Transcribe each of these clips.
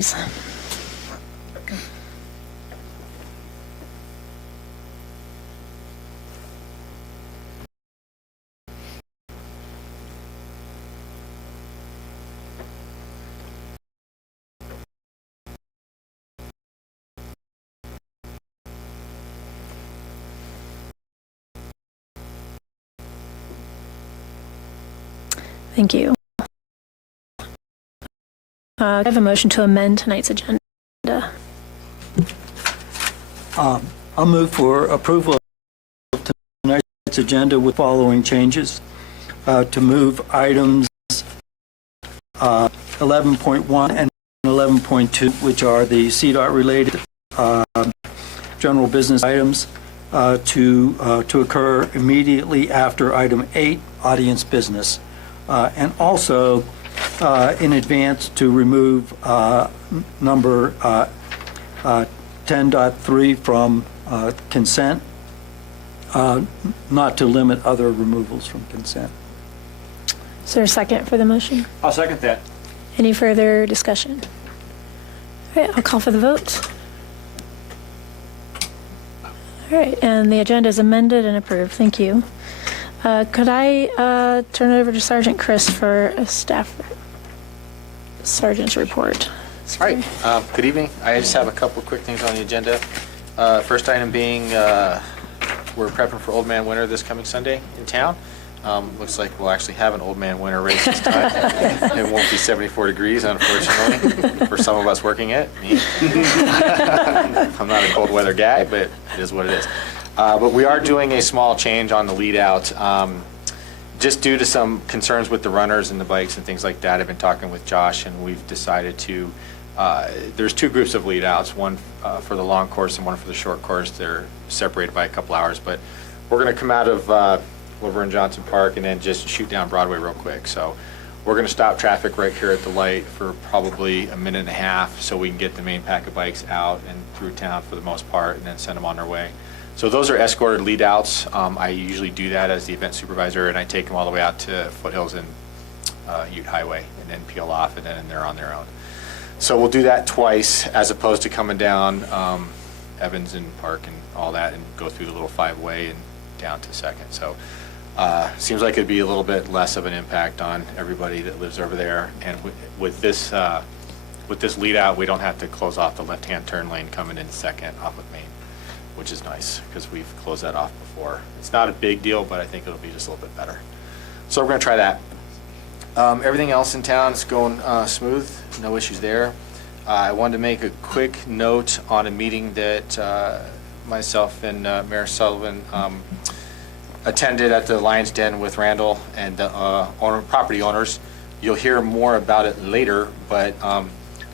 Thank you. I have a motion to amend tonight's agenda. I'll move for approval of tonight's agenda with following changes. To move items 11.1 and 11.2, which are the CDOT related general business items, to occur immediately after item 8, audience business. And also in advance to remove number 10.3 from consent, not to limit other removals from consent. Is there a second for the motion? I'll second that. Any further discussion? All right, I'll call for the vote. All right, and the agenda is amended and approved. Thank you. Could I turn it over to Sergeant Chris for a staff sergeant's report? All right. Good evening. I just have a couple quick things on the agenda. First item being we're prepping for Old Man Winter this coming Sunday in town. Looks like we'll actually have an Old Man Winter race this time. It won't be 74 degrees, unfortunately, for some of us working it. Me. I'm not a cold weather guy, but it is what it is. But we are doing a small change on the lead out. Just due to some concerns with the runners and the bikes and things like that. I've been talking with Josh, and we've decided to, there's two groups of lead outs, one for the long course and one for the short course. They're separated by a couple hours, but we're going to come out of Laverne Johnson Park and then just shoot down Broadway real quick. So we're going to stop traffic right here at the light for probably a minute and a half so we can get the main pack of bikes out and through town for the most part and then send them on their way. So those are escorted lead outs. I usually do that as the event supervisor, and I take them all the way out to Foothills and Ute Highway and then peel off, and then they're on their own. So we'll do that twice as opposed to coming down Evans and Park and all that and go through the little 5-way and down to Second. So seems like it'd be a little bit less of an impact on everybody that lives over there. And with this lead out, we don't have to close off the left-hand turn lane coming in Second off of Main, which is nice because we've closed that off before. It's not a big deal, but I think it'll be just a little bit better. So we're going to try that. Everything else in town is going smooth. No issues there. I wanted to make a quick note on a meeting that myself and Mayor Sullivan attended at the Lion's Den with Randall and the property owners. You'll hear more about it later, but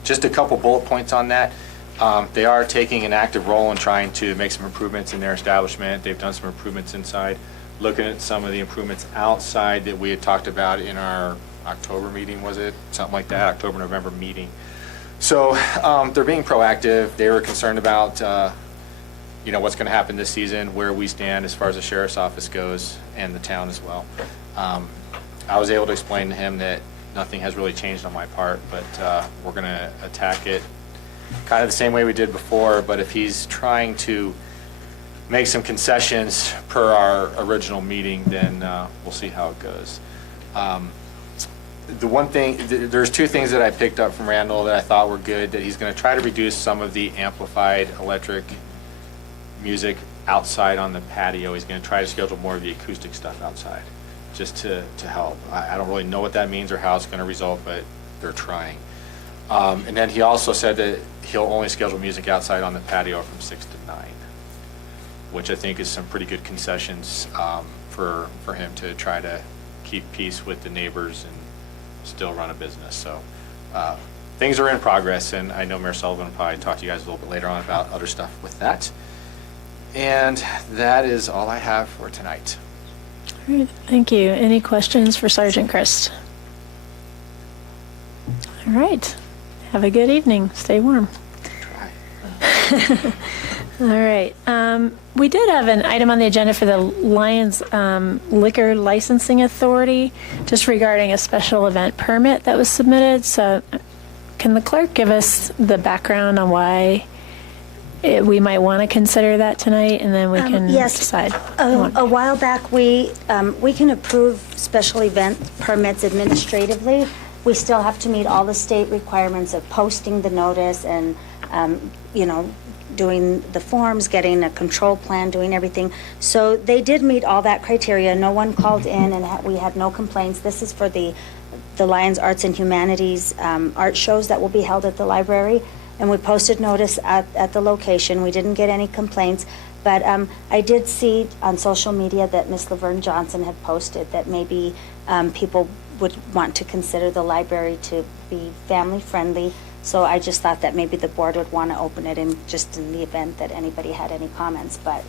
just a couple bullet points on that. They are taking an active role in trying to make some improvements in their establishment. They've done some improvements inside. Looking at some of the improvements outside that we had talked about in our October meeting, was it? Something like that, October-November meeting. So they're being proactive. They were concerned about what's going to happen this season, where we stand as far as the sheriff's office goes and the town as well. I was able to explain to him that nothing has really changed on my part, but we're going to attack it kind of the same way we did before, but if he's trying to make some concessions per our original meeting, then we'll see how it goes. The one thing, there's two things that I picked up from Randall that I thought were good, that he's going to try to reduce some of the amplified electric music outside on the patio. He's going to try to schedule more of the acoustic stuff outside just to help. I don't really know what that means or how it's going to result, but they're trying. And then he also said that he'll only schedule music outside on the patio from 6 to 9, which I think is some pretty good concessions for him to try to keep peace with the neighbors and still run a business. So things are in progress, and I know Mayor Sullivan will probably talk to you guys a little bit later on about other stuff with that. And that is all I have for tonight. All right, thank you. Any questions for Sergeant Christ? All right. Have a good evening. Stay warm. Try. All right. We did have an item on the agenda for the Lions Liquor Licensing Authority, just regarding a special event permit that was submitted. So can can the clerk give us the background on why we might want to consider that tonight, and then we can yes. decide? A while back, we can approve special event permits administratively. We still have to meet all the state requirements of posting the notice and, doing the forms, getting a control plan, doing everything. So they did meet all that criteria. No one called in, and we had no complaints. This is for the Lions Arts and Humanities art shows that will be held at the library. And we posted notice at the location. We didn't get any complaints. But I did see on social media that Miss Laverne Johnson had posted that maybe people would want to consider the library to be family-friendly. So I just thought that maybe the board would want to open it in the event that anybody had any comments. But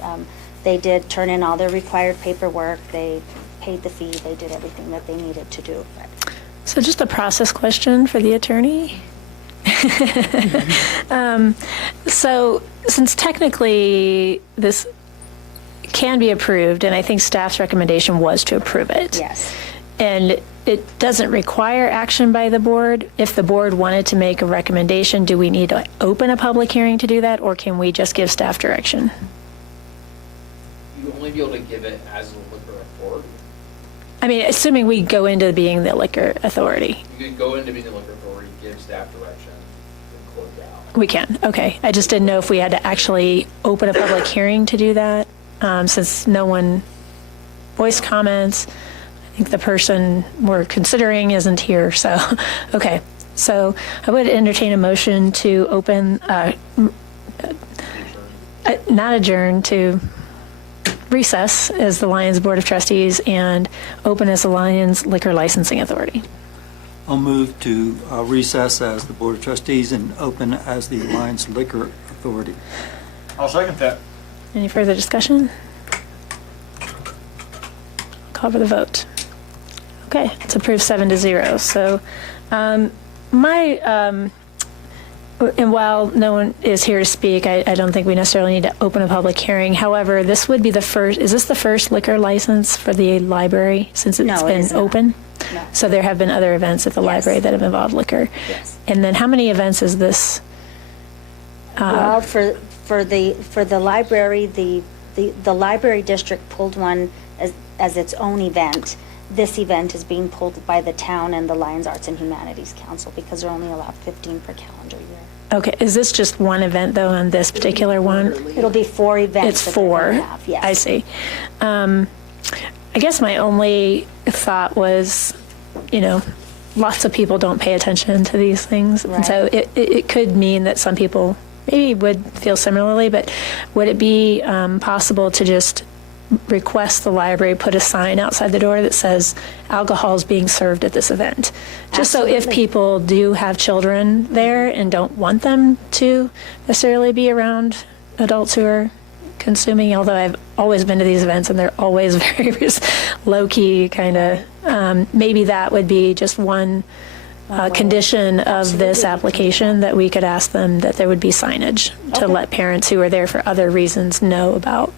they did turn in all their required paperwork. They paid the fee. They did everything that they needed to do. So just a process question for the attorney. So since technically this can be approved, and I think staff's recommendation was to approve it. Yes. And it doesn't require action by the board. If the board wanted to make a recommendation, do we need to open a public hearing to do that, or can we just give staff direction? You only be able to give it as a liquor authority. I mean, assuming we go into being the liquor authority. You could go into being the liquor authority, give staff direction, and close out. We can, okay. I just didn't know if we had to actually open a public hearing to do that, since no one voiced comments. I think the person we're considering isn't here, so, okay. So I would entertain a motion to open, not adjourn, to recess as the Lions Board of Trustees and open as the Lions Liquor Licensing Authority. I'll move to recess as the Board of Trustees and open as the Lions Liquor Authority. I'll second that. Any further discussion? Call for the vote. Okay, it's approved 7-0. So and while no one is here to speak, I don't think we necessarily need to open a public hearing. However, this would be the first, is this the first liquor license for the library since it's No, it been is not. open? No. So there have been other events at the Yes. library that have involved liquor? Yes. And then how many events is this? Well, for the library, the library district pulled one as its own event. This event is being pulled by the town and the Lions Arts and Humanities Council because they're only allowed 15 per calendar year. Okay, is this just one event though on this particular one? It'll be 4 events. It's that they're 4. gonna have, yes. I see. I guess my only thought was, lots of people don't pay attention to these things. And so it could mean that some people maybe would feel similarly, but would it be possible to just request the library put a sign outside the door that says alcohol is being served at this event? Just so if Absolutely. people do have children there and don't want them to necessarily be around adults who are consuming, although I've always been to these events and they're always very low-key kind of, maybe that would be just one condition of this application, that we could ask them that there would be signage to let parents who are there for other reasons know about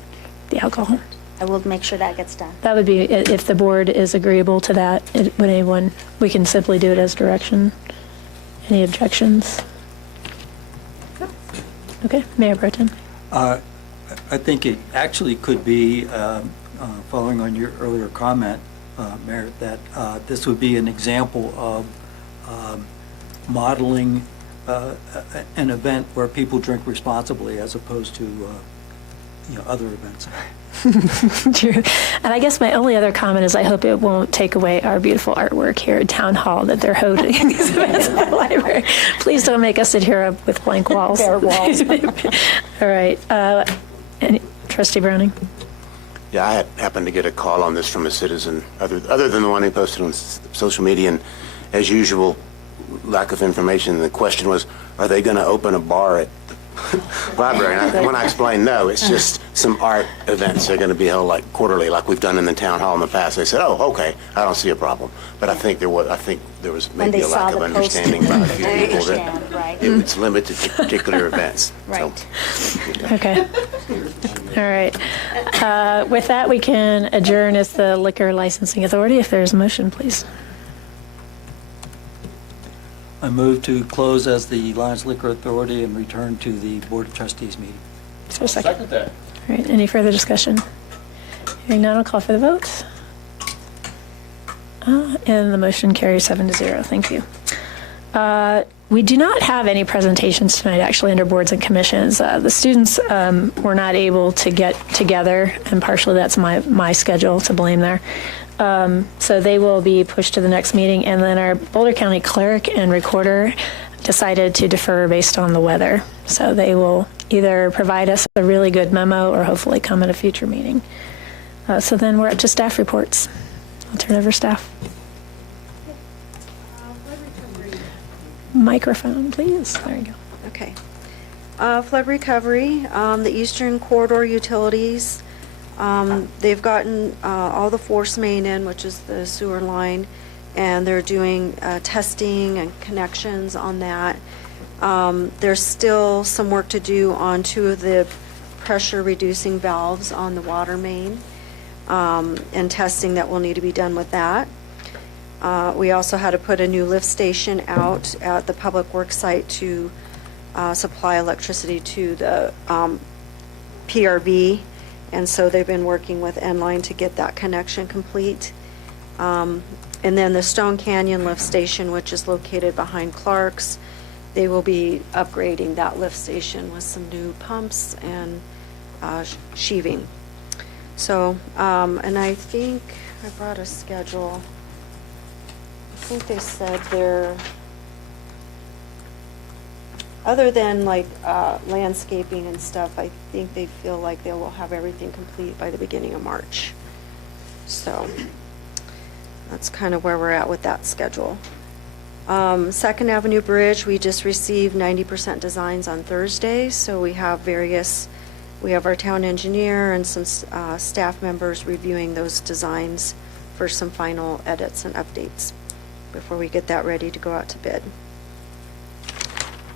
the alcohol. I will make sure that gets done. That would be, if the board is agreeable to that, would anyone, we can simply do it as direction. Any objections? Okay, Mayor Pro Tem. I think it actually could be, following on your earlier comment, Mayor, that this would be an example of modeling an event where people drink responsibly as opposed to other events. True. And I guess my only other comment is I hope it won't take away our beautiful artwork here at Town Hall that they're holding these events at the library. Please don't make us sit here with blank walls. Bare walls. All right. Trustee Browning? Yeah, I happened to get a call on this from a citizen, other than the one he posted on social media, and as usual, lack of information. The question was, are they going to open a bar at the library? And when I explained, no, it's just some art events. They're going to be held like quarterly, like we've done in the town hall in the past. They said, oh, okay, I don't see a problem. But I think there was When maybe they a saw lack of the understanding posting. by a few I people that understand, right. it's limited to particular events. Right. Okay. All right. With that, we can adjourn as the Liquor Licensing Authority. If there's a motion, please. I move to close as the Lions Liquor Authority and return to the Board of Trustees meeting. Is there a second? Second that. All right, any further discussion? Hearing none, I'll call for the vote. And the motion carries 7-0. Thank you. We do not have any presentations tonight, actually, under boards and commissions. The students were not able to get together, and partially that's my schedule to blame there. So they will be pushed to the next meeting, and then our Boulder County clerk and recorder decided to defer based on the weather. So they will either provide us a really good memo or hopefully come at a future meeting. So then we're up to staff reports. I'll turn it over to staff. Microphone, please. There you go. Okay. Flood recovery, the Eastern Corridor Utilities, they've gotten all the force main in, which is the sewer line, and they're doing testing and connections on that. There's still some work to do on 2 of the pressure reducing valves on the water main, and testing that will need to be done with that. We also had to put a new lift station out at the Public Works site to supply electricity to the PRV, and so they've been working with N-Line to get that connection complete. And then the Stone Canyon lift station, which is located behind Clark's, they will be upgrading that lift station with some new pumps and sheathing. So, and I think I brought a schedule. I think they said they're, other than like landscaping and stuff, I think they feel like they will have everything complete by the beginning of March. So that's kind of where we're at with that schedule. Second Avenue Bridge, we just received 90% designs on Thursday, so we have our town engineer and some staff members reviewing those designs for some final edits and updates before we get that ready to go out to bid.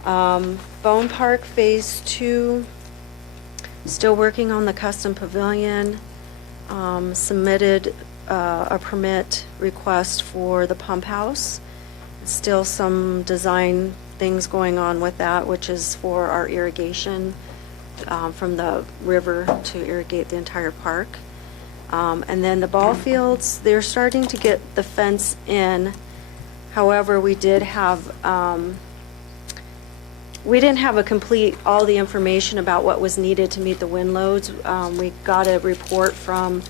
Bone Park Phase 2, still working on the custom pavilion. Submitted a permit request for the pump house. Still some design things going on with that, which is for our irrigation from the river to irrigate the entire park. And then the ball fields, they're starting to get the fence in. However, we didn't have all the information about what was needed to meet the wind loads. We got a report from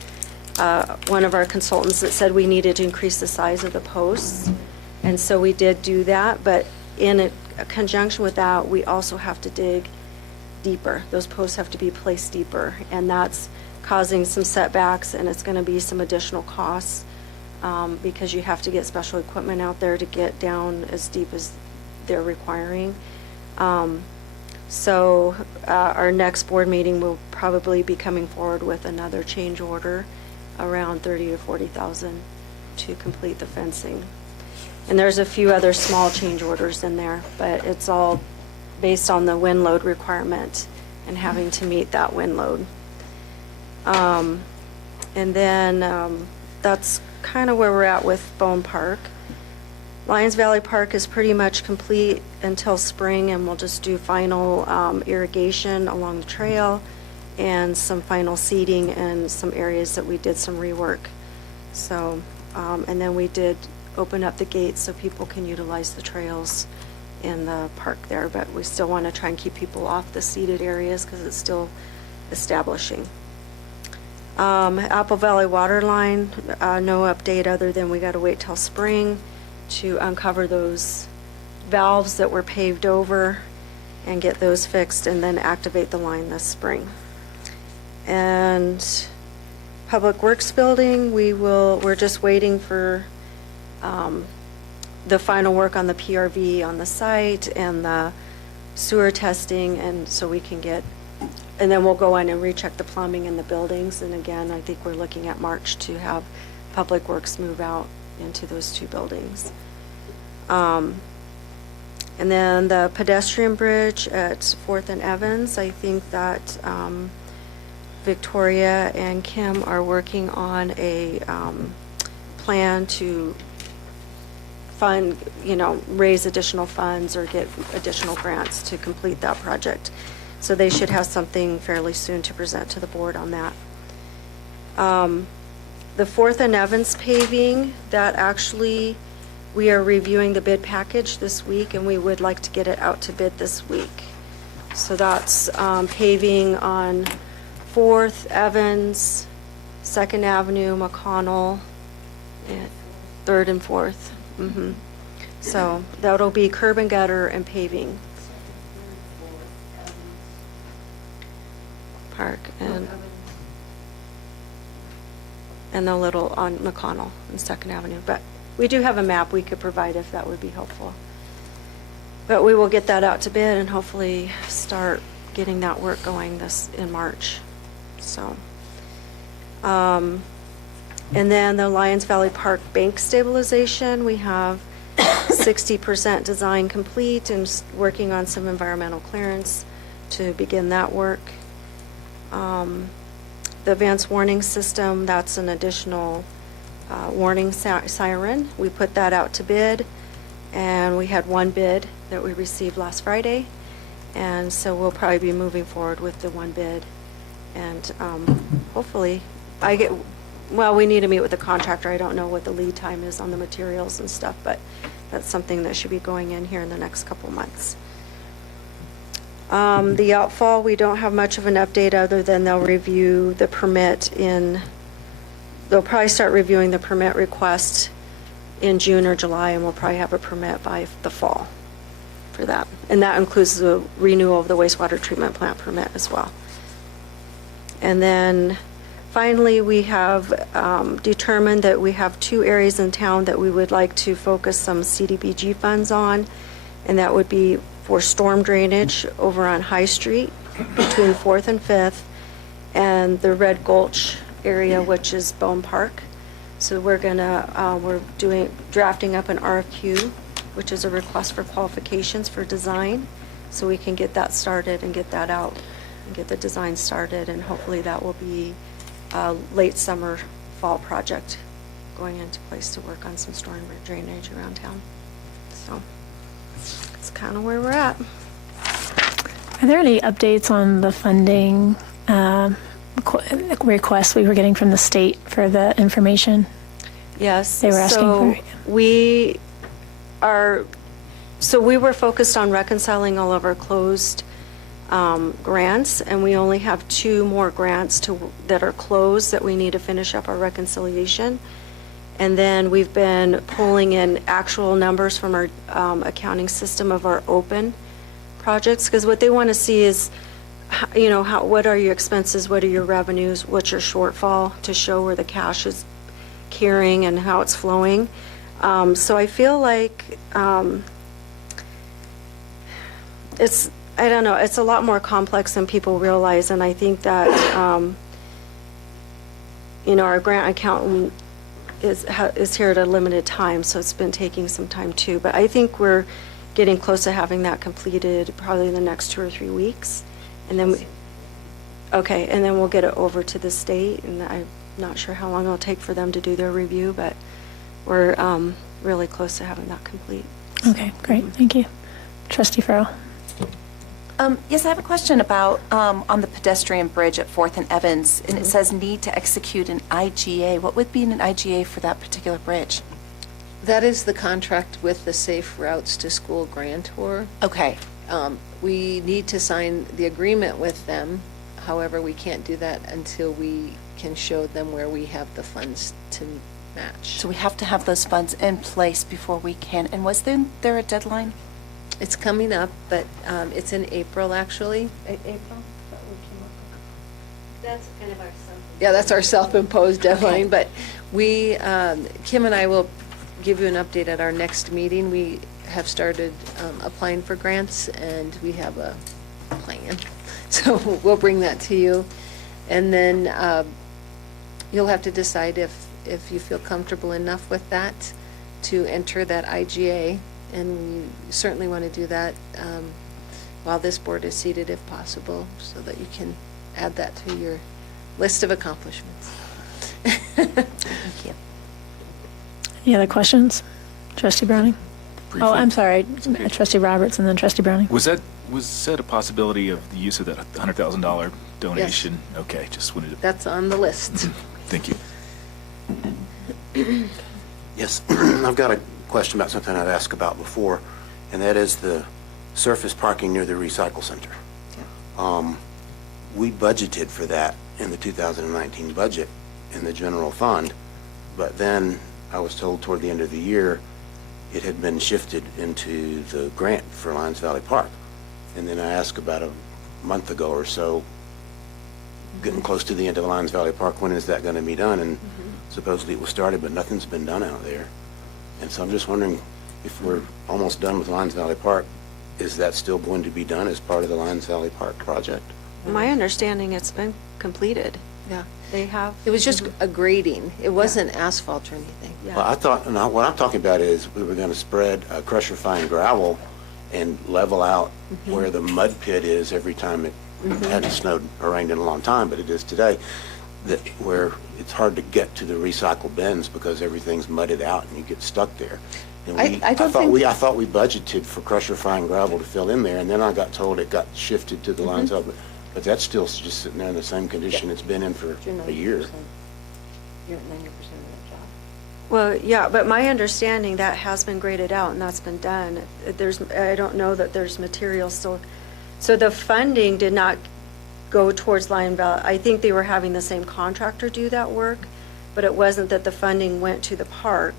one of our consultants that said we needed to increase the size of the posts. And so we did do that, but in a conjunction with that, we also have to dig deeper. Those posts have to be placed deeper, and that's causing some setbacks, and it's going to be some additional costs because you have to get special equipment out there to get down as deep as they're requiring. So our next board meeting will probably be coming forward with another change order around $30,000 to $40,000 to complete the fencing. And there's a few other small change orders in there, but it's all based on the wind load requirement and having to meet that wind load. And then that's kind of where we're at with Bone Park. Lions Valley Park is pretty much complete until spring, and we'll just do final irrigation along the trail and some final seeding in some areas that we did some rework. So, and then we did open up the gates so people can utilize the trails in the park there, but we still want to try and keep people off the seeded areas because it's still establishing. Apple Valley Water Line, no update other than we got to wait till spring to uncover those valves that were paved over and get those fixed and then activate the line this spring. And Public Works Building, we're just waiting for the final work on the PRV on the site and the sewer testing, and so we can get, and then we'll go in and recheck the plumbing in the buildings. And again, I think we're looking at March to have Public Works move out into those 2 buildings. And then the pedestrian bridge at 4th and Evans, I think that Victoria and Kim are working on a plan to fund, raise additional funds or get additional grants to complete that project. So they should have something fairly soon to present to the board on that. The 4th and Evans paving, that actually, we are reviewing the bid package this week, and we would like to get it out to bid this week. So that's paving on 4th, Evans, 2nd Avenue, McConnell, and 3rd and 4th. So that'll be curb and gutter and paving. Park and the little on McConnell and 2nd Avenue. But we do have a map we could provide if that would be helpful. But we will get that out to bid and hopefully start getting that work going in March. So, and then the Lions Valley Park bank stabilization, we have 60% design complete and working on some environmental clearance to begin that work. The advanced warning system, that's an additional warning siren. We put that out to bid, and we had one bid that we received last Friday, and so we'll probably be moving forward with the one bid. And hopefully, we need to meet with the contractor. I don't know what the lead time is on the materials and stuff, but that's something that should be going in here in the next couple months. The outfall, we don't have much of an update other than they'll review the permit they'll probably start reviewing the permit request in June or July, and we'll probably have a permit by the fall for that. And that includes the renewal of the wastewater treatment plant permit as well. And then finally, we have determined that we have 2 areas in town that we would like to focus some CDBG funds on, and that would be for storm drainage over on High Street between 4th and 5th, and the Red Gulch area, which is Bone Park. So we're drafting up an RFQ, which is a request for qualifications for design, so we can get that started and get that out and get the design started, and hopefully that will be a late summer, fall project going into place to work on some storm drainage around town. So that's kind of where we're at. Are there any updates on the funding requests we were getting from the state for the information? Yes. They were asking for. We were focused on reconciling all of our closed grants, and we only have 2 more grants that are closed that we need to finish up our reconciliation. And then we've been pulling in actual numbers from our accounting system of our open projects, because what they want to see is, what are your expenses, what are your revenues, what's your shortfall, to show where the cash is carrying and how it's flowing. So I feel like it's a lot more complex than people realize, and I think that our grant accountant is here at a limited time, so it's been taking some time too. But I think we're getting close to having that completed probably in the next 2 or 3 weeks. And then we'll get it over to the state, and I'm not sure how long it'll take for them to do their review, but we're really close to having that complete. Okay, great. Thank you. Trustee Farrell. Yes, I have a question about on the pedestrian bridge at 4th and Evans, and it says need to execute an IGA. What would be an IGA for that particular bridge? That is the contract with the Safe Routes to School grantor. Okay. We need to sign the agreement with them. However, we can't do that until we can show them where we have the funds to match. So we have to have those funds in place before we can. And was there a deadline? It's coming up, but it's in April, actually. April? That's kind of our Yeah, that's our self-imposed deadline, but we, Kim and I will give you an update at our next meeting. We have started applying for grants, and we have a plan. So we'll bring that to you. And then you'll have to decide if you feel comfortable enough with that to enter that IGA. And we certainly want to do that while this board is seated if possible, so that you can add that to your list of accomplishments. Thank you. Any other questions? Trustee Browning? briefly. Oh, I'm sorry, Trustee Roberts and then Trustee Browning. Was that a possibility of the use of that $100,000 donation? Okay, just wanted to, That's on the list. thank you. Yes, I've got a question about something I've asked about before, and that is the surface parking near the recycle center. We budgeted for that in the 2019 budget in the general fund, but then I was told toward the end of the year it had been shifted into the grant for Lions Valley Park. And then I asked about a month ago or so, getting close to the end of Lions Valley Park, when is that going to be done? And supposedly it was started, but nothing's been done out there. And so I'm just wondering, if we're almost done with Lions Valley Park, is that still going to be done as part of the Lions Valley Park project? My understanding, it's been completed. Yeah. They have. It was just a grading. It wasn't asphalt or anything. Yeah. Well, I thought, no, what I'm talking about is we were going to spread crusher fine gravel and level out where the mud pit is every time it hadn't snowed or rained in a long time, but it is today, that where it's hard to get to the recycle bins because everything's mudded out and you get stuck there. And I don't think- I thought we budgeted for crusher fine gravel to fill in there, and then I got told it got shifted to the lines of it. But that's still just sitting there in the same condition it's been in for a year. You're at 90% of that job. Well, yeah, but my understanding, that has been graded out and that's been done. I don't know that there's material still. So the funding did not go towards Lion Valley. I think they were having the same contractor do that work, but it wasn't that the funding went to the park.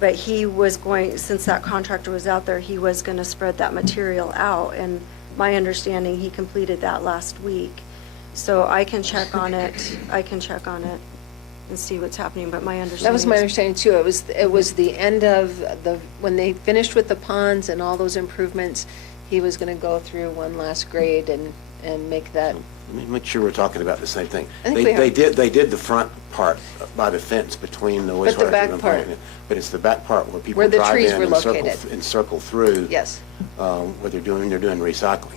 But he was going, since that contractor was out there, he was going to spread that material out. And my understanding, he completed that last week. So I can check on it. And see what's happening, but my understanding. That was my is- understanding too. It was the end of when they finished with the ponds and all those improvements, he was going to go through one last grade and make that. Let me make sure we're talking about the same thing. I think we are. They did the front part by the fence between the wastewater. But the back treatment part. plant, but it's the back part where people Where the drive trees in were and circle, located. and circle through. Yes. Where they're doing recycling.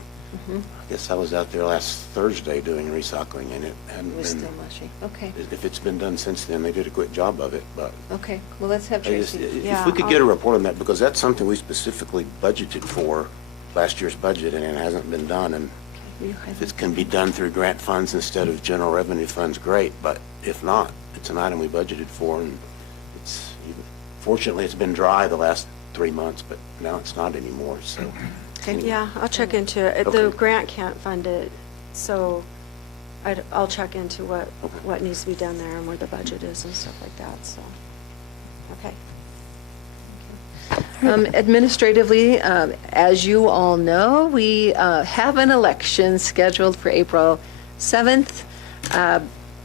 I guess I was out there last Thursday doing recycling, and it hadn't It was been. still mushy. Okay. If it's been done since then, they did a quick job of it, but. Okay. Well, let's have I just- Tracy. Yeah, If we could I'll- get a report on that, because that's something we specifically budgeted for last year's budget, and it hasn't been done, and if it can be done through grant funds instead of general revenue funds, great, but if not, it's an item we budgeted for, and fortunately, it's been dry the last 3 months, but now it's not anymore, so. anyway. Yeah, I'll check into it. The Okay. grant can't fund it, so I'll check into what needs to be done there and where the budget is and stuff like that, so, okay. Administratively, as you all know, we have an election scheduled for April 7th.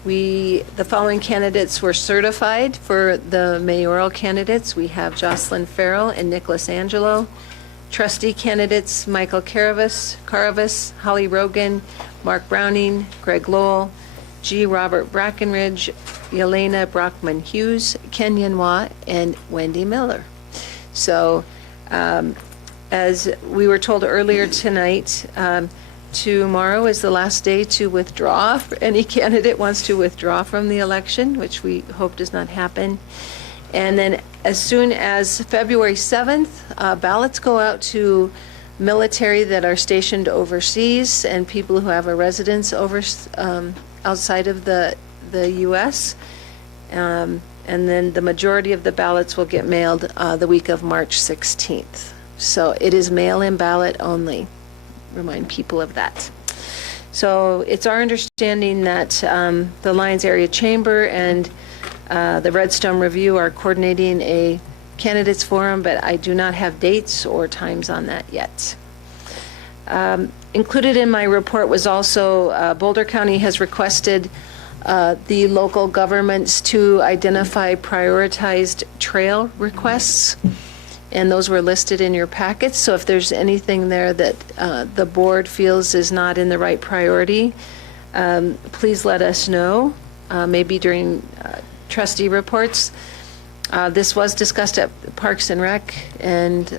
The following candidates were certified for the mayoral candidates. We have Jocelyn Farrell and Nicholas Angelo. Trustee candidates, Michael Caravas, Holly Rogan, Mark Browning, Greg Lowell, G. Robert Brackenridge, Yelena Brockman Hughes, Kenyon Watt, and Wendy Miller. So, as we were told earlier tonight, tomorrow is the last day to withdraw. Any candidate wants to withdraw from the election, which we hope does not happen. And then as soon as February 7th, ballots go out to military that are stationed overseas and people who have a residence outside of the U.S. And then the majority of the ballots will get mailed the week of March 16th. So it is mail-in ballot only. Remind people of that. So it's our understanding that the Lions Area Chamber and the Redstone Review are coordinating a candidates forum, but I do not have dates or times on that yet. Included in my report was also Boulder County has requested the local governments to identify prioritized trail requests, and those were listed in your packets. So if there's anything there that the board feels is not in the right priority, please let us know, maybe during trustee reports. This was discussed at Parks and Rec, and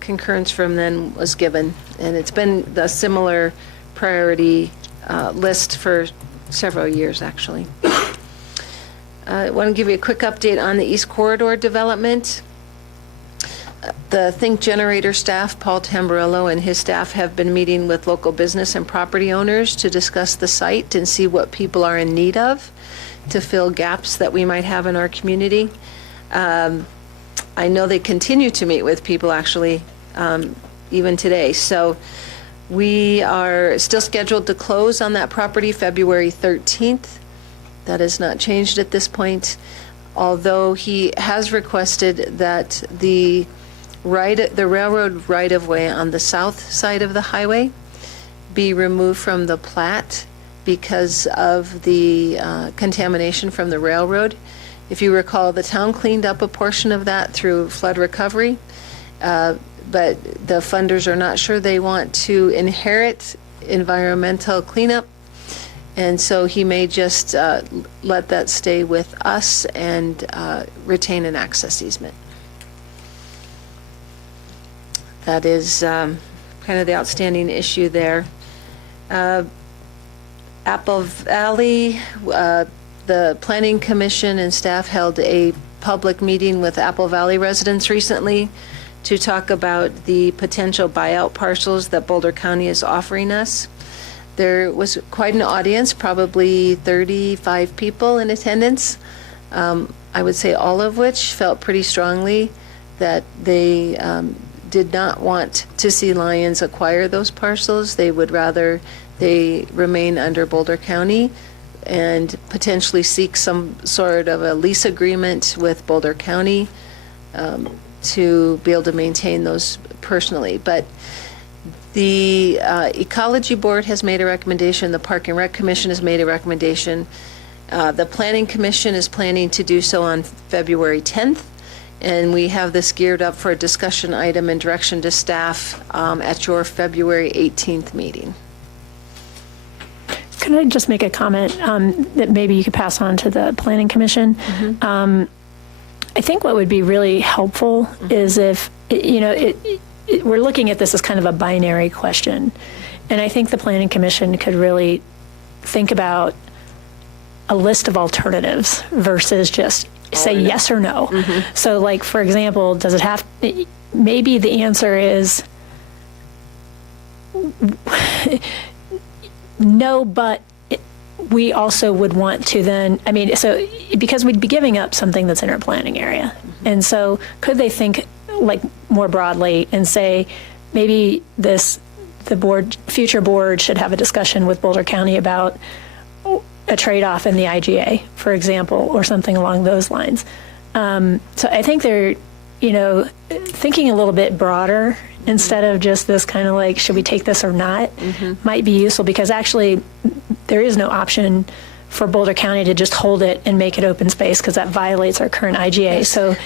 concurrence from them was given. And it's been the similar priority list for several years, actually. I want to give you a quick update on the East Corridor development. The Think Generator staff, Paul Tamburello and his staff, have been meeting with local business and property owners to discuss the site and see what people are in need of to fill gaps that we might have in our community. I know they continue to meet with people, actually, even today. So we are still scheduled to close on that property February 13th. That has not changed at this point, although he has requested that the railroad right-of-way on the south side of the highway be removed from the plat because of the contamination from the railroad. If you recall, the town cleaned up a portion of that through flood recovery, but the funders are not sure they want to inherit environmental cleanup, and so he may just let that stay with us and retain an access easement. That is kind of the outstanding issue there. Apple Valley, the Planning Commission and staff held a public meeting with Apple Valley residents recently to talk about the potential buyout parcels that Boulder County is offering us. There was quite an audience, probably 35 people in attendance. I would say all of which felt pretty strongly that they did not want to see Lions acquire those parcels. They would rather they remain under Boulder County and potentially seek some sort of a lease agreement with Boulder County to be able to maintain those personally. But the Ecology Board has made a recommendation, the Park and Rec Commission has made a recommendation. The Planning Commission is planning to do so on February 10th, and we have this geared up for a discussion item and direction to staff at your February 18th meeting. Can I just make a comment that maybe you could pass on to the Planning Commission? I think what would be really helpful is if, we're looking at this as kind of a binary question. And I think the Planning Commission could really think about a list of alternatives versus just say yes or no. So like, for example, does it have, maybe the answer is no, but we also would want to then, so because we'd be giving up something that's in our planning area. And so could they think like more broadly and say, maybe future board should have a discussion with Boulder County about a trade-off in the IGA, for example, or something along those lines. So I think they're, thinking a little bit broader instead of just this kind of like, should we take this or not, might be useful, because actually there is no option for Boulder County to just hold it and make it open space, because that violates our current IGA. So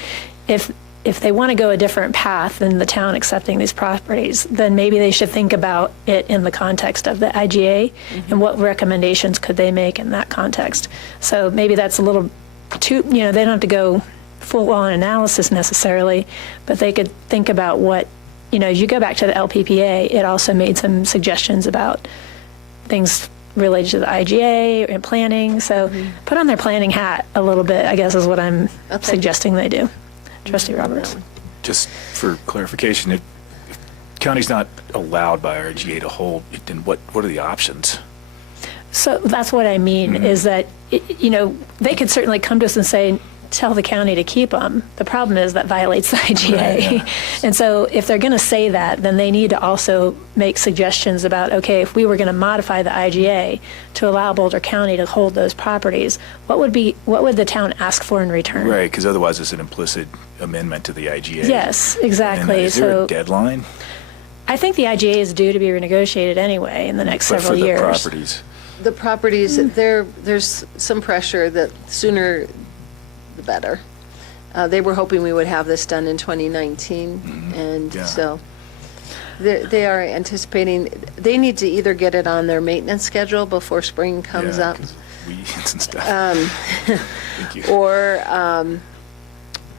if they want to go a different path than the town accepting these properties, then maybe they should think about it in the context of the IGA and what recommendations could they make in that context. So maybe that's a little too, they don't have to go full-on analysis necessarily, but they could think about what, you go back to the LPPA, it also made some suggestions about things related to the IGA and planning. So put on their planning hat a little bit, I guess, is what I'm suggesting they do. Trustee Roberts. Just for clarification, if county's not allowed by our IGA to hold, then what are the options? So that's what I mean, is that, they could certainly come to us and say, tell the county to keep them. The problem is that violates the IGA. Right, yeah. And so if they're going to say that, then they need to also make suggestions about, okay, if we were going to modify the IGA to allow Boulder County to hold those properties, what would the town ask for in return? Right, because otherwise it's an implicit amendment to the IGA. Yes, exactly. And, is there a deadline? I think the IGA is due to be renegotiated anyway in the next several years. The properties, there's some pressure that sooner the better. They were hoping we would have this done in 2019, and so they are anticipating, they need to either get it on their maintenance schedule before spring comes up. Weeds and stuff. Thank you.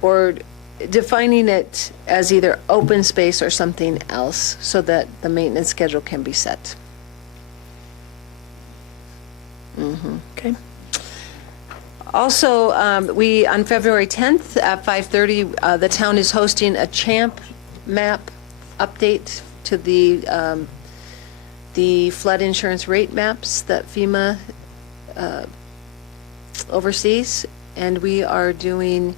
Or defining it as either open space or something else so that the maintenance schedule can be set. Okay. Also, on February 10th at 5:30, the town is hosting a CHAMP map update to the flood insurance rate maps that FEMA oversees. And we are doing,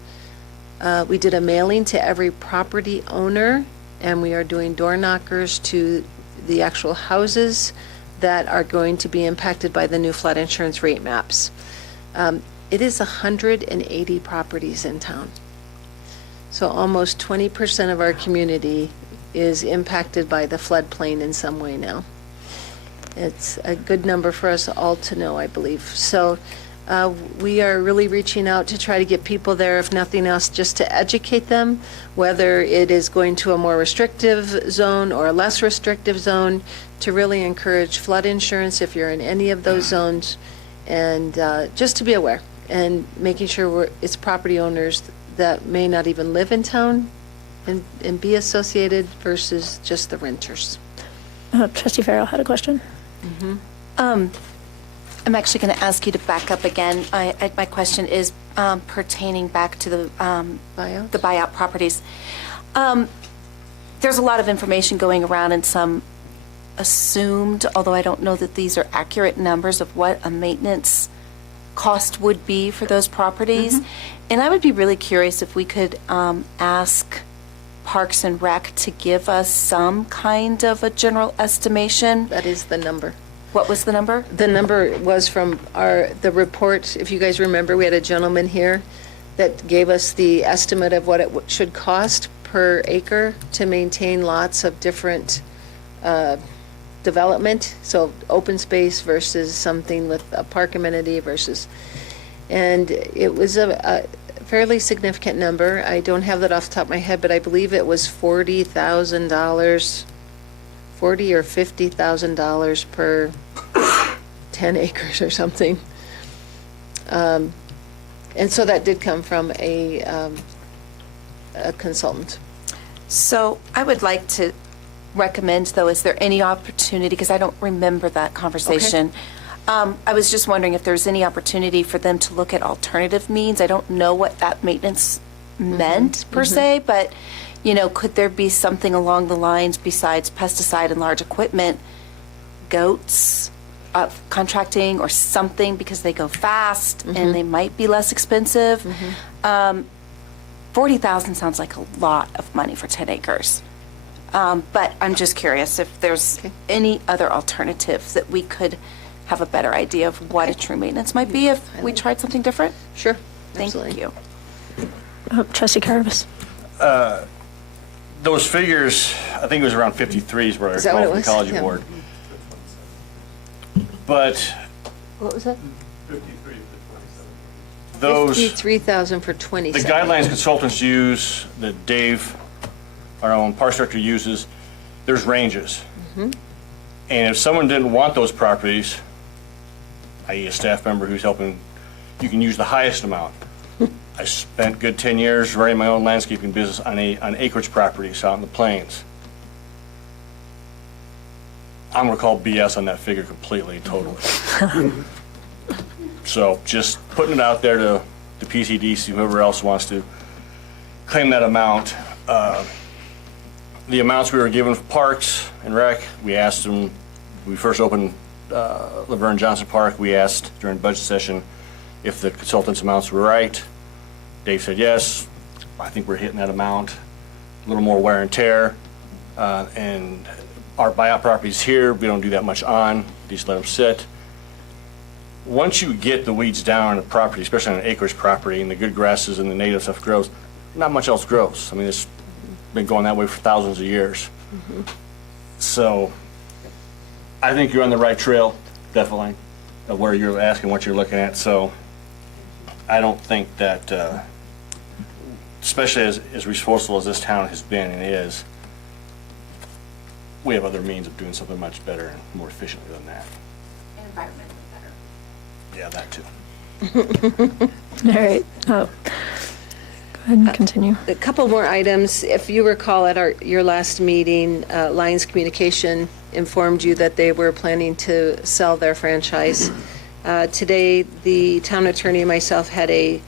we did a mailing to every property owner, and we are doing door knockers to the actual houses that are going to be impacted by the new flood insurance rate maps. It is 180 properties in town. So almost 20% of our community is impacted by the floodplain in some way now. It's a good number for us all to know, I believe. So we are really reaching out to try to get people there, if nothing else, just to educate them, whether it is going to a more restrictive zone or a less restrictive zone, to really encourage flood insurance if you're in any of those zones, and just to be aware, and making sure it's property owners that may not even live in town and be associated versus just the renters. Trustee Farrell had a question. I'm actually going to ask you to back up again. My question is pertaining back to the buyout properties. There's a lot of information going around, and some assumed, although I don't know that these are accurate numbers of what a maintenance cost would be for those properties. And I would be really curious if we could ask Parks and Rec to give us some kind of a general estimation. That is the number. What was the number? The number was from the report. If you guys remember, we had a gentleman here that gave us the estimate of what it should cost per acre to maintain lots of different development. So open space versus something with a park amenity versus, and it was a fairly significant number. I don't have that off the top of my head, but I believe it was $40,000, $40,000 or $50,000 per 10 acres or something. And so that did come from a consultant. So I would like to recommend, though, is there any opportunity, because I don't remember that conversation. I was just wondering if there's any opportunity for them to look at alternative means. I don't know what that maintenance meant per se, but, you know, could there be something along the lines besides pesticide and large equipment, goats, contracting or something, because they go fast and they might be less expensive. $40,000 sounds like a lot of money for 10 acres. But I'm just curious if there's any other alternatives that we could have a better idea of what a true maintenance might be if we tried something different. Sure. Thank Absolutely. you. Trustee Carvis. Those figures, I think it was around 53 is what I Is that recall what it from the was? Ecology Yeah. Board. But What was that? those, 53,000 for the 27. guidelines consultants use, that Dave, our own parks director, uses, there's ranges. And if someone didn't want those properties, i.e. a staff member who's helping, you can use the highest amount. I spent good 10 years running my own landscaping business on acreage properties out in the plains. I'm going to call BS on that figure completely, totally. So just putting it out there to the PCDC, whoever else wants to claim that amount. The amounts we were given for Parks and Rec, we asked them, we first opened Laverne Johnson Park, we asked during budget session if the consultants' amounts were right. Dave said yes. I think we're hitting that amount. A little more wear and tear. And our buyout properties here, we don't do that much on, just let them sit. Once you get the weeds down on a property, especially on an acreage property, and the good grasses and the native stuff grows, not much else grows. I mean, it's been going that way for thousands of years. So I think you're on the right trail, definitely, of where you're asking what you're looking at. So I don't think that, especially as resourceful as this town has been and is, we have other means of doing something much better and more efficiently than that. Environmentally better. Yeah, that too. All right. Go ahead and continue. A couple more items. If you recall at your last meeting, Lions Communication informed you that they were planning to sell their franchise Today, the town attorney and myself had a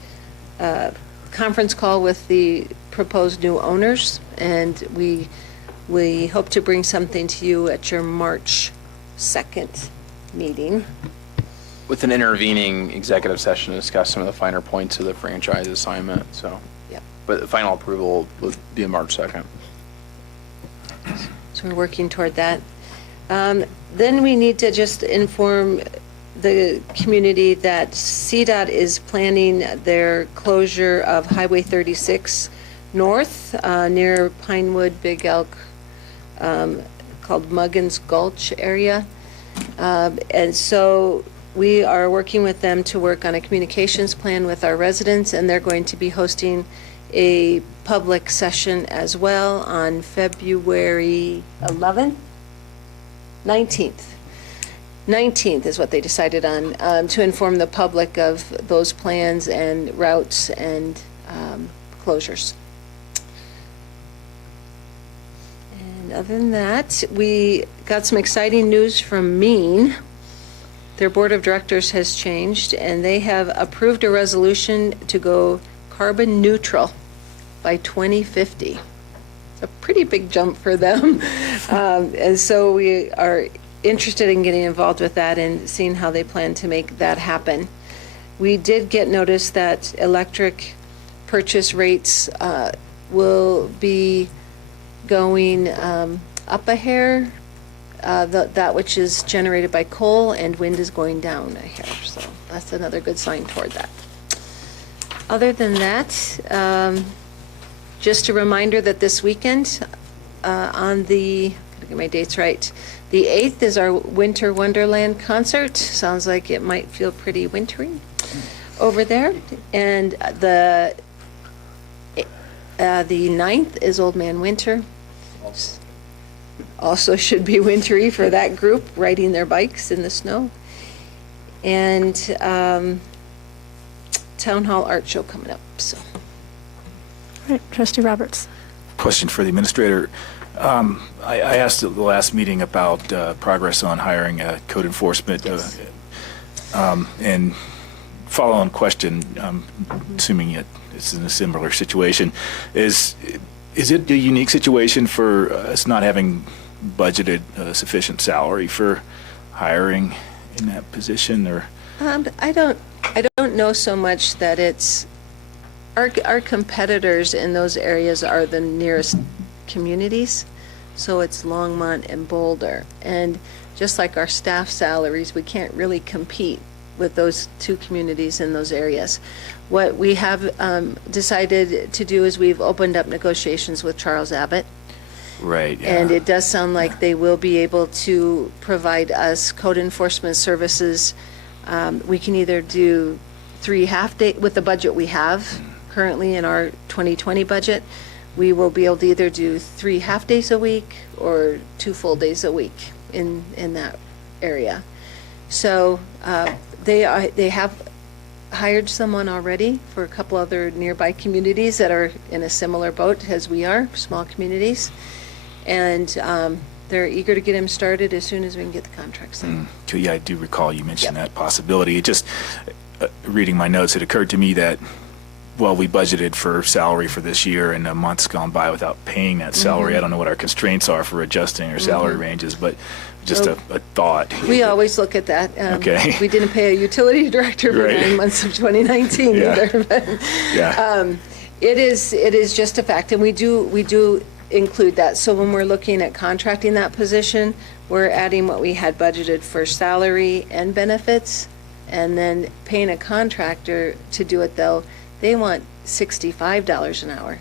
conference call with the proposed new owners, and we hope to bring something to you at your March 2nd meeting. With an intervening executive session to discuss some of the finer points of the franchise assignment, so. Yep. But the final approval will be on March 2nd. So we're working toward that. Then we need to just inform the community that CDOT is planning their closure of Highway 36 North near Pinewood, Big Elk, called Muggins Gulch area. And so we are working with them to work on a communications plan with our residents, and they're going to be hosting a public session as well on February 11th? 19th. 19th is what they decided on, to inform the public of those plans and routes and closures. And other than that, we got some exciting news from Mean. Their board of directors has changed, and they have approved a resolution to go carbon neutral by 2050. A pretty big jump for them. And so we are interested in getting involved with that and seeing how they plan to make that happen. We did get notice that electric purchase rates will be going up a hair. That which is generated by coal, and wind is going down a hair. So that's another good sign toward that. Other than that, just a reminder that this weekend on the, gotta get my dates right, the 8th is our Winter Wonderland concert. Sounds like it might feel pretty wintry over there. And the 9th is Old Man Winter. Also should be wintry for that group, riding their bikes in the snow. And Town Hall Art Show coming up, so. All right, Trustee Roberts. Question for the administrator. I asked at the last meeting about progress on hiring code enforcement. Yes. And follow-on question, assuming it's in a similar situation, is it a unique situation for us not having budgeted sufficient salary for hiring in that position, or? I don't know so much that it's, our competitors in those areas are the nearest communities, so it's Longmont and Boulder. And just like our staff salaries, we can't really compete with those two communities in those areas. What we have decided to do is we've opened up negotiations with Charles Abbott. Right. Yeah. And it does sound like they will be able to provide us code enforcement services. We can either do 3 half-day, with the budget we have currently in our 2020 budget, we will be able to either do 3 half-days a week or 2 full days a week in that area. So they have hired someone already for a couple other nearby communities that are in a similar boat as we are, small communities. And they're eager to get him started as soon as we can get the contract signed. Yeah, I do recall you mentioned that possibility. It just, reading my notes, it occurred to me that, well, we budgeted for salary for this year, and a month's gone by without paying that salary. I don't know what our constraints are for adjusting our salary ranges, but just a thought. We always look at that. Okay. We didn't pay a utility director for Right. 9 months of 2019 either. But, Yeah. it is just a fact, and we do include that. So when we're looking at contracting that position, we're adding what we had budgeted for salary and benefits, and then paying a contractor to do it, though. They want $65 an hour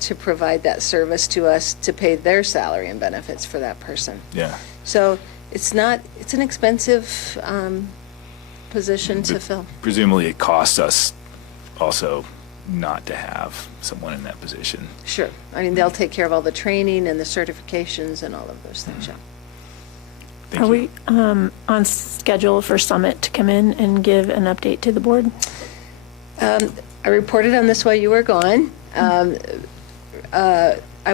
to provide that service to us, to pay their salary and benefits for that person. Yeah. So it's an expensive position to fill. Presumably it costs us also not to have someone in that position. Sure. I mean, they'll take care of all the training and the certifications and all of those things, yeah. Thank Are you. we on schedule for Summit to come in and give an update to the board? I reported on this while you were gone. I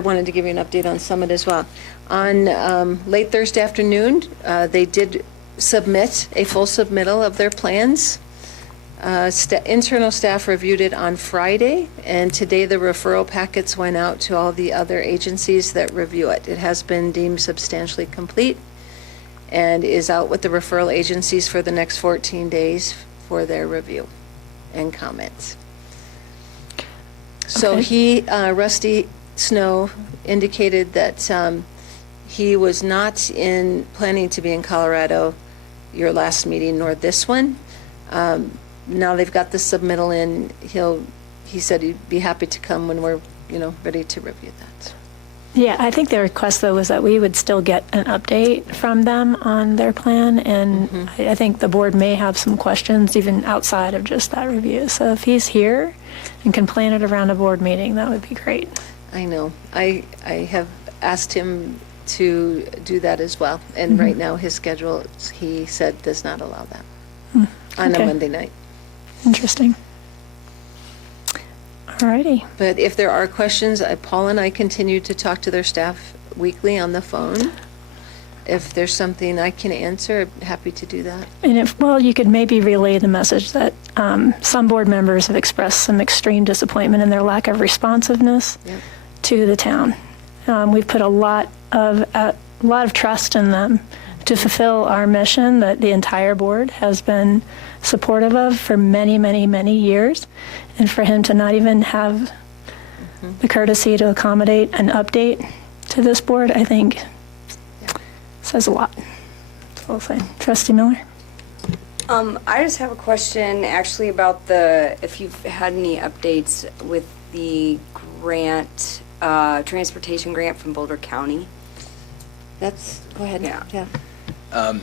wanted to give you an update on Summit as well. On late Thursday afternoon, they did submit a full submittal of their plans. Internal staff reviewed it on Friday, and today the referral packets went out to all the other agencies that review it. It has been deemed substantially complete and is out with the referral agencies for the next 14 days for their review and comments. So Rusty Snow indicated that he was not planning to be in Colorado your last meeting nor this one. Now they've got the submittal in, he said he'd be happy to come when we're, ready to review that. Yeah, I think the request, though, was that we would still get an update from them on their plan, and I think the board may have some questions even outside of just that review. So if he's here and can plan it around a board meeting, that would be great. I know. I have asked him to do that as well, and right now his schedule, he said, does not allow that on a Monday night. Interesting. All righty. But if there are questions, Paul and I continue to talk to their staff weekly on the phone. If there's something I can answer, I'm happy to do that. And you could maybe relay the message that some board members have expressed some extreme disappointment in their lack of responsiveness to the town. We've put a lot of trust in them to fulfill our mission that the entire board has been supportive of for many, many, many years. And for him to not even have the courtesy to accommodate an update to this board, I think says a lot. That's all I'll say. Trustee Miller? I just have a question actually about if you've had any updates with the grant, transportation grant from Boulder County. Go ahead. Yeah.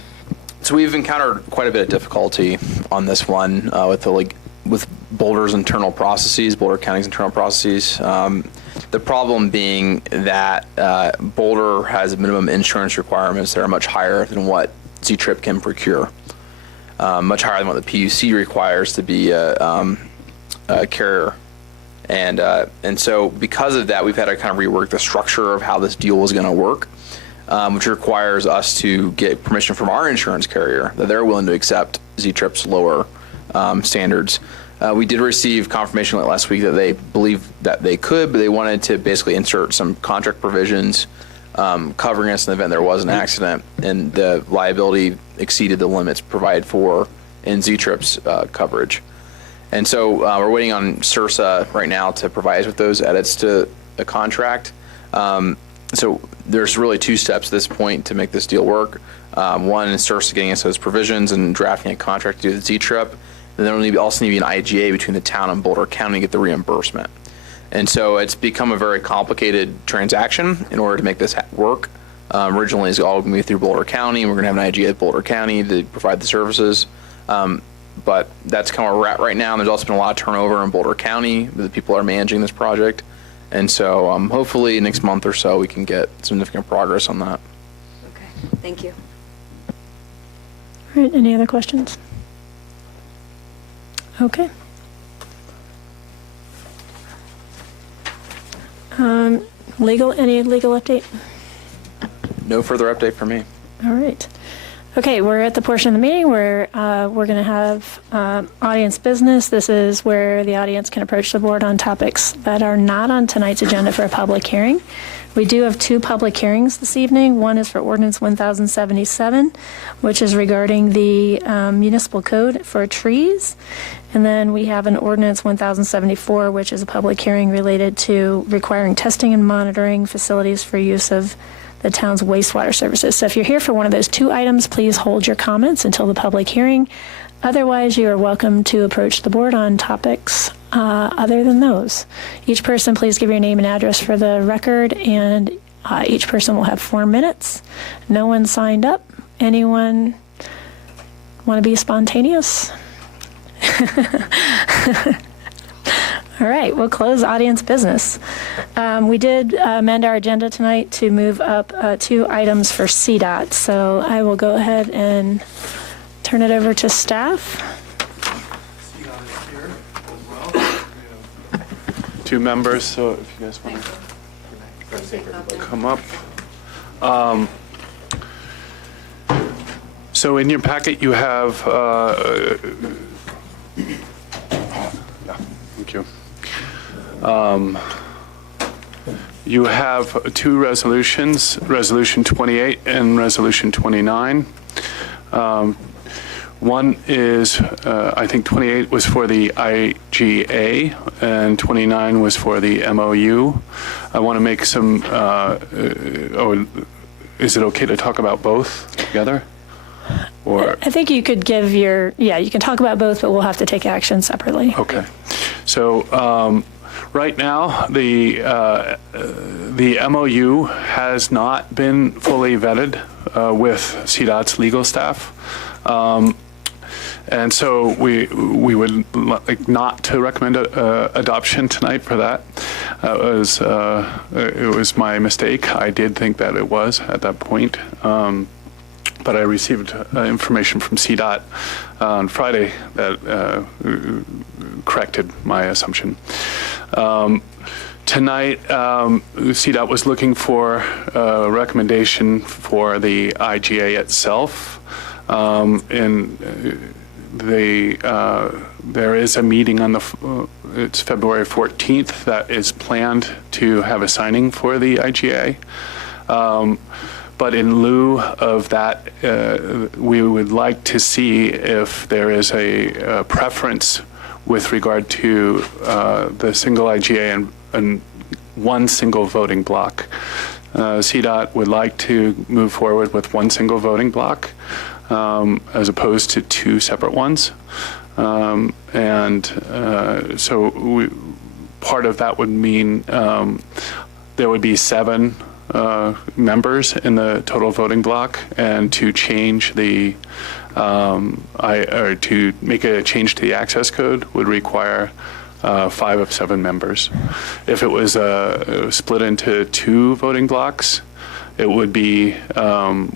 So we've encountered quite a bit of difficulty on this one with Boulder's internal processes, Boulder County's internal processes. The problem being that Boulder has minimum insurance requirements that are much higher than what Z-Trip can procure, much higher than what the PUC requires to be a carrier. And so because of that, we've had to kind of rework the structure of how this deal was going to work, which requires us to get permission from our insurance carrier that they're willing to accept Z-Trip's lower standards. We did receive confirmation last week that they believe that they could, but they wanted to basically insert some contract provisions covering us in the event there was an accident and the liability exceeded the limits provided for in Z-Trip's coverage. And so we're waiting on CIRSA right now to provide us with those edits to the contract. So there's really two steps at this point to make this deal work. One is CIRSA getting us those provisions and drafting a contract to do the Z-Trip. And then there will also need to be an IGA between the town and Boulder County to get the reimbursement. And so it's become a very complicated transaction in order to make this work. Originally, it's all going to be through Boulder County. We're going to have an IGA at Boulder County to provide the services. But that's kind of where we're at right now. And there's also been a lot of turnover in Boulder County. The people are managing this project. And so hopefully next month or so we can get significant progress on that. Okay, thank you. All right, any other questions? Okay. Any legal update? No further update for me. All right. Okay, we're at the portion of the meeting where we're going to have audience business. This is where the audience can approach the board on topics that are not on tonight's agenda for a public hearing. We do have two public hearings this evening. One is for Ordinance 1077, which is regarding the municipal code for trees. And then we have an Ordinance 1074, which is a public hearing related to requiring testing and monitoring facilities for use of the town's wastewater services. So if you're here for one of those two items, please hold your comments until the public hearing. Otherwise, you are welcome to approach the board on topics other than those. Each person, please give your name and address for the record, and each person will have 4 minutes. No one signed up. Anyone want to be spontaneous? All right, we'll close audience business. We did amend our agenda tonight to move up 2 items for CDOT, so I will go ahead and turn it over to staff. CDOT is here as well. 2 members, so if you guys want to come up. So in your packet, you have, thank you. You have two resolutions, Resolution 28 and Resolution 29. One is, I think 28 was for the IGA and 29 was for the MOU. I want to make some, is it okay to talk about both together? Or I think you could give you can talk about both, but we'll have to take action separately. okay. So right now, the MOU has not been fully vetted with CDOT's legal staff. And so we would like not to recommend adoption tonight for that. It was my mistake. I did think that it was at that point. But I received information from CDOT on Friday that corrected my assumption. Tonight, CDOT was looking for a recommendation for the IGA itself. And there is a meeting on it's February 14th that is planned to have a signing for the IGA. But in lieu of that, we would like to see if there is a preference with regard to the single IGA and one single voting block. CDOT would like to move forward with one single voting block as opposed to two separate ones. So part of that would mean there would be 7 members in the total voting block, and to change the to make a change to the access code would require 5 of 7 members. If it was split into 2 voting blocks, it would be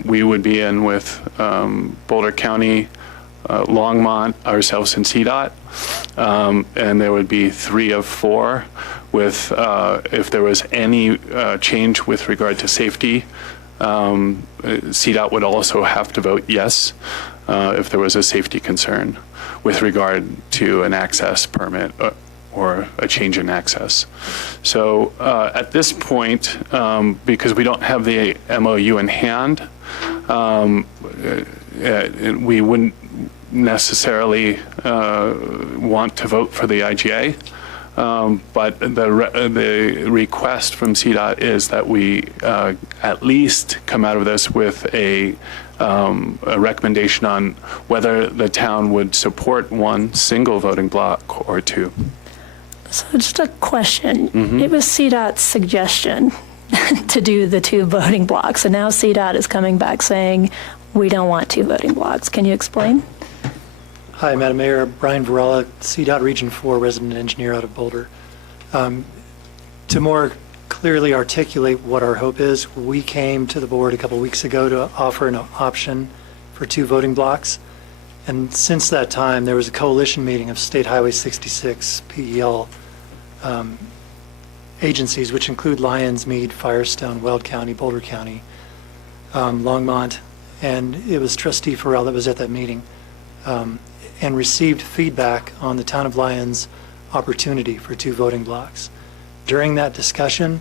we would be in with Boulder County, Longmont, ourselves, and CDOT, and there would be 3 of 4 with if there was any change with regard to safety, CDOT would also have to vote yes if there was a safety concern with regard to an access permit or a change in access. So at this point, because we don't have the MOU in hand, we wouldn't necessarily want to vote for the IGA. But the request from CDOT is that we at least come out of this with a recommendation on whether the town would support one single voting block or 2. So just a question. It was CDOT's suggestion to do the 2 voting blocks, and now CDOT is coming back saying we don't want 2 voting blocks. Can you explain? Hi, Madam Mayor. Brian Varela, CDOT Region 4 resident engineer out of Boulder. To more clearly articulate what our hope is, we came to the board a couple weeks ago to offer an option for 2 voting blocks. And since that time, there was a coalition meeting of State Highway 66 PEL agencies, which include Lyons, Meade, Firestone, Weld County, Boulder County, Longmont, and it was Trustee Farrell that was at that meeting. And received feedback on the Town of Lyons' opportunity for 2 voting blocks. During that discussion,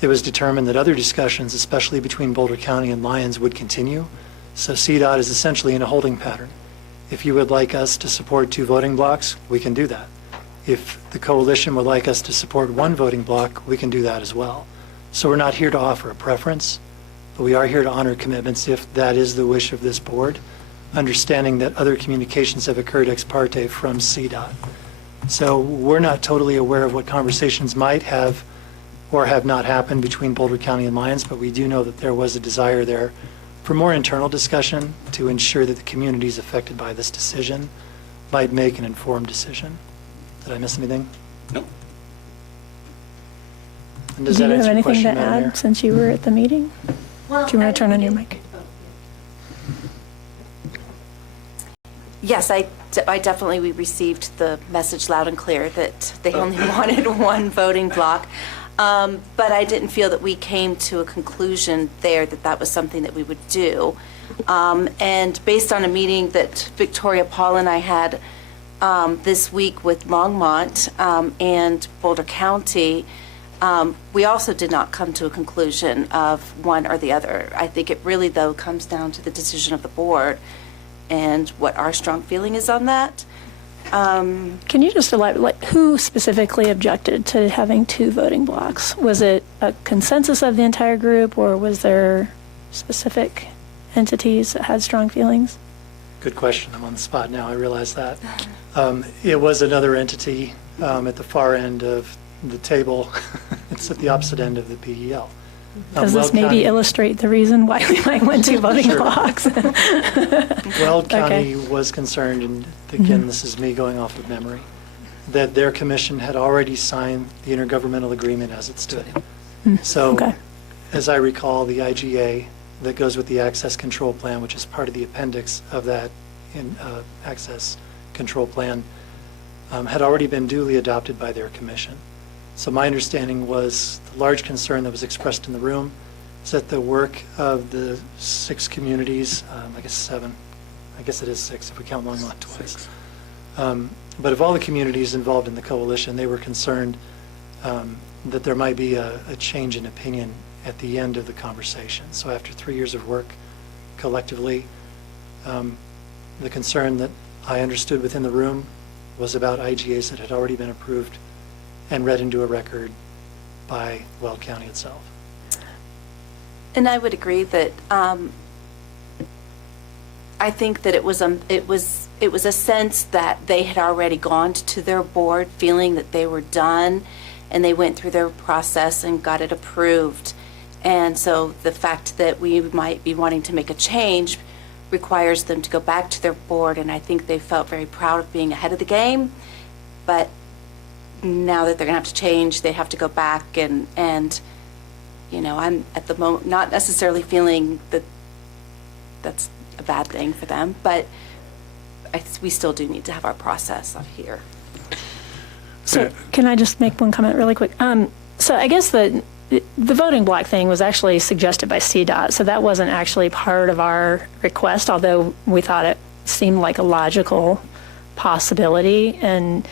it was determined that other discussions, especially between Boulder County and Lyons, would continue. So CDOT is essentially in a holding pattern. If you would like us to support 2 voting blocks, we can do that. If the coalition would like us to support 1 voting block, we can do that as well. So we're not here to offer a preference, but we are here to honor commitments if that is the wish of this board, understanding that other communications have occurred ex parte from CDOT. So we're not totally aware of what conversations might have or have not happened between Boulder County and Lyons, but we do know that there was a desire there for more internal discussion to ensure that the communities affected by this decision might make an informed decision. Did I miss anything? No. And does Do you that have answer your anything question, to Madam Mayor? add since you were at the meeting? Well, Do you want to turn on your mic? Yes, I definitely, we received the message loud and clear that they only wanted 1 voting block. But I didn't feel that we came to a conclusion there that that was something that we would do. And based on a meeting that Victoria Paul and I had this week with Longmont and Boulder County, we also did not come to a conclusion of one or the other. I think it really, though, comes down to the decision of the board and what our strong feeling is on that. Can you just elaborate, like, who specifically objected to having 2 voting blocks? Was it a consensus of the entire group, or was there specific entities that had strong feelings? Good question. I'm on the spot now. I realize that. It was another entity at the far end of the table. It's at the opposite end of the PEL. Does this maybe illustrate the reason why we might want 2 voting Sure. blocks? Weld County was concerned, and again, this is me going off of memory, that their commission had already signed the intergovernmental agreement as it stood. So, Okay. as I recall, the IGA that goes with the access control plan, which is part of the appendix of that access control plan, had already been duly adopted by their commission. So my understanding was the large concern that was expressed in the room is that the work of the 6 communities, I guess 7, I guess it is 6 if we count Longmont twice. But of all the communities involved in the coalition, they were concerned that there might be a change in opinion at the end of the conversation. So after 3 years of work collectively, the concern that I understood within the room was about IGAs that had already been approved and read into a record by Weld County itself. And I would agree that I think that it was a sense that they had already gone to their board feeling that they were done, and they went through their process and got it approved. And so the fact that we might be wanting to make a change requires them to go back to their board, and I think they felt very proud of being ahead of the game. But now that they're going to have to change, they have to go back and you know, I'm at the moment not necessarily feeling that that's a bad thing for them, but we still do need to have our process out here. So can I just make one comment really quick? So I guess the voting block thing was actually suggested by CDOT, so that wasn't actually part of our request, although we thought it seemed like a logical possibility. And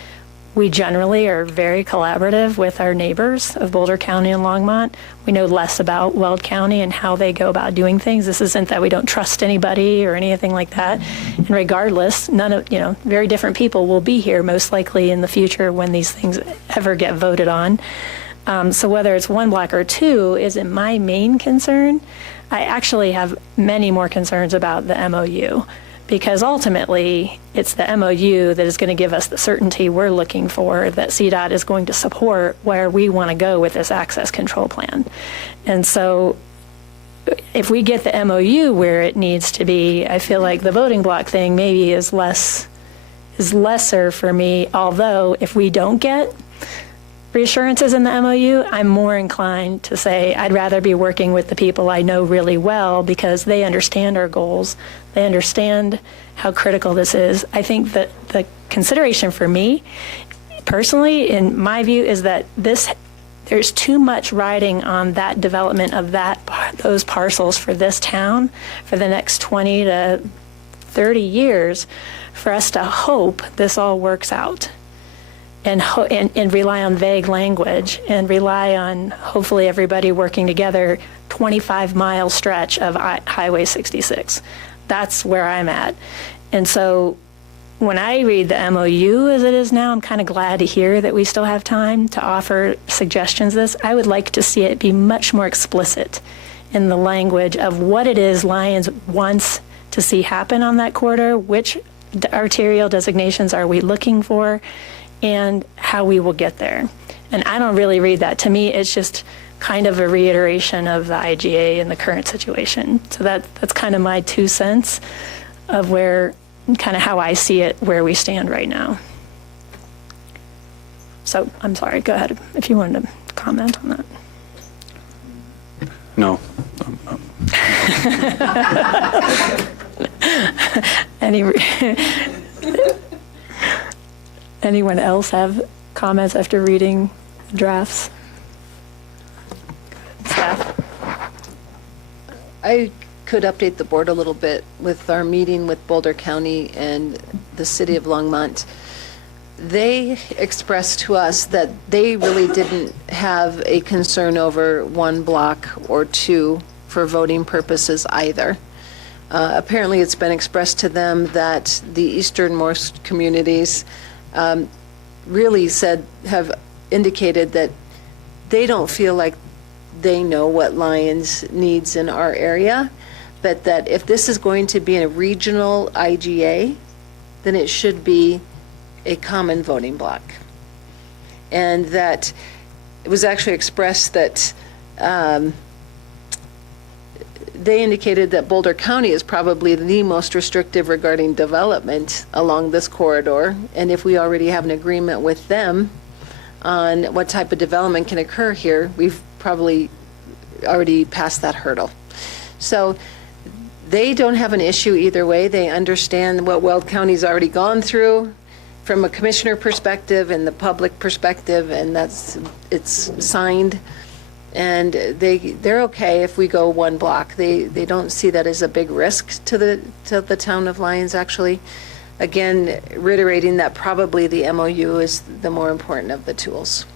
we generally are very collaborative with our neighbors of Boulder County and Longmont. We know less about Weld County and how they go about doing things. This isn't that we don't trust anybody or anything like that. And regardless, very different people will be here most likely in the future when these things ever get voted on. So whether it's 1 block or 2 isn't my main concern. I actually have many more concerns about the MOU, because ultimately it's the MOU that is going to give us the certainty we're looking for, that CDOT is going to support where we want to go with this access control plan. And so if we get the MOU where it needs to be, I feel like the voting block thing maybe is lesser for me, although if we don't get reassurances in the MOU, I'm more inclined to say I'd rather be working with the people I know really well, because they understand our goals. They understand how critical this is. I think that the consideration for me, personally, in my view, is that there's too much riding on that development of those parcels for this town for the next 20 to 30 years for us to hope this all works out. And rely on vague language, and rely on hopefully everybody working together, 25-mile stretch of Highway 66. That's where I'm at. And so when I read the MOU as it is now, I'm kind of glad to hear that we still have time to offer suggestions. I would like to see it be much more explicit in the language of what it is Lions wants to see happen on that corridor, which arterial designations are we looking for, and how we will get there. And I don't really read that. To me, it's just kind of a reiteration of the IGA in the current situation. So that's kind of my 2 cents of kind of how I see it, where we stand right now. So I'm sorry, go ahead if you wanted to comment on that. No. Anyone else have comments after reading drafts? Staff? I could update the board a little bit with our meeting with Boulder County and the city of Longmont. They expressed to us that they really didn't have a concern over one block or two for voting purposes either. Apparently, it's been expressed to them that the easternmost communities really have indicated that they don't feel like they know what Lions needs in our area, but that if this is going to be a regional IGA, then it should be a common voting block. And that it was actually expressed that they indicated that Boulder County is probably the most restrictive regarding development along this corridor. And if we already have an agreement with them on what type of development can occur here, we've probably already passed that hurdle. So they don't have an issue either way. They understand what Weld County's already gone through from a commissioner perspective and the public perspective, and it's signed. And they're okay if we go one block. They don't see that as a big risk to the town of Lyons, actually. Again, reiterating that probably the MOU is the more important of the tools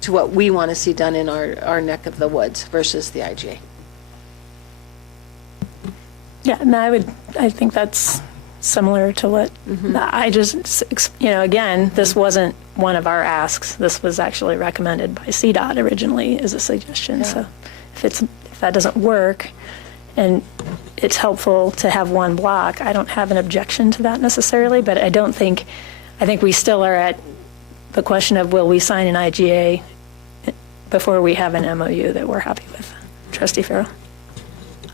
to what we want to see done in our neck of the woods versus the IGA. Yeah, no, I think that's similar to what I just, again, this wasn't one of our asks. This was actually recommended by CDOT originally as a suggestion. Yeah. So if that doesn't work and it's helpful to have one block, I don't have an objection to that necessarily, but I think we still are at the question of will we sign an IGA before we have an MOU that we're happy with. Trustee Farrell?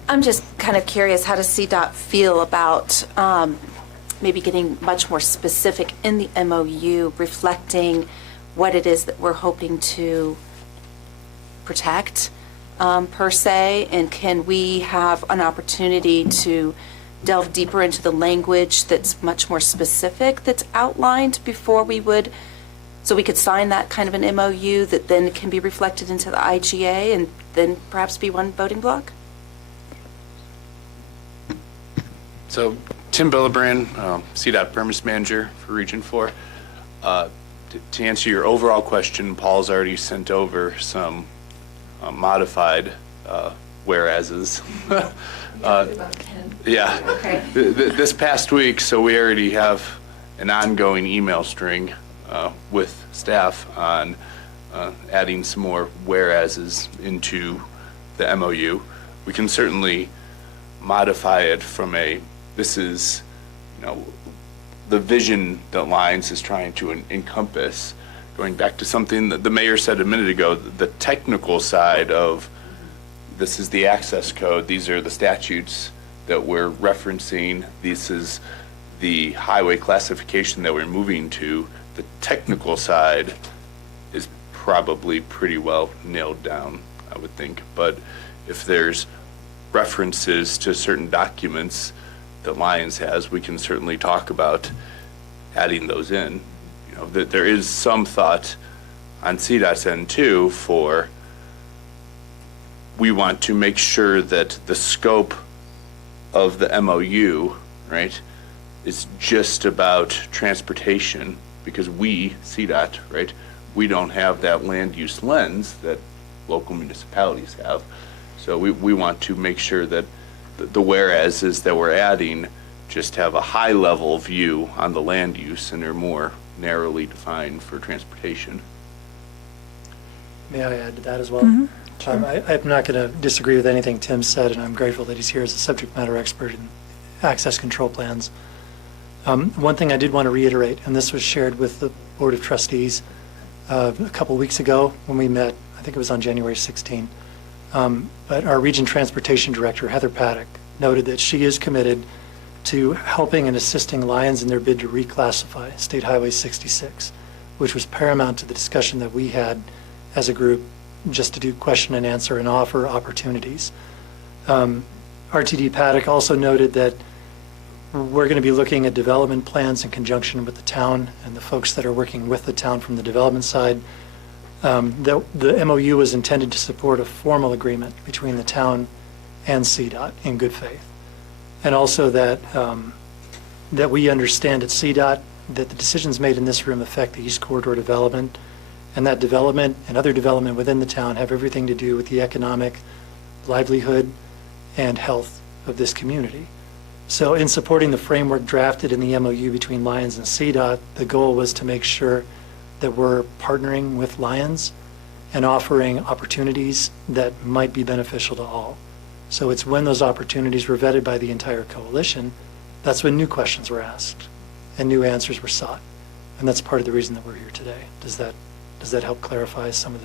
I'm just kind of curious, how does CDOT feel about maybe getting much more specific in the MOU, reflecting what it is that we're hoping to protect, per se? And can we have an opportunity to delve deeper into the language that's much more specific that's outlined before so we could sign that kind of an MOU that then can be reflected into the IGA and then perhaps be one voting block? So Tim Billebrand, CDOT Permits Manager for Region 4. To answer your overall question, Paul's already sent over some modified whereases. Yeah. Okay. This past week, so we already have an ongoing email string with staff on adding some more whereases into the MOU. We can certainly modify it from this is, the vision that Lyons is trying to encompass, going back to something that the mayor said a minute ago, the technical side of this is the access code, these are the statutes that we're referencing, this is the highway classification that we're moving to. The technical side is probably pretty well nailed down, I would think. But if there's references to certain documents that Lyons has, we can certainly talk about adding those in. That there is some thought on CDOT's end too we want to make sure that the scope of the MOU, right, is just about transportation, because CDOT, right, we don't have that land use lens that local municipalities have. So we want to make sure that the whereases that we're adding just have a high level view on the land use and are more narrowly defined for transportation. May I add to that as well? Sure. I'm not going to disagree with anything Tim said, and I'm grateful that he's here as a subject matter expert in access control plans. One thing I did want to reiterate, and this was shared with the Board of Trustees a couple weeks ago when we met, I think it was on January 16. But our Region Transportation Director, Heather Paddock, noted that she is committed to helping and assisting Lyons in their bid to reclassify State Highway 66, which was paramount to the discussion that we had as a group, just to do question and answer and offer opportunities. RTD Paddock also noted that we're going to be looking at development plans in conjunction with the town and the folks that are working with the town from the development side. The MOU was intended to support a formal agreement between the town and CDOT in good faith. And also that, that we understand at CDOT that the decisions made in this room affect the East Corridor development, and that development and other development within the town have everything to do with the economic livelihood and health of this community. So in supporting the framework drafted in the MOU between Lions and CDOT, the goal was to make sure that we're partnering with Lions and offering opportunities that might be beneficial to all. So it's when those opportunities were vetted by the entire coalition, that's when new questions were asked and new answers were sought. And that's part of the reason that we're here today. Does that help clarify some of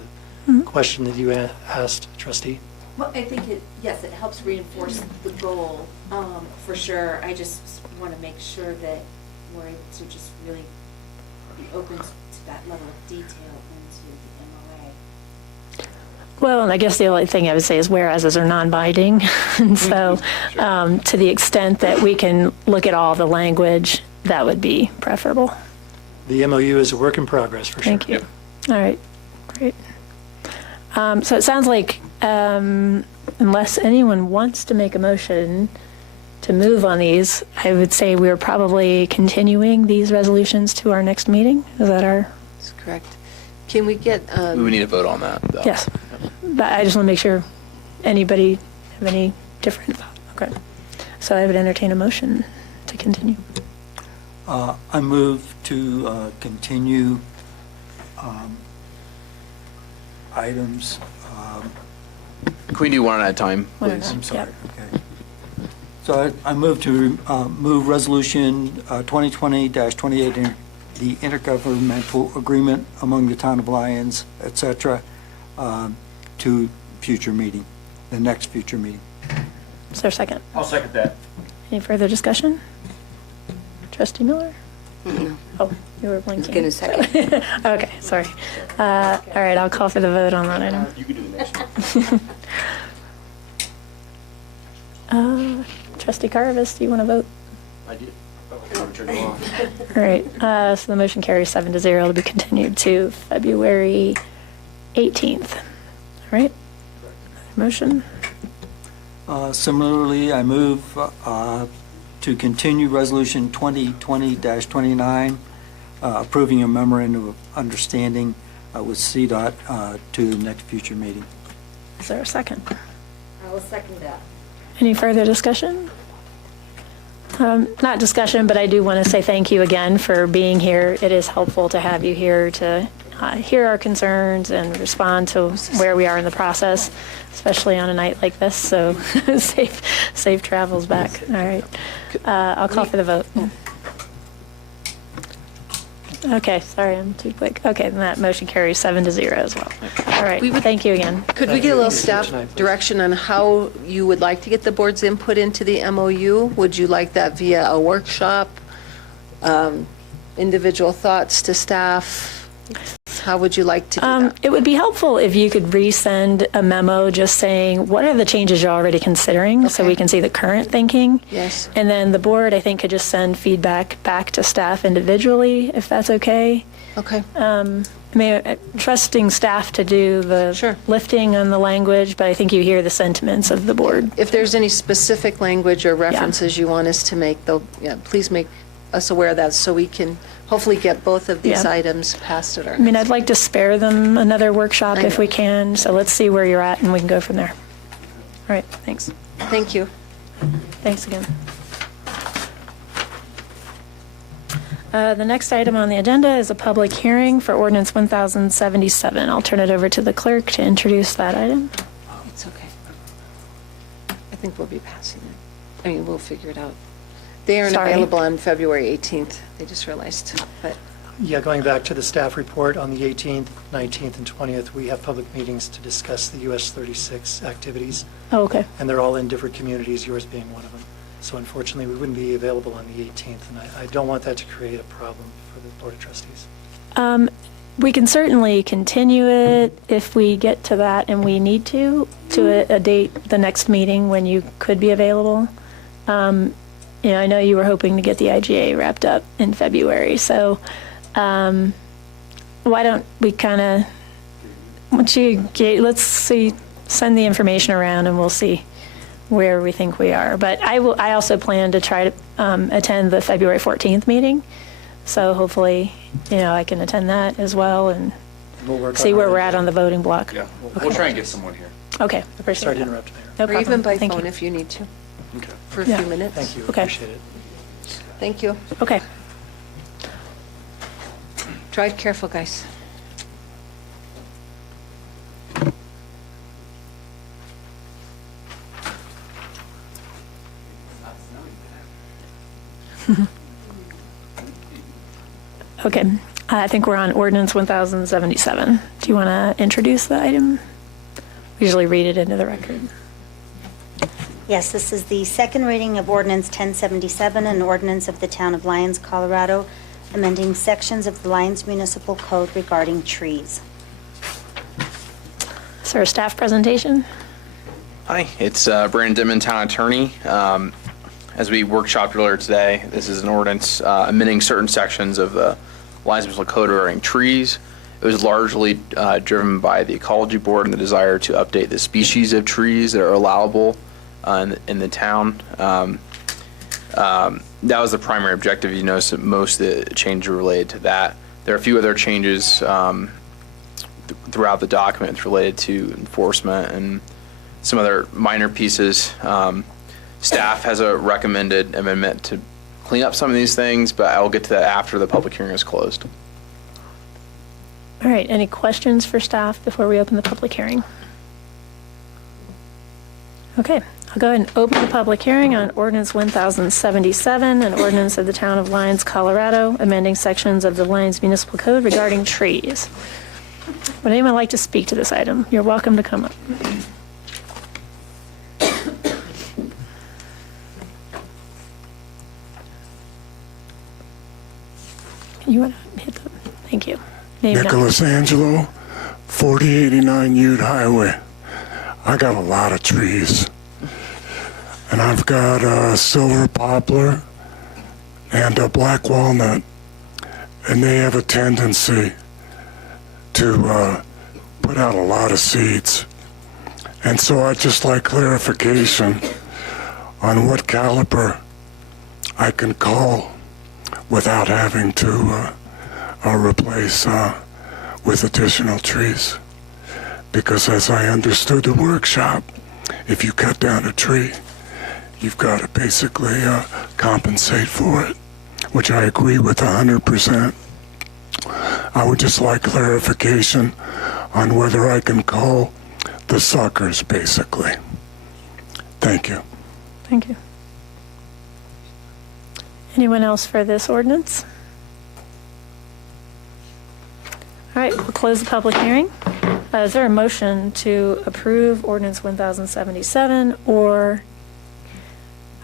the question that you asked, Trustee? Well, I think yes, it helps reinforce the goal, for sure. I just want to make sure that we're able to just really be open to that level of detail into the MOA. Well, and I guess the only thing I would say is whereases are non-binding. And so to the extent that we can look at all the language, that would be preferable. The MOU is a work in progress, for sure. Thank you. All right, great. So it sounds like unless anyone wants to make a motion to move on these, I would say we're probably continuing these resolutions to our next meeting. Is that our? That's correct. Can we get? We would need to vote on that, though. Yes. But I just want to make sure anybody have any different thought. Okay. So I would entertain a motion to continue. I move to continue items. Can we do one at a time, One at a please? time. I'm sorry. Yep. Okay. So I move to move Resolution 2020-28, the intergovernmental agreement among the town of Lyons, et cetera, to future meeting, the next future meeting. Is there a second? I'll second that. Any further discussion? Trustee Miller? No. Oh, you were I was blinking. going to second. Okay, sorry. All right, I'll call for the vote on that item. You can do the next one. Trustee Carvis, do you want to vote? I did. Oh, turn it off. All right, so the motion carries 7-0 to be continued to February 18th. All right? Motion? Similarly, I move to continue Resolution 2020-29, approving a memorandum of understanding with CDOT to the next future meeting. Is there a second? I will second that. Any further discussion? Not discussion, but I do want to say thank you again for being here. It is helpful to have you here to hear our concerns and respond to where we are in the process, especially on a night like this. So safe travels back. All right. I'll call for the vote. Okay, sorry, I'm too quick. Okay, then that motion carries 7-0 as well. All right, thank you again. Could we get a little staff direction on how you would like to get the board's input into the MOU? Would you like that via a workshop? Individual thoughts to staff? How would you like to do that? It would be helpful if you could resend a memo just saying, what are the changes you're already considering, so we can see the current thinking? Yes. And then the board, I think, could just send feedback back to staff individually, if that's okay. Okay. I mean, trusting staff to do the lifting on the language, but I think you hear the sentiments of the board. If there's any specific language or references you want us to make, though, please make us aware of that so we can hopefully get both of these items passed at our. I mean, I'd like to spare them another workshop if we can, so let's see where you're at and we can go from there. All right, thanks. Thank you. Thanks again. The next item on the agenda is a public hearing for ordinance 1077. I'll turn it over to the clerk to introduce that item. It's okay. I think we'll be passing it. I mean, we'll figure it out. They aren't available on February 18th. They just realized, but. Yeah, going back to the staff report, on the 18th, 19th, and 20th, we have public meetings to discuss the US 36 activities. Oh, okay. And they're all in different communities, yours being one of them. So unfortunately, we wouldn't be available on the 18th, and I don't want that to create a problem for the Board of Trustees. We can certainly continue it if we get to that and we need to a date, the next meeting when you could be available. You know, I know you were hoping to get the IGA wrapped up in February, so why don't we kind of, let's see, send the information around and we'll see where we think we are. But I also plan to try to attend the February 14th meeting. So hopefully, I can attend that as well and We'll work see on where it. we're at on the voting block. Yeah, we'll try and get someone here. Okay, appreciate Sorry to that. interrupt, Mayor. No Or problem. even by Thank phone you. if you need to, Okay. for a Yeah. few minutes. Thank you, Okay. appreciate it. Thank you. Okay. Drive careful, guys. Okay, I think we're on ordinance 1077. Do you want to introduce the item? We usually read it into the record. Yes, this is the second reading of ordinance 1077, an ordinance of the Town of Lyons, Colorado, amending sections of the Lyons Municipal Code regarding trees. Is there a staff presentation? Hi, it's Brandon Dimon, Town Attorney. As we workshopped earlier today, this is an ordinance amending certain sections of the Lyons Municipal Code regarding trees. It was largely driven by the Ecology Board and the desire to update the species of trees that are allowable in the town. That was the primary objective. You notice that most of the changes are related to that. There are a few other changes throughout the documents related to enforcement and some other minor pieces. Staff has a recommended amendment to clean up some of these things, but I'll get to that after the public hearing is closed. All right, any questions for staff before we open the public hearing? Okay, I'll go ahead and open the public hearing on ordinance 1077, an ordinance of the Town of Lyons, Colorado, amending sections of the Lyons Municipal Code regarding trees. Would anyone like to speak to this item? You're welcome to come up. You want to hit the, thank you. Name and Nicholas Angelo, 4089 Ute Highway. I got a lot of trees. And I've got a silver poplar and a black walnut. And they have a tendency to put out a lot of seeds. And so I'd just like clarification on what caliber I can call without having to replace with additional trees. Because as I understood the workshop, if you cut down a tree, you've got to basically compensate for it, which I agree with 100%. I would just like clarification on whether I can call the suckers, basically. Thank you. Thank you. Anyone else for this ordinance? All right, we'll close the public hearing. Is there a motion to approve ordinance 1077, or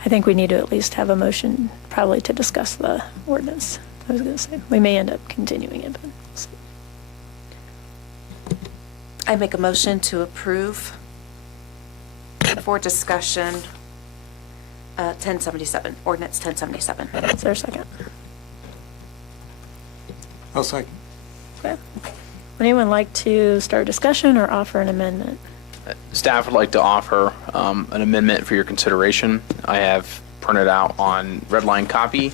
I think we need to at least have a motion probably to discuss the ordinance. I was going to say, we may end up continuing it, but we'll see. I make a motion to approve for discussion 1077, ordinance 1077. Is there a second? I'll second. Okay. Would anyone like to start discussion or offer an amendment? Staff would like to offer an amendment for your consideration. I have printed out on red line copy,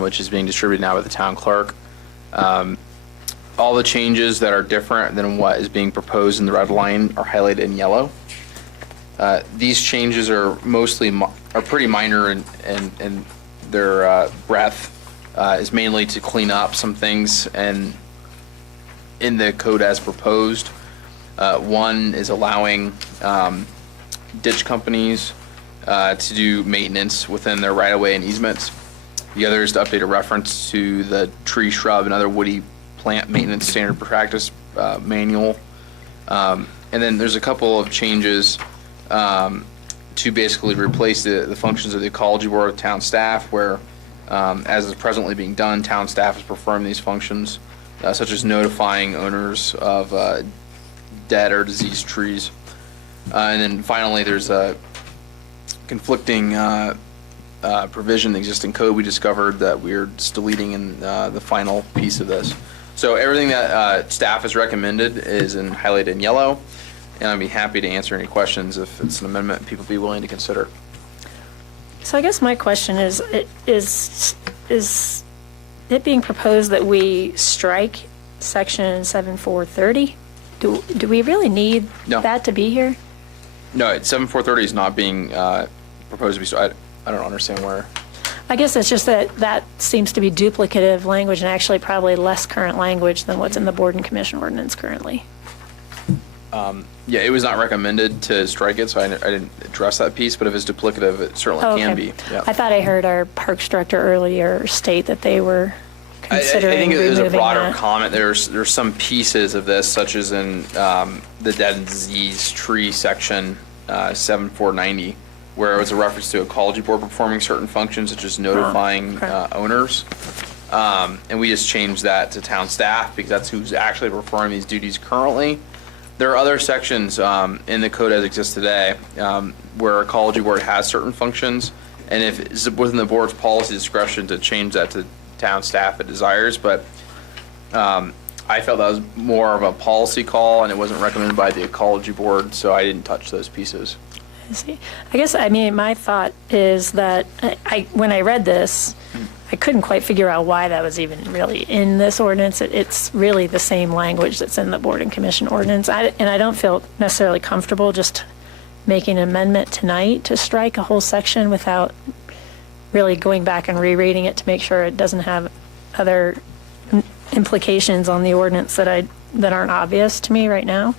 which is being distributed now by the town clerk. All the changes that are different than what is being proposed in the red line are highlighted in yellow. These changes are pretty minor, and their breadth is mainly to clean up some things and in the code as proposed. One is allowing ditch companies to do maintenance within their right-of-way and easements. The other is to update a reference to the tree, shrub, and other woody plant maintenance standard practice manual. And then there's a couple of changes to basically replace the functions of the Ecology Board with town staff, where, as is presently being done, town staff is performing these functions, such as notifying owners of dead or diseased trees. And then finally, there's a conflicting provision in the existing code we discovered that we're just deleting in the final piece of this. So everything that staff has recommended is highlighted in yellow, and I'd be happy to answer any questions if it's an amendment people be willing to consider. So I guess my question is it being proposed that we strike section 7430? Do we really need No. that to be here? No, 7430 is not being proposed to be, I don't understand where. I guess it's just that seems to be duplicative language and actually probably less current language than what's in the board and commission ordinance currently. Yeah, it was not recommended to strike it, so I didn't address that piece, but if it's duplicative, it certainly Oh, can okay. be. Yeah. I thought I heard our parks director earlier state that they were I considering think it was a removing broader that. comment. There's some pieces of this, such as in the dead and diseased tree section, 7490, where it was a reference to ecology board performing certain functions, such as notifying owners. And we just changed that to town staff because that's who's actually performing these duties currently. There are other sections in the code as exists today where ecology board has certain functions, and if it's within the board's policy discretion to change that to town staff it desires, but I felt that was more of a policy call and it wasn't recommended by the ecology board, so I didn't touch those pieces. I see. I guess, I mean, my thought is that when I read this, I couldn't quite figure out why that was even really in this ordinance. It's really the same language that's in the board and commission ordinance. And I don't feel necessarily comfortable just making an amendment tonight to strike a whole section without really going back and rereading it to make sure it doesn't have other implications on the ordinance that aren't obvious to me right now.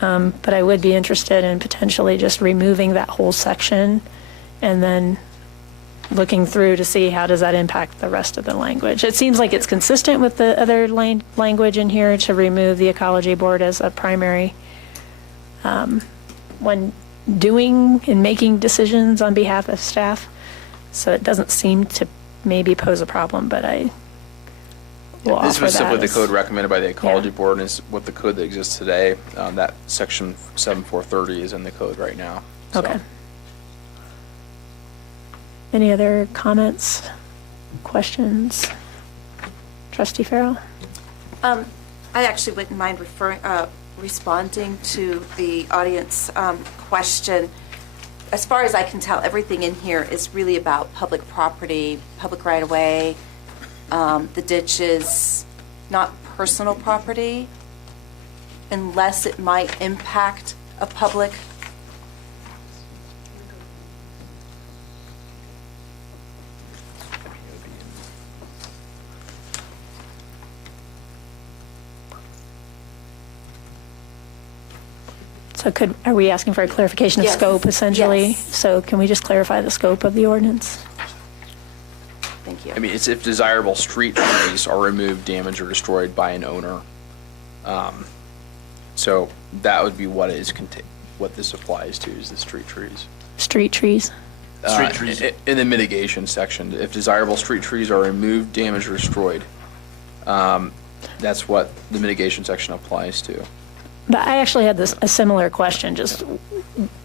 But I would be interested in potentially just removing that whole section and then looking through to see how does that impact the rest of the language. It seems like it's consistent with the other language in here to remove the ecology board as a primary when doing and making decisions on behalf of staff. So it doesn't seem to maybe pose a problem, but I will offer that. This was simply the as- code recommended by the ecology Yeah. board, and is what the code that exists today. That section 7430 is in the code right now. So. Okay. Any other comments, questions? Trustee Farrell? I actually wouldn't mind responding to the audience question. As far as I can tell, everything in here is really about public property, public right-of-way, the ditches, not personal property, unless it might impact a public. So are we asking for a clarification of Yes. scope essentially? Yes. So can we just clarify the scope of the ordinance? Thank you. I mean, it's if desirable street trees are removed, damaged, or destroyed by an owner. So that would be what this applies to, is the street trees. Street trees? Street trees. In the mitigation section, if desirable street trees are removed, damaged, or destroyed, that's what the mitigation section applies to. But I actually had a similar question, just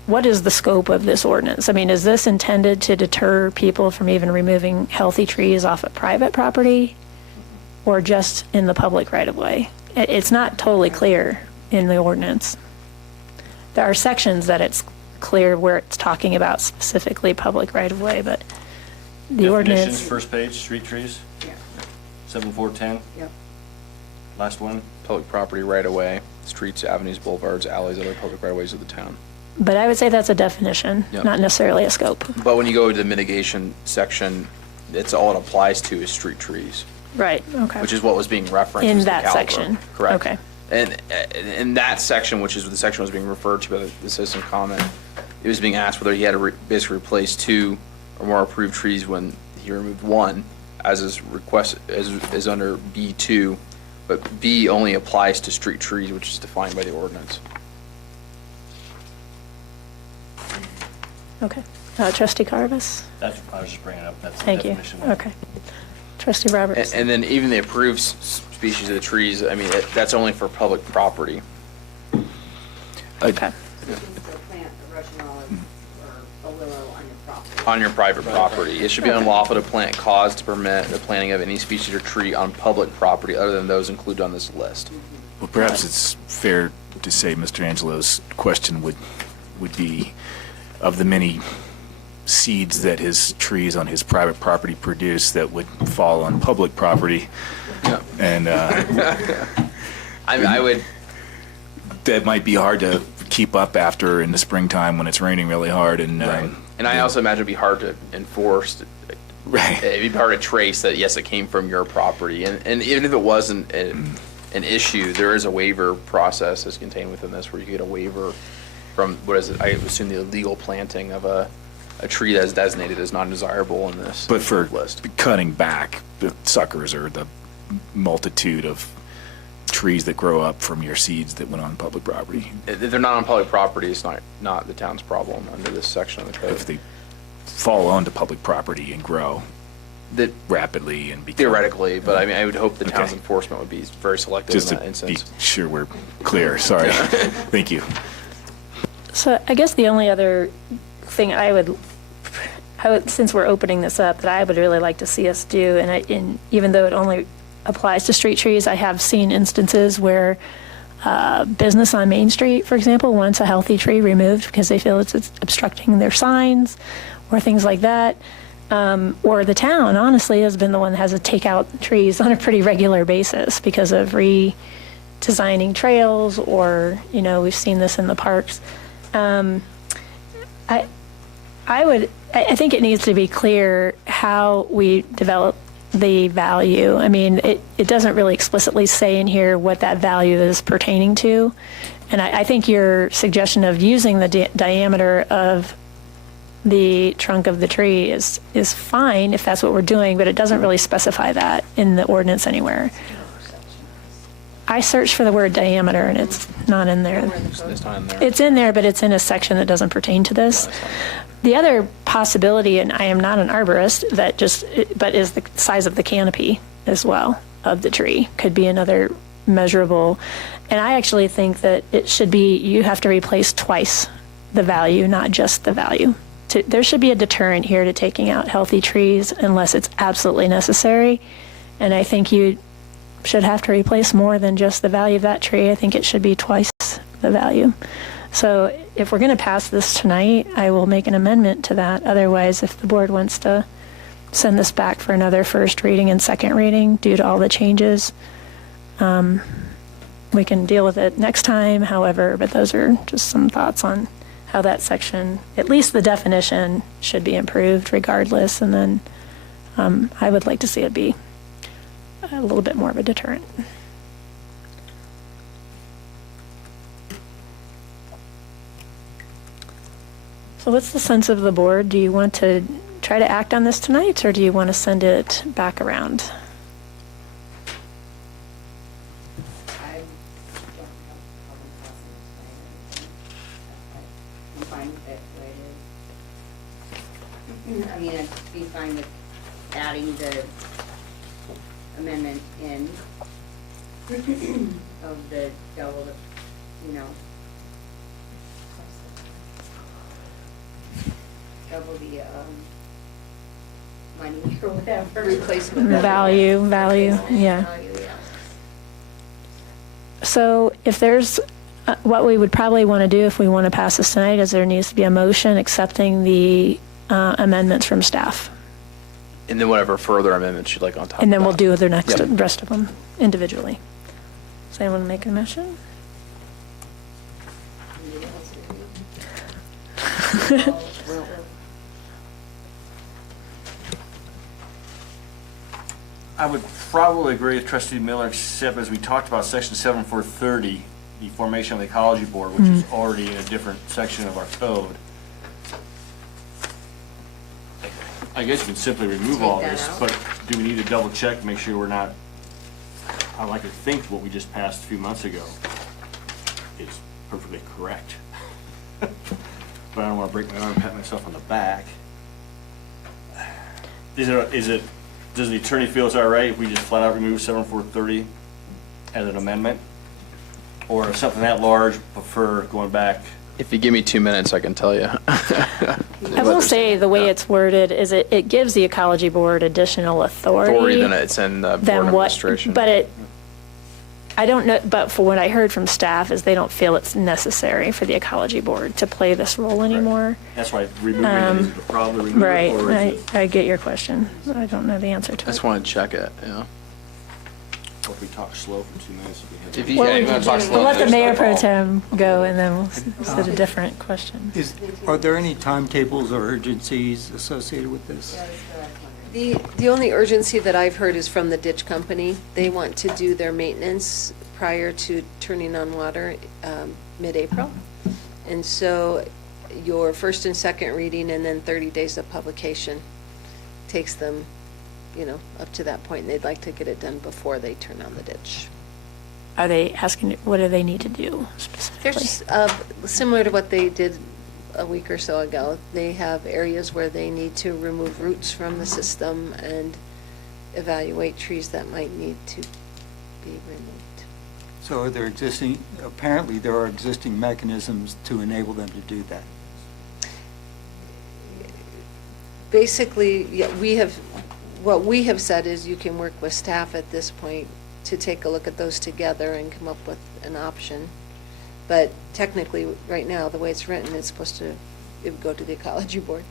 what is the scope of this ordinance? I mean, is this intended to deter people from even removing healthy trees off of private property or just in the public right-of-way? It's not totally clear in the ordinance. There are sections that it's clear where it's talking about specifically public right-of-way, but the Definitions, ordinance, first page, street trees. 7410. Yep. Last one. Public property right away, streets, avenues, boulevards, alleys, other public right of ways of the town. but I would say that's a definition, Yep. not necessarily a scope. But when you go to the mitigation section, it's all it applies to is street trees, Right, okay. which is what was being referenced. In as the that caliber. section. Correct. Okay. And in that section, which is the section was being referred to by the citizen comment, it was being asked whether he had to basically replace 2 or more approved trees when he removed 1, as is request is under B2, but B only applies to street trees, which is defined by the ordinance. Okay. Trustee Carvis? That's what I was just bringing up. That's the Thank you. definition. Okay. Trustee Roberts? And then even the approved species of the trees, I mean, that's only for public property. Okay. On your private property. It should be unlawful to plant cause to permit the planting of any species or tree on public property other than those included on this list. Well, perhaps it's fair to say Mr. Angelo's question would be, of the many seeds that his trees on his private property produce that would fall on public property. Yeah. And I would, that might be hard to keep up after in the springtime when it's raining really hard. And and I also imagine it'd be hard to enforce. Right. It'd be hard to trace that, yes, it came from your property. And even if it wasn't an issue, there is a waiver process that's contained within this where you get a waiver from, what is it, I assume the illegal planting of a tree that's designated as non-desirable in this But for list. cutting back the suckers or the multitude of trees that grow up from your seeds that went on public property. If they're not on public property, it's not the town's problem under this section of the code. If they fall onto public property and grow That rapidly and become... theoretically, but I mean, I would hope the town's Okay. enforcement would be very selective Just in that to be instance. sure we're clear, sorry. Thank you. So I guess the only other thing I would, since we're opening this up, that I would really like to see us do, and even though it only applies to street trees, I have seen instances where business on Main Street, for example, wants a healthy tree removed because they feel it's obstructing their signs or things like that. Or the town, honestly, has been the one that has to take out trees on a pretty regular basis because of redesigning trails, or, we've seen this in the parks. I think it needs to be clear how we develop the value. I mean, it doesn't really explicitly say in here what that value is pertaining to. And I think your suggestion of using the diameter of the trunk of the tree is fine if that's what we're doing, but it doesn't really specify that in the ordinance anywhere. I searched for the word diameter and it's not in there. It's not in there. It's in there, but it's in a section that doesn't pertain to this. The other possibility, and I am not an arborist, but is the size of the canopy as well of the tree could be another measurable. And I actually think that it should be, you have to replace twice the value, not just the value. There should be a deterrent here to taking out healthy trees unless it's absolutely necessary. And I think you should have to replace more than just the value of that tree. I think it should be twice the value. So if we're going to pass this tonight, I will make an amendment to that. Otherwise, if the board wants to send this back for another first reading and second reading due to all the changes, we can deal with it next time. However, but those are just some thoughts on how that section, at least the definition, should be improved regardless. And then I would like to see it be a little bit more of a deterrent. So what's the sense of the board? Do you want to try to act on this tonight, or do you want to send it back around? I'm fine with it the way it is. I mean, I'd be fine with adding the amendment in of the double, double the money or whatever. Replacement Value, yeah. Value, yeah. So if there's, what we would probably want to do if we want to pass this tonight is there needs to be a motion accepting the amendments from staff. And then whatever further amendments you'd like on top And then of we'll that. do the next, Yep. rest of them individually. Does anyone make a motion? I would probably agree with Trustee Miller, except as we talked about section 7430, the formation of the ecology board, which is already in a different section of our code. I guess you can simply remove all Take that this, out. but do we need to double check, make sure we're not, I like to think what we just passed a few months ago is perfectly correct. But I don't want to break my arm and pat myself on the back. Does the attorney feel it's all right if we just flat out remove 7430 as an amendment? Or if something that large, prefer going back? If you give me 2 minutes, I can tell you. I will say the way it's worded is it gives the ecology board additional authority. Than it's in the board than what, administration. but I don't know, but for what I heard from staff is they don't feel it's necessary for the ecology board to play this role anymore. That's why removing it is the problem. Remove it, Right, or is it- I get your question. I don't know the answer I to just it. want to check it, yeah. Or if we talk slow for 2 minutes. If you, Well, yeah, you want to talk slow, We'll let the there's no mayor pro problem. tem go, and then we'll set a different question. Are there any timetables or urgencies associated with this? The only urgency that I've heard is from the ditch company. They want to do their maintenance prior to turning on water mid-April. And so your first and second reading and then 30 days of publication takes them, up to that point. And they'd like to get it done before they turn on the ditch. Are they asking, what do they need to do They're specifically? just similar to what they did a week or so ago. They have areas where they need to remove roots from the system and evaluate trees that might need to be removed. So apparently there are existing mechanisms to enable them to do that. Basically, yeah, what we have said is you can work with staff at this point to take a look at those together and come up with an option. But technically, right now, the way it's written, it would go to the ecology board.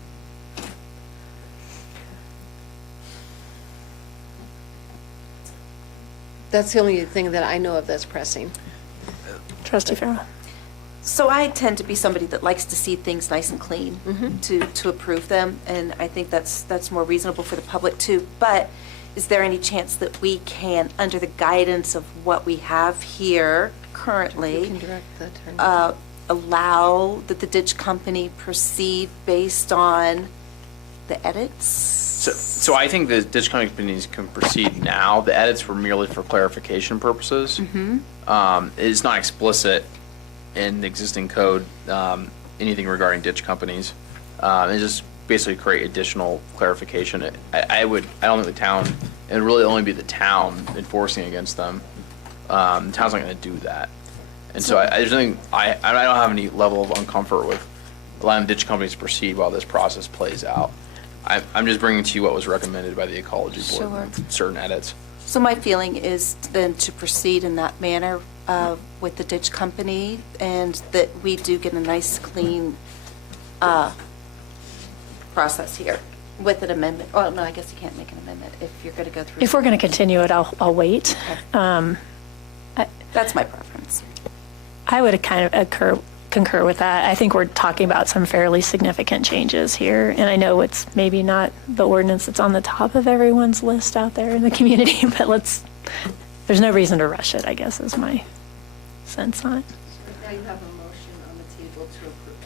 That's the only thing that I know of that's pressing. Trustee Farrell? So I tend to be somebody that likes to see things nice and clean to approve them, and I think that's more reasonable for the public too. But is there any chance that we can, under the guidance of what we have here currently, You can direct the attorney. allow that the ditch company proceed based on the edits? So I think the ditch companies can proceed now. The edits were merely for clarification purposes. It's not explicit in the existing code, anything regarding ditch companies. It's just basically create additional clarification. I don't think the town, it would really only be the town enforcing against them. The town's not going to do that. And so there's nothing, I don't have any level of uncomfort with allowing ditch companies to proceed while this process plays out. I'm just bringing to you what was recommended by the ecology board, Sure. with certain edits. So my feeling is then to proceed in that manner with the ditch company, and that we do get a nice, clean process here with an amendment. Oh, no, I guess you can't make an amendment if you're going to go through. If we're going to continue it, I'll wait. That's my preference. I would kind of concur with that. I think we're talking about some fairly significant changes here, and I know it's maybe not the ordinance that's on the top of everyone's list out there in the community, but there's no reason to rush it, I guess, is my sense on it. Now you have a motion on the table to approve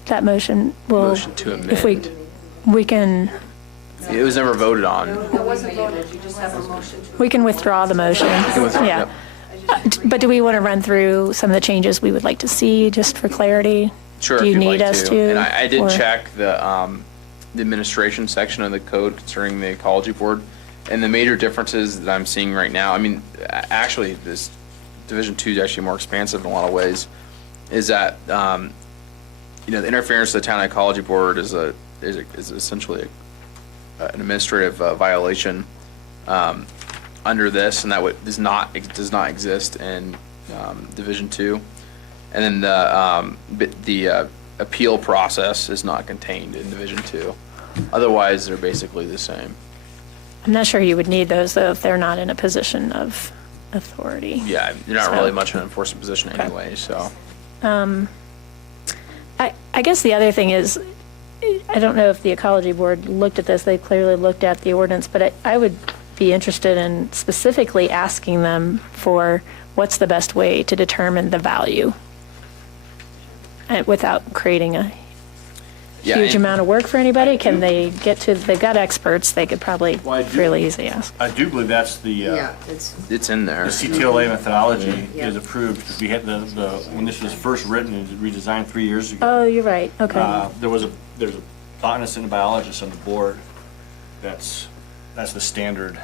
it. That motion will, Motion to if we can, It was never voted on. It wasn't voted, you just have a motion to. we can withdraw the motion. withdraw, Yeah. yep. But do we want to run through some of the changes we would like to see, just for clarity? Sure, Do if you you'd need like us to. to? And I did or- check the administration section of the code concerning the ecology board, and the major differences that I'm seeing right now, I mean, actually, this Division 2 is actually more expansive in a lot of ways, is that, the interference of the town ecology board is essentially an administrative violation under this, and that does not exist in Division 2. And then the appeal process is not contained in Division 2. Otherwise, they're basically the same. I'm not sure you would need those, though, if they're not in a position of authority. Yeah, you're not So- really much in an enforcement position Okay. anyway, so. I guess the other thing is, I don't know if the ecology board looked at this, they clearly looked at the ordinance, but I would be interested in specifically asking them for what's the best way to determine the value without creating a Yeah, huge and- amount of work for anybody. Can they they've got experts, they could probably fairly easily ask. I do believe that's the It's in there. the CTLA methodology is approved. We had when this was first written and redesigned 3 years ago. Oh, you're right, okay. There's a botanist and a biologist on the board. That's the standard.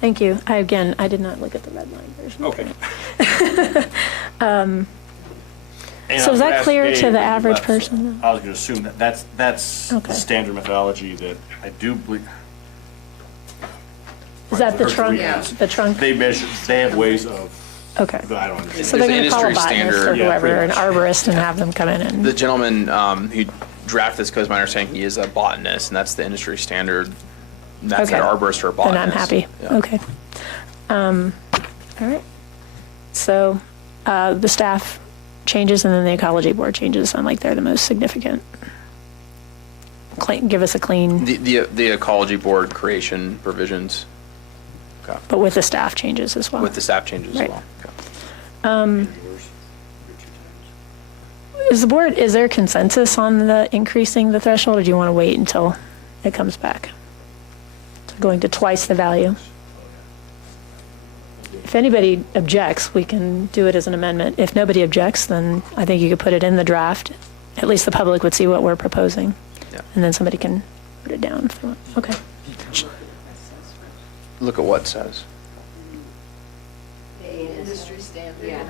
Thank you. I did not look at the red line version. Okay. And So I is was that gonna ask clear Dave to the when he average left, person? I was going to assume that's Okay. the standard methodology that I do believe. Is that the Or trunk? three ounce. The trunk? They measure, they have ways of, Okay. I don't understand. So they're There's going to call a industry botanist or standard. Yeah, whoever, an pretty arborist, and have them come in and. The gentleman who drafted this code, is my understanding, he is a botanist, and that's the industry standard. And that's Okay. an arborist or a Then botanist. I'm happy. Yeah. Okay. All right. So the staff changes and then the ecology board changes sound like they're the most significant. Give us a clean, The ecology board creation provisions. Okay. but with the staff changes as well. With the staff changes Right. as well. Okay. Is there consensus on the increasing the threshold, or do you want to wait until it comes back? Going to twice the value? If anybody objects, we can do it as an amendment. If nobody objects, then I think you could put it in the draft. At least the public would see what we're proposing. Yeah. And then somebody can put it down if they want. Okay. Look at what it says. The industry standard. Yeah.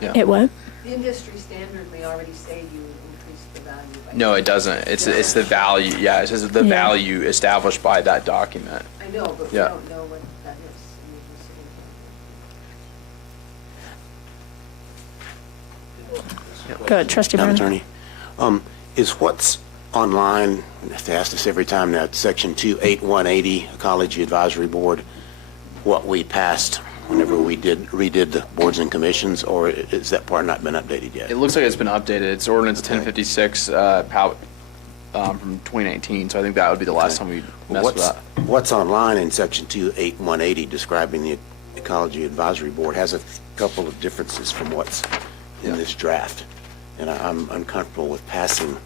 Yeah. It what? The industry standard may already say you increase the value by. No, it doesn't. It's the value. Yeah, it says the Yeah. value established by that document. I know, but we Yeah. don't know what that is. Go ahead, Trustee Town Brown. Attorney, is what's online, I have to ask this every time now, Section 28180, Ecology Advisory Board, what we passed whenever we redid the boards and commissions, or is that part not been updated yet? It looks like it's been updated. It's ordinance 1056 from 2019, so I think that would be the last time we messed with that. What's online in Section 28180 describing the Ecology Advisory Board has a couple of differences from what's in this draft. And I'm uncomfortable with passing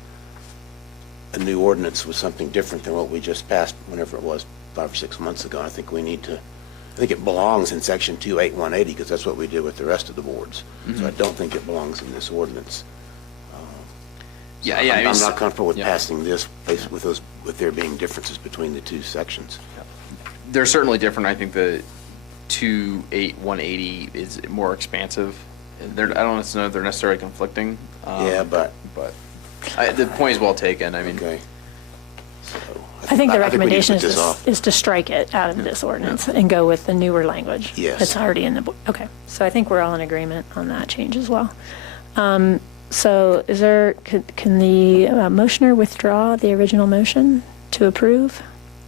a new ordinance with something different than what we just passed whenever it was 5 or 6 months ago. I think we need to, I think it belongs in Section 28180 because that's what we did with the rest of the boards. So I don't think it belongs in this ordinance. Yeah, I'm not comfortable with yeah. passing this based with there being differences between the two sections. They're certainly different. I think the 28180 is more expansive. I don't know if they're necessarily conflicting. Yeah, but the point is well taken. I mean, okay. So I think the we need to recommendation put this off. is to strike it out of this ordinance and go with the newer language. Yes. That's already in the, okay. So I think we're all in agreement on that change as well. So can the motioner withdraw the original motion to approve?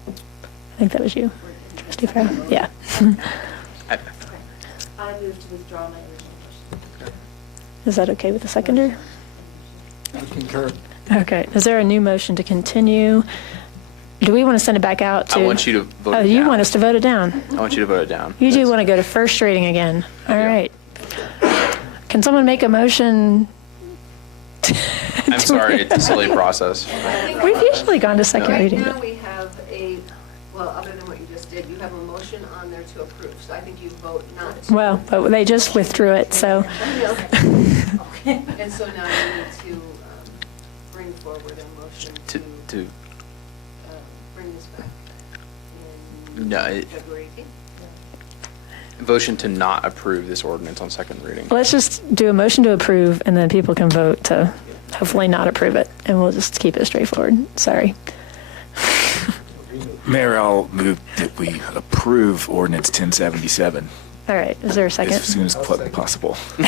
I think that was you, Trustee Farrell. Yeah. I move to withdraw my original motion. Is that okay with the seconder? I concur. Okay. Is there a new motion to continue? Do we want to send it back out to? I want you to vote Oh, it you down. want us to vote it down? I want you to vote it down. You do want to go to first reading again. All right. Can someone make a motion? I'm sorry, it's a silly process. We've usually gone to second Right reading. now, we have well, other than what you just did, you have a motion on there to approve, so I think you vote not to. Well, but they just withdrew it, so. And so now you need to bring forward a motion To bring this back in No, February 18th. motion to not approve this ordinance on second reading. Let's just do a motion to approve, and then people can vote to hopefully not approve it, and we'll just keep it straightforward. Sorry. Mayor, I'll move that we approve ordinance 1077 All right, is there a second? as soon as possible. All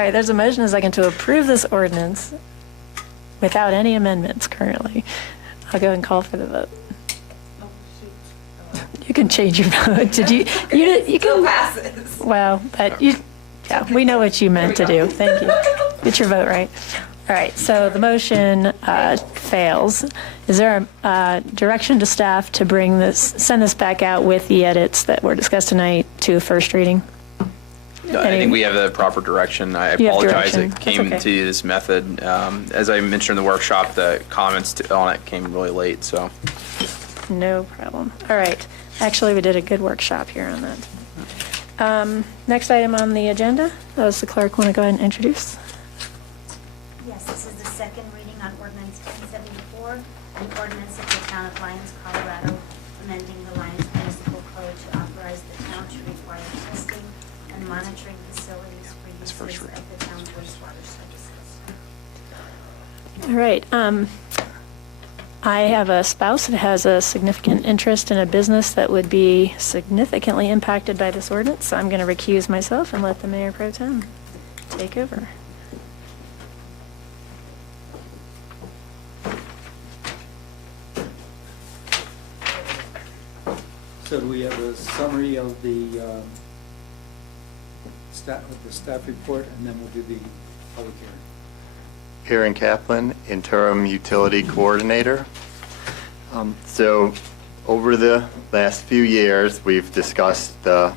right, there's a motion and a second to approve this ordinance without any amendments currently. I'll go and call for the vote. You can change your vote. Did you can passes. Well, but yeah, we know what you meant to do. Thank you. Get your vote right. All right, so the motion fails. Is there a direction to staff to send this back out with the edits that were discussed tonight to first reading? No, I think we have the proper direction. I You have apologize direction. it That's came okay. to this method. As I mentioned in the workshop, the comments on it came really late, so. No problem. All right. Actually, we did a good workshop here on that. Next item on the agenda, does the clerk want to go ahead and introduce? Yes, this is the second reading on ordinance 1074, an ordinance of the town of Lyons, Colorado, amending the Lyons Municipal Code to authorize the town to require testing and monitoring facilities for uses of the town's wastewater services. All right. I have a spouse that has a significant interest in a business that would be significantly impacted by this ordinance, so I'm going to recuse myself and let the mayor pro tem take over. So do we have a summary of the staff report, and then we'll do the public hearing? Karen Kaplan, Interim Utility Coordinator. So over the last few years, we've discussed the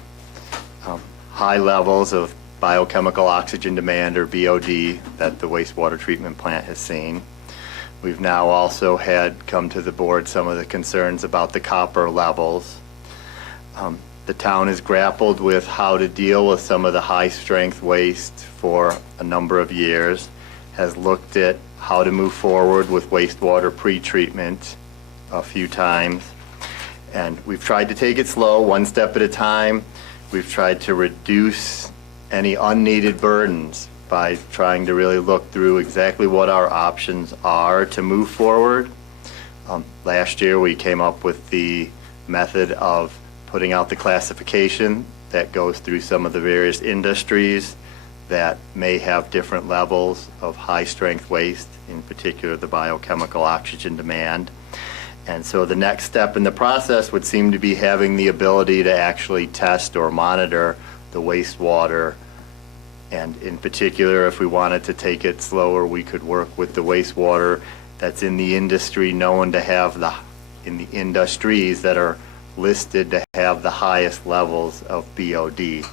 high levels of biochemical oxygen demand, or BOD, that the wastewater treatment plant has seen. We've now also had come to the board some of the concerns about the copper levels. The town has grappled with how to deal with some of the high-strength waste for a number of years, has looked at how to move forward with wastewater pretreatment a few times. And we've tried to take it slow, one step at a time. We've tried to reduce any unneeded burdens by trying to really look through exactly what our options are to move forward. Last year, we came up with the method of putting out the classification that goes through some of the various industries that may have different levels of high-strength waste, in particular the biochemical oxygen demand. And so the next step in the process would seem to be having the ability to actually test or monitor the wastewater. And in particular, if we wanted to take it slower, we could work with the wastewater that's in the industry known to have in the industries that are listed to have the highest levels of BOD.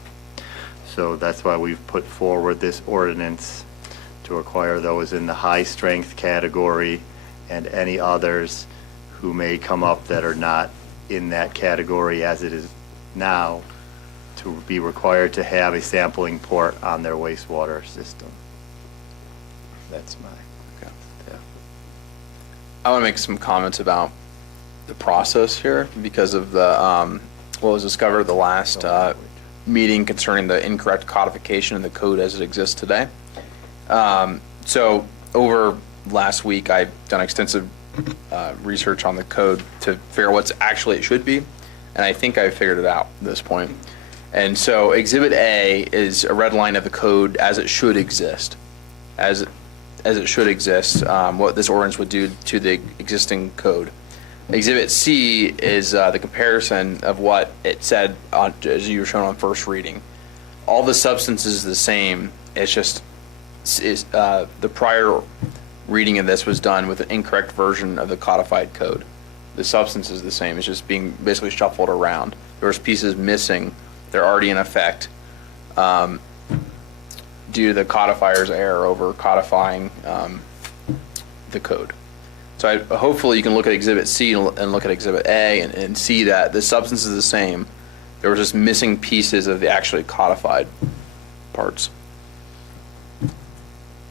So that's why we've put forward this ordinance to require those in the high-strength category and any others who may come up that are not in that category as it is now to be required to have a sampling port on their wastewater system. That's my, yeah. I want to make some comments about the process here because of the what was discovered at the last meeting concerning the incorrect codification in the code as it exists today. So over last week, I've done extensive research on the code to figure out what's actually it should be, and I think I figured it out at this point. And so Exhibit A is a red line of the code as it should exist, as it should exist, what this ordinance would do to the existing code. Exhibit C is the comparison of what it said as you were shown on first reading. All the substance is the same. It's just the prior reading of this was done with an incorrect version of the codified code. The substance is the same. It's just being basically shuffled around. There's pieces missing. They're already in effect due to the codifier's error over codifying the code. So hopefully you can look at Exhibit C and look at Exhibit A and see that the substance is the same. There were just missing pieces of the actually codified parts.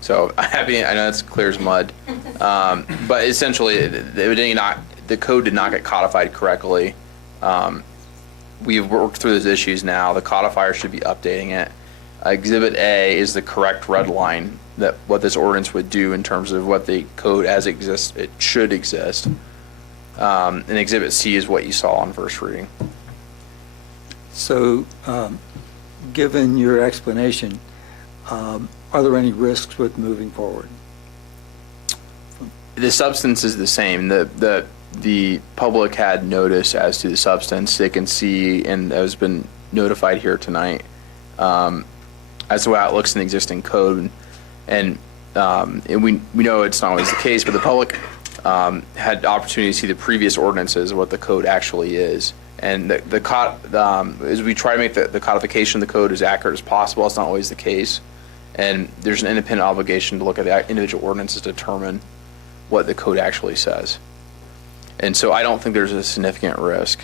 So I'm happy. I know that's clear as mud, but essentially the code did not get codified correctly. We've worked through those issues now. The codifier should be updating it. Exhibit A is the correct red line that what this ordinance would do in terms of what the code as it exists, it should exist. And Exhibit C is what you saw on first reading. So, given your explanation, are there any risks with moving forward? The substance is the same. The public had notice as to the substance. They can see, and has been notified here tonight, as to how it looks in the existing code. And we know it's not always the case, but the public had the opportunity to see the previous ordinances of what the code actually is. And as we try to make the codification of the code as accurate as possible, it's not always the case. And there's an independent obligation to look at the individual ordinances to determine what the code actually says. And so I don't think there's a significant risk.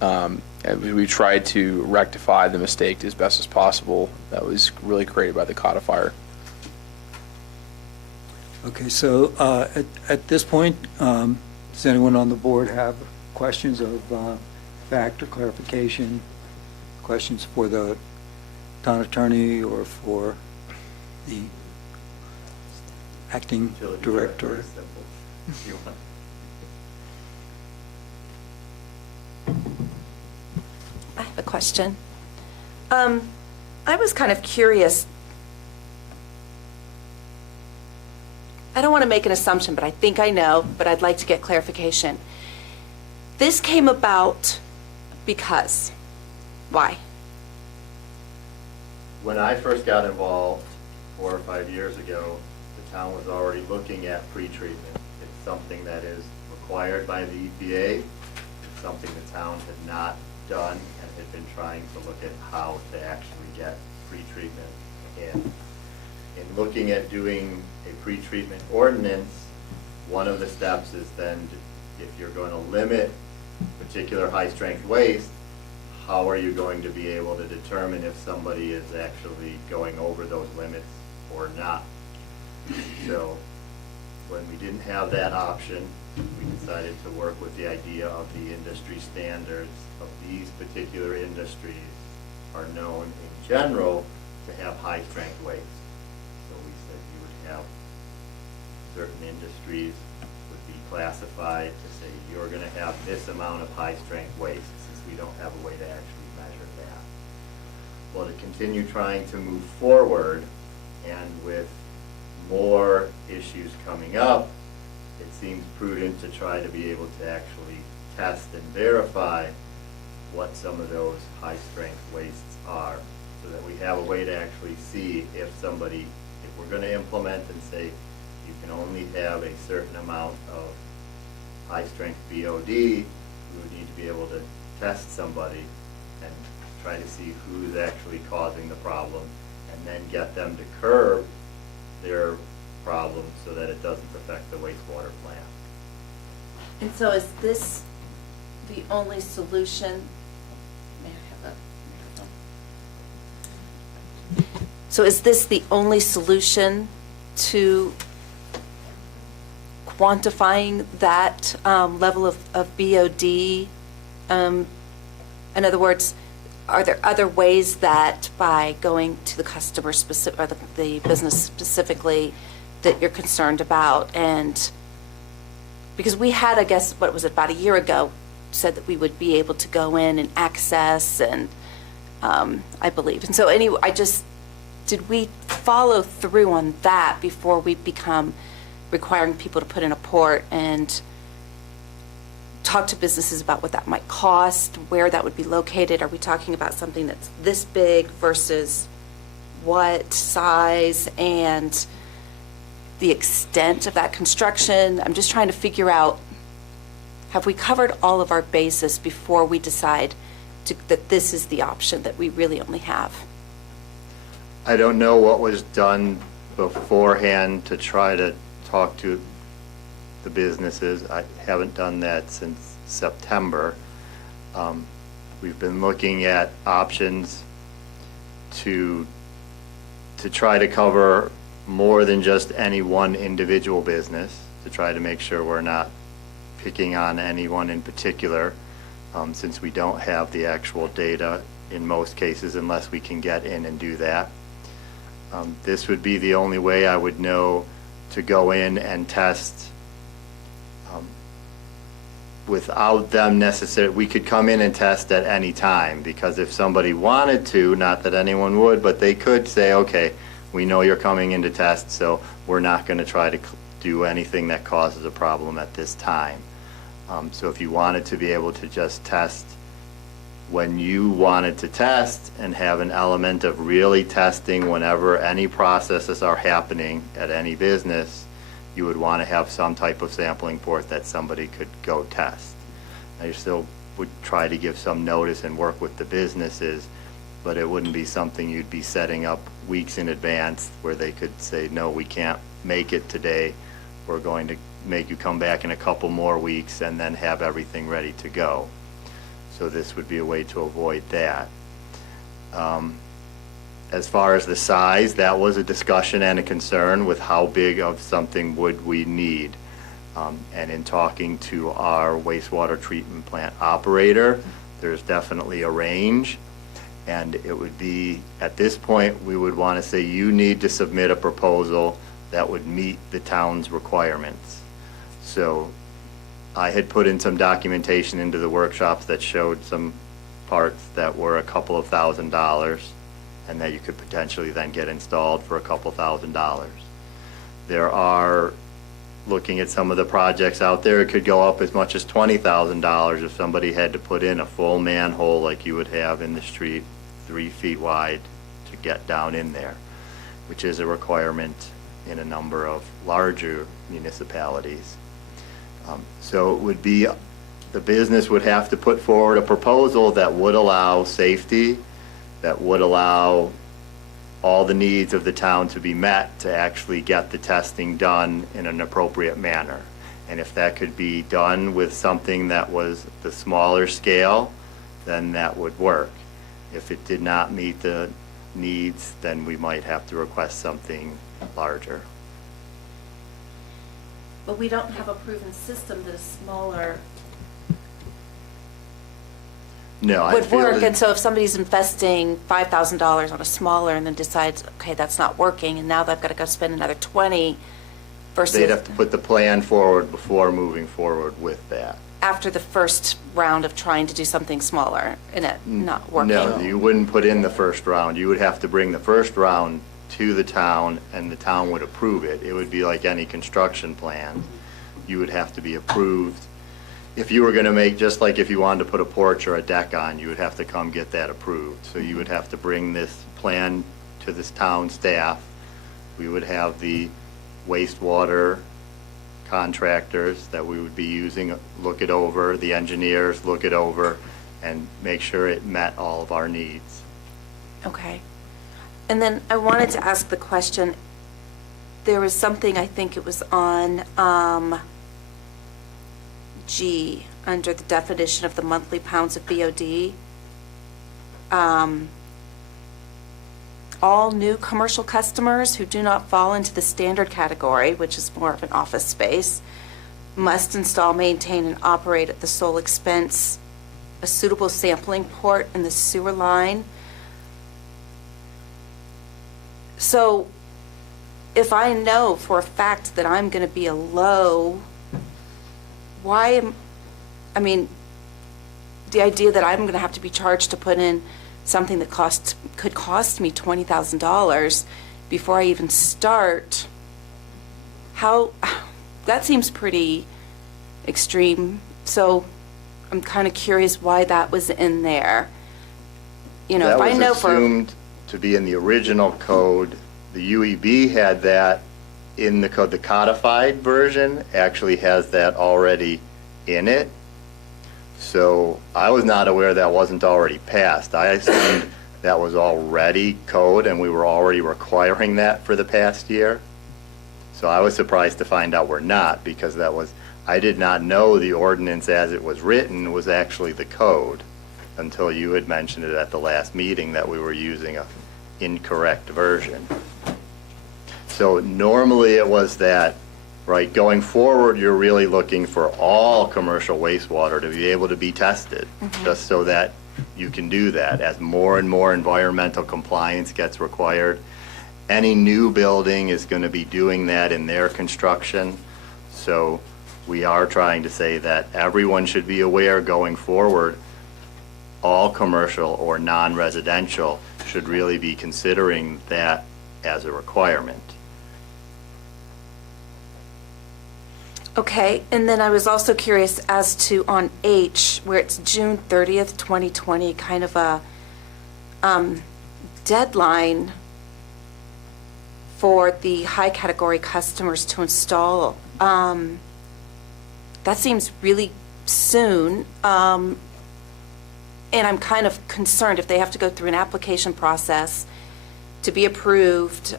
We tried to rectify the mistake as best as possible that was really created by the codifier. Okay, so at this point, does anyone on the board have questions of fact or clarification, questions for the town attorney or for the acting director? question. I was kind of curious. I don't want to make an assumption, but I think I know, but I'd like to get clarification. This came about because, why? When I first got involved 4 or 5 years ago, the town was already looking at pretreatment. It's something that is required by the EPA. It's something the town had not done and had been trying to look at how to actually get pretreatment in. In looking at doing a pretreatment ordinance, one of the steps is then, if you're going to limit particular high-strength waste, how are you going to be able to determine if somebody is actually going over those limits or not? So when we didn't have that option, we decided to work with the idea of the industry standards of these particular industries are known in general to have high-strength waste. So we said you would have certain industries would be classified to say you're going to have this amount of high-strength waste, since we don't have a way to actually measure that. Well, to continue trying to move forward, and with more issues coming up, it seems prudent to try to be able to actually test and verify what some of those high-strength wastes are, so that we have a way to actually see if somebody, if we're going to implement and say you can only have a certain amount of high-strength BOD, we would need to be able to test somebody and try to see who's actually causing the problem, and then get them to curb their problem so that it doesn't affect the wastewater plant. And so is this the only solution? May I have a microphone? So is this the only solution to quantifying that level of BOD? In other words, are there other ways that by going to the customer specific, or the business specifically, that you're concerned about? And because we had, I guess, what was it, about a year ago, said that we would be able to go in and access, and I believe. And so anyway, did we follow through on that before we become requiring people to put in a port and talk to businesses about what that might cost, where that would be located? Are we talking about something that's this big versus what size and the extent of that construction? I'm just trying to figure out, have we covered all of our bases before we decide that this is the option that we really only have? I don't know what was done beforehand to try to talk to the businesses. I haven't done that since September. We've been looking at options to try to cover more than just any one individual business, to try to make sure we're not picking on anyone in particular, since we don't have the actual data in most cases unless we can get in and do that. This would be the only way I would know to go in and test without them necessarily. We could come in and test at any time, because if somebody wanted to, not that anyone would, but they could say, okay, we know you're coming in to test, so we're not going to try to do anything that causes a problem at this time. So if you wanted to be able to just test when you wanted to test and have an element of really testing whenever any processes are happening at any business, you would want to have some type of sampling port that somebody could go test. Now, you still would try to give some notice and work with the businesses, but it wouldn't be something you'd be setting up weeks in advance where they could say, no, we can't make it today. We're going to make you come back in a couple more weeks and then have everything ready to go. So this would be a way to avoid that. As far as the size, that was a discussion and a concern with how big of something would we need. And in talking to our wastewater treatment plant operator, there's definitely a range. And it would be, at this point, we would want to say you need to submit a proposal that would meet the town's requirements. So I had put in some documentation into the workshops that showed some parts that were a couple of $1,000s and that you could potentially then get installed for a couple $1,000s. There are, looking at some of the projects out there, it could go up as much as $20,000 if somebody had to put in a full manhole like you would have in the street, 3 feet wide, to get down in there, which is a requirement in a number of larger municipalities. So it would be, the business would have to put forward a proposal that would allow safety, that would allow all the needs of the town to be met to actually get the testing done in an appropriate manner. And if that could be done with something that was the smaller scale, then that would work. If it did not meet the needs, then we might have to request something larger. But we don't have a proven system that is smaller No, I would feel work, that- and so if somebody's investing $5,000 on a smaller and then decides, okay, that's not working, and now they've got to go spend another 20 versus They'd have to put the plan forward before moving forward with that. after the first round of trying to do something smaller and it not working. No, you wouldn't put in the first round. You would have to bring the first round to the town, and the town would approve it. It would be like any construction plan. You would have to be approved. If you were going to make, just like if you wanted to put a porch or a deck on, you would have to come get that approved. So you would have to bring this plan to this town staff. We would have the wastewater contractors that we would be using look it over, the engineers look it over, and make sure it met all of our needs. Okay. And then I wanted to ask the question, there was something, I think it was on G, under the definition of the monthly pounds of BOD. All new commercial customers who do not fall into the standard category, which is more of an office space, must install, maintain, and operate at the sole expense a suitable sampling port in the sewer line. So if I know for a fact that I'm going to be a low, the idea that I'm going to have to be charged to put in something that could cost me $20,000 before I even start, that seems pretty extreme. So I'm kind of curious why that was in there. You know, That if I was know assumed to be in the original code. The UEB had that in the code. The codified version actually has that already in it. So I was not aware that wasn't already passed. I assumed that was already code and we were already requiring that for the past year. So I was surprised to find out we're not, because I did not know the ordinance as it was written was actually the code until you had mentioned it at the last meeting that we were using a incorrect version. So normally it was that, right, going forward, you're really looking for all commercial wastewater to be able to be tested, just so that you can do that. As more and more environmental compliance gets required, any new building is going to be doing that in their construction. So we are trying to say that everyone should be aware going forward, all commercial or non-residential should really be considering that as a requirement. Okay, and then I was also curious as to on H, where it's June 30th, 2020, kind of a deadline for the high category customers to install. That seems really soon. And I'm kind of concerned if they have to go through an application process to be approved.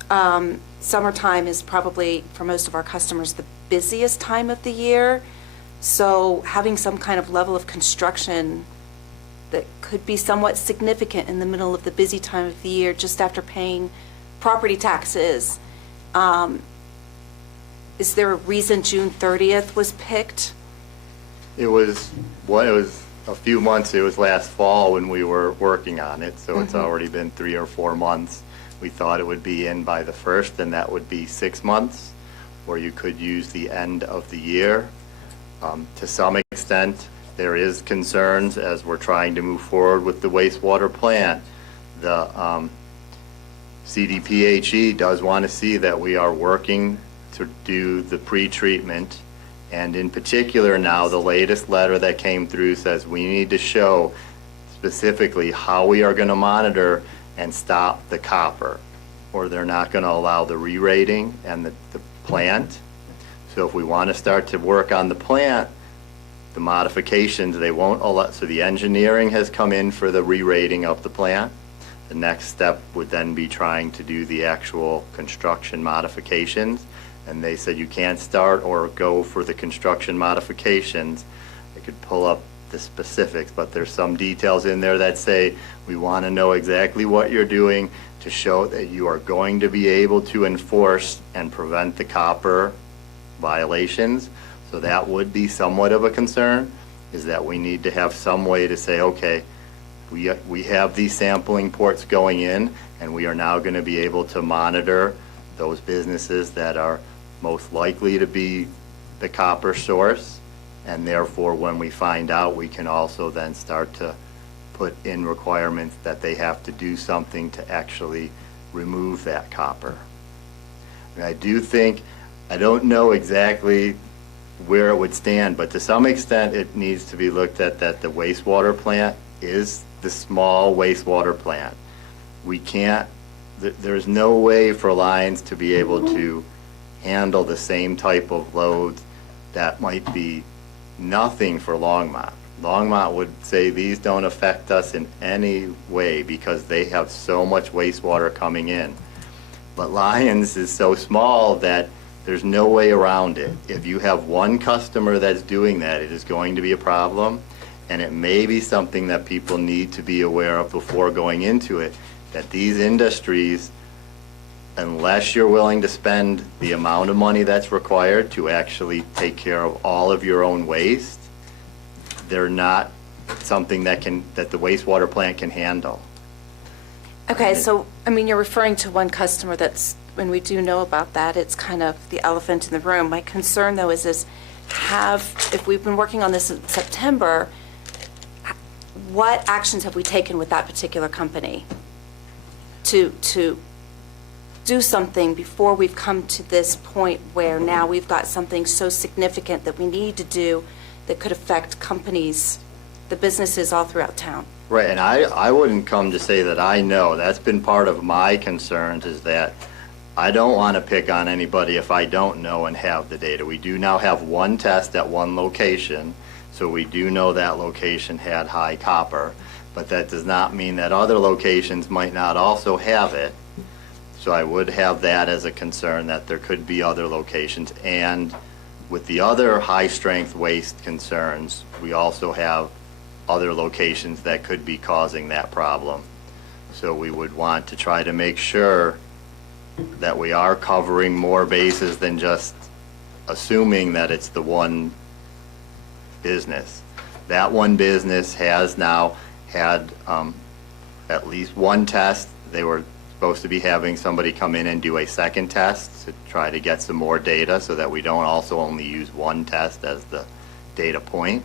Summertime is probably, for most of our customers, the busiest time of the year. So having some kind of level of construction that could be somewhat significant in the middle of the busy time of the year, just after paying property taxes. Is there a reason June 30th was picked? It was a few months. It was last fall when we were working on it, so it's already been 3 or 4 months. We thought it would be in by the 1st, and that would be 6 months, or you could use the end of the year. To some extent, there is concerns as we're trying to move forward with the wastewater plant. The CDPHE does want to see that we are working to do the pre-treatment. And in particular now, the latest letter that came through says we need to show specifically how we are going to monitor and stop the copper, or they're not going to allow the re-rating and the plant. So if we want to start to work on the plant, the modifications, they won't allow, so the engineering has come in for the re-rating of the plant. The next step would then be trying to do the actual construction modifications. And they said you can't start or go for the construction modifications. I could pull up the specifics, but there's some details in there that say we want to know exactly what you're doing to show that you are going to be able to enforce and prevent the copper violations. So that would be somewhat of a concern, is that we need to have some way to say, okay, we have these sampling ports going in, and we are now going to be able to monitor those businesses that are most likely to be the copper source, and therefore when we find out, we can also then start to put in requirements that they have to do something to actually remove that copper. And I do think, I don't know exactly where it would stand, but to some extent it needs to be looked at that the wastewater plant is the small wastewater plant. We can't, there's no way for Lions to be able to handle the same type of loads that might be nothing for Longmont. Longmont would say these don't affect us in any way because they have so much wastewater coming in. But Lions is so small that there's no way around it. If you have one customer that's doing that, it is going to be a problem, and it may be something that people need to be aware of before going into it, that these industries, unless you're willing to spend the amount of money that's required to actually take care of all of your own waste, they're not something that the wastewater plant can handle. Okay, so, I mean, you're referring to one customer that's, when we do know about that, it's kind of the elephant in the room. My concern, though, is if we've been working on this in September, what actions have we taken with that particular company to do something before we've come to this point where now we've got something so significant that we need to do that could affect companies, the businesses all throughout town? Right, and I wouldn't come to say that I know. That's been part of my concerns, is that I don't want to pick on anybody if I don't know and have the data. We do now have one test at one location, so we do know that location had high copper, but that does not mean that other locations might not also have it. So I would have that as a concern, that there could be other locations. And with the other high-strength waste concerns, we also have other locations that could be causing that problem. So we would want to try to make sure that we are covering more bases than just assuming that it's the one business. That one business has now had at least one test. They were supposed to be having somebody come in and do a second test to try to get some more data so that we don't also only use one test as the data point.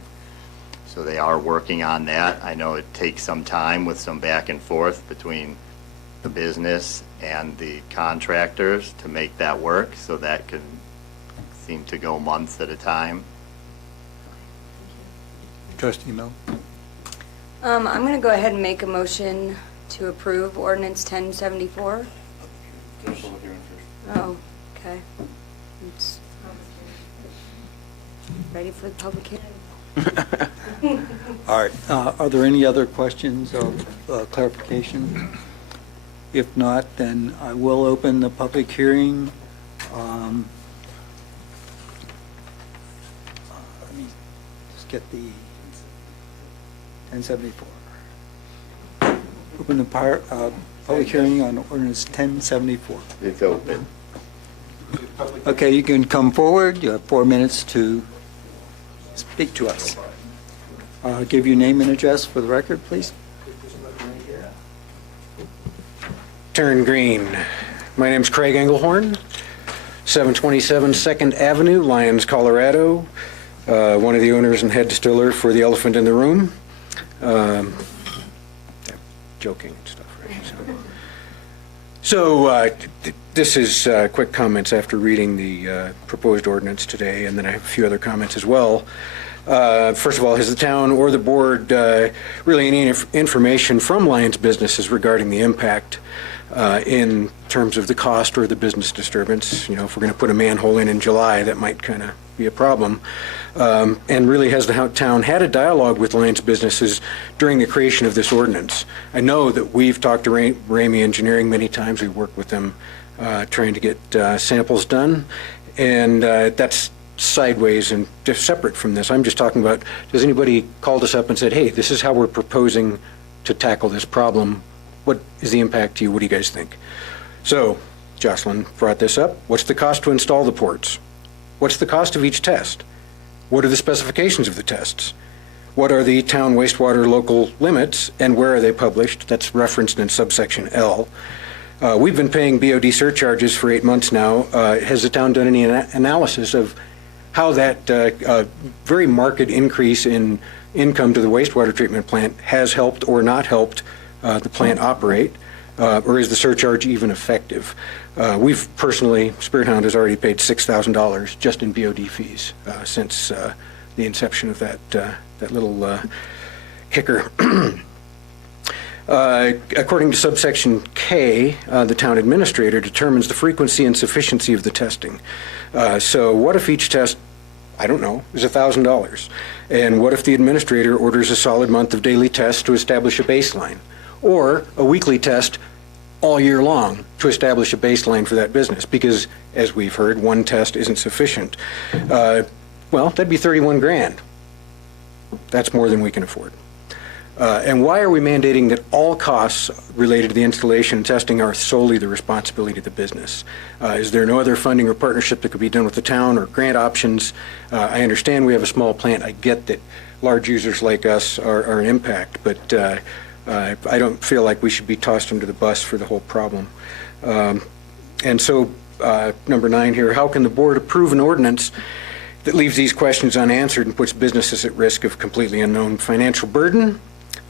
So they are working on that. I know it takes some time with some back and forth between the business and the contractors to make that work, so that can seem to go months at a time. Trustee Mill? I'm going to go ahead and make a motion to approve ordinance 1074. Oh, okay. It's ready for the public hearing. All right, are there any other questions or clarification? If not, then I will open the public hearing. Let me just get the 1074. Open the public hearing on ordinance 1074. It's open. Okay, you can come forward. You have 4 minutes to speak to us. Give your name and address for the record, please. Turn green. My name's Craig Engelhorn, 727 2nd Avenue, Lyons, Colorado. one of the owners and head distiller for the Elephant in the Room. Joking and stuff, right? So this is quick comments after reading the proposed ordinance today, and then I have a few other comments as well. First of all, has the town or the board really any information from Lions businesses regarding the impact in terms of the cost or the business disturbance? You know, if we're going to put a manhole in July, that might kind of be a problem. And really, has the town had a dialogue with Lions businesses during the creation of this ordinance? I know that we've talked to Ramey Engineering many times. We've worked with them trying to get samples done, and that's sideways and just separate from this. I'm just talking about, does anybody called us up and said, hey, this is how we're proposing to tackle this problem? What is the impact to you? What do you guys think? So, Jocelyn brought this up. What's the cost to install the ports? What's the cost of each test? What are the specifications of the tests? What are the town wastewater local limits, and where are they published? That's referenced in subsection L. We've been paying BOD surcharges for 8 months now. Has the town done any analysis of how that very marked increase in income to the wastewater treatment plant has helped or not helped the plant operate? Or is the surcharge even effective? We've personally, Spirit Hound has already paid $6,000 just in BOD fees since the inception of that little kicker. According to subsection K, the town administrator determines the frequency and sufficiency of the testing. So what if each test, I don't know, is $1,000? And what if the administrator orders a solid month of daily tests to establish a baseline? Or a weekly test all year long to establish a baseline for that business? Because, as we've heard, one test isn't sufficient. Well, that'd be 31 grand. That's more than we can afford. And why are we mandating that all costs related to the installation and testing are solely the responsibility of the business? Is there no other funding or partnership that could be done with the town or grant options? I understand we have a small plant. I get that large users like us are an impact, but I don't feel like we should be tossed under the bus for the whole problem. And so, number 9 here, how can the board approve an ordinance that leaves these questions unanswered and puts businesses at risk of completely unknown financial burden?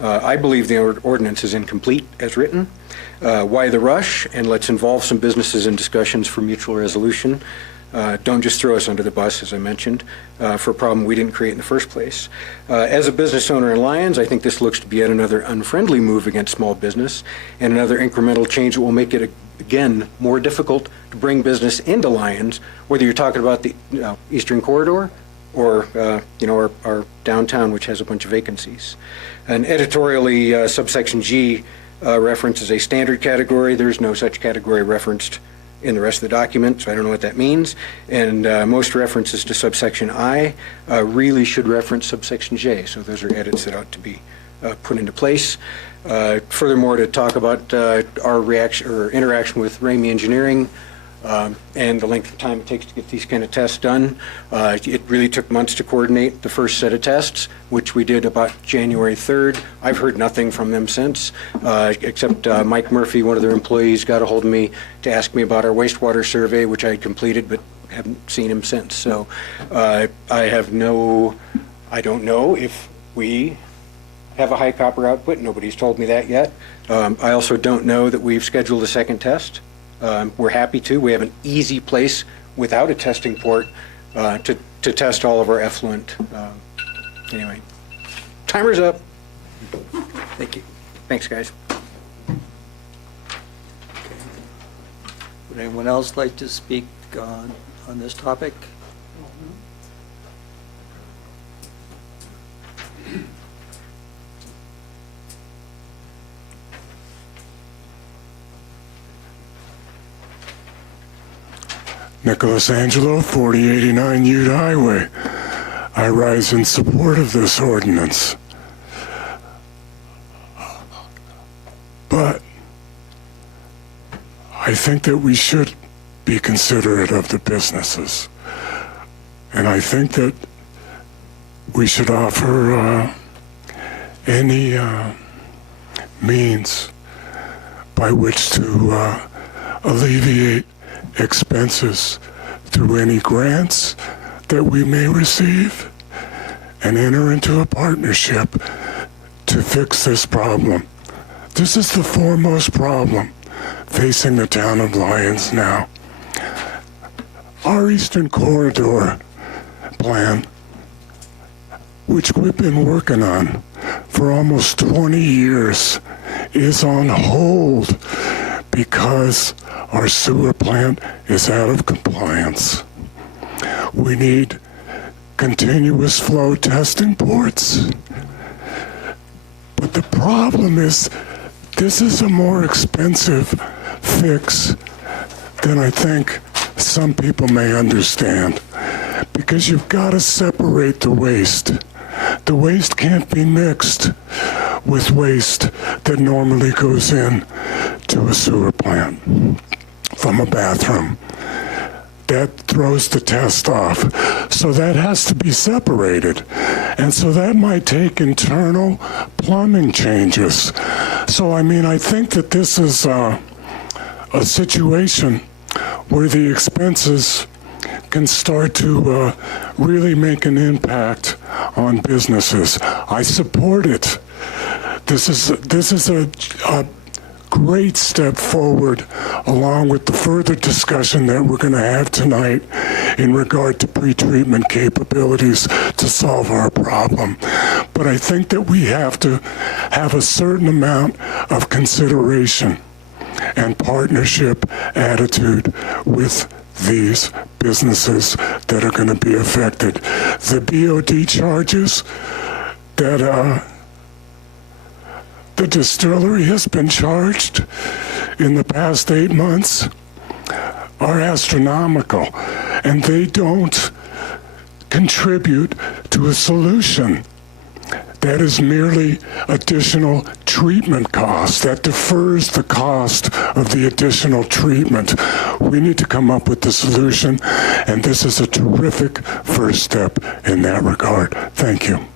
I believe the ordinance is incomplete as written. Why the rush? And let's involve some businesses in discussions for mutual resolution. Don't just throw us under the bus, as I mentioned, for a problem we didn't create in the first place. As a business owner in Lyons, I think this looks to be yet another unfriendly move against small business and another incremental change that will make it, again, more difficult to bring business into Lyons, whether you're talking about the Eastern Corridor or our downtown, which has a bunch of vacancies. And editorially, subsection G references a standard category. There's no such category referenced in the rest of the document, so I don't know what that means. And most references to subsection I really should reference subsection J, so those are edits that ought to be put into place. Furthermore, to talk about our reaction or interaction with Ramey Engineering and the length of time it takes to get these kind of tests done. It really took months to coordinate the first set of tests, which we did about January 3rd. I've heard nothing from them since, except Mike Murphy, one of their employees, got a hold of me to ask me about our wastewater survey, which I had completed, but haven't seen him since. So I don't know if we have a high copper output. Nobody's told me that yet. I also don't know that we've scheduled a second test. We're happy to. We have an easy place without a testing port to test all of our effluent. Anyway, timer's up. Thank you. Thanks, guys. Would anyone else like to speak on this topic? Nicholas Angelo, 4089 Ute Highway. I rise in support of this ordinance. But I think that we should be considerate of the businesses. And I think that we should offer any means by which to alleviate expenses through any grants that we may receive and enter into a partnership to fix this problem. This is the foremost problem facing the town of Lyons now. Our Eastern Corridor plan, which we've been working on for almost 20 years, is on hold because our sewer plant is out of compliance. We need continuous flow testing ports. But the problem is, this is a more expensive fix than I think some people may understand, because you've got to separate the waste. The waste can't be mixed with waste that normally goes in to a sewer plant from a bathroom. That throws the test off. So that has to be separated. And so that might take internal plumbing changes. So, I mean, I think that this is a situation where the expenses can start to really make an impact on businesses. I support it. This is a great step forward, along with the further discussion that we're going to have tonight in regard to pretreatment capabilities to solve our problem. But I think that we have to have a certain amount of consideration and partnership attitude with these businesses that are going to be affected. The BOD charges that the distillery has been charged in the past 8 months are astronomical, and they don't contribute to a solution. That is merely additional treatment costs. That defers the cost of the additional treatment. We need to come up with the solution, and this is a terrific first step in that regard. Thank you.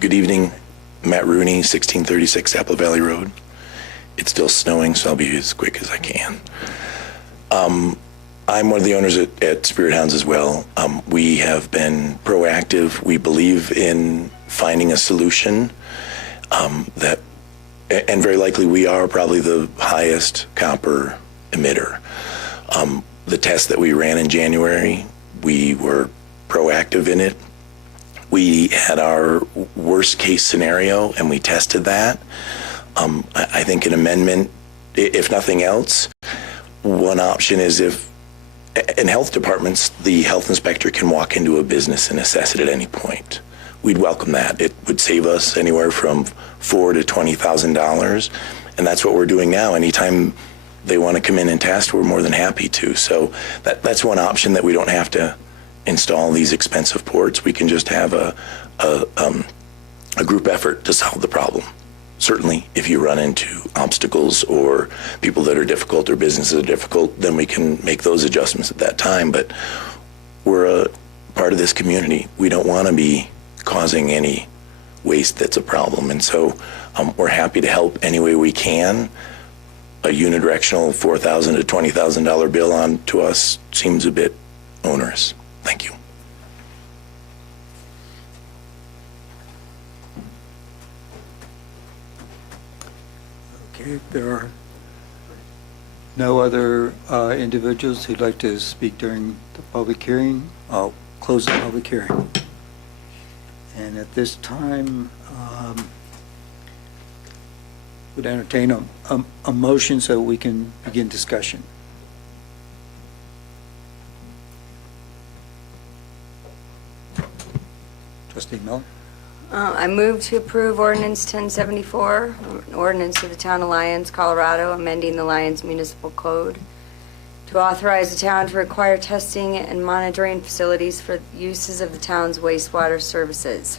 Good evening, Matt Rooney, 1636 Apple Valley Road. It's still snowing, so I'll be as quick as I can. I'm one of the owners at Spirit Hounds as well. We have been proactive. We believe in finding a solution and very likely we are probably the highest copper emitter. The test that we ran in January, we were proactive in it. We had our worst case scenario and we tested that. I think an amendment, if nothing else, one option is if in health departments, the health inspector can walk into a business and assess it at any point. We'd welcome that. It would save us anywhere from $4,000 to $20,000, and that's what we're doing now. Anytime they want to come in and test, we're more than happy to. So that's one option, that we don't have to install these expensive ports. We can just have a group effort to solve the problem. Certainly, if you run into obstacles or people that are difficult or businesses are difficult, then we can make those adjustments at that time. But we're a part of this community. We don't want to be causing any waste that's a problem. And so we're happy to help any way we can. A unidirectional $4,000 to $20,000 bill on to us seems a bit onerous. Thank you. Okay, there are no other individuals who'd like to speak during the public hearing. I'll close the public hearing. And at this time, would entertain a motion so we can begin discussion. Trustee Miller? I move to approve ordinance 1074, an ordinance of the Town of Lyons, Colorado, amending the Lyons Municipal Code to authorize the town to require testing and monitoring facilities for uses of the town's wastewater services.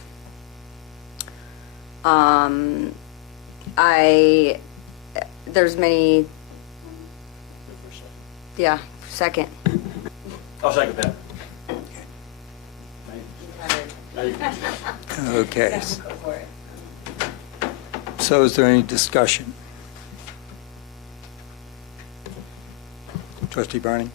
There's many, yeah, second. I'll second that. Okay. So is there any discussion? Trustee Barney?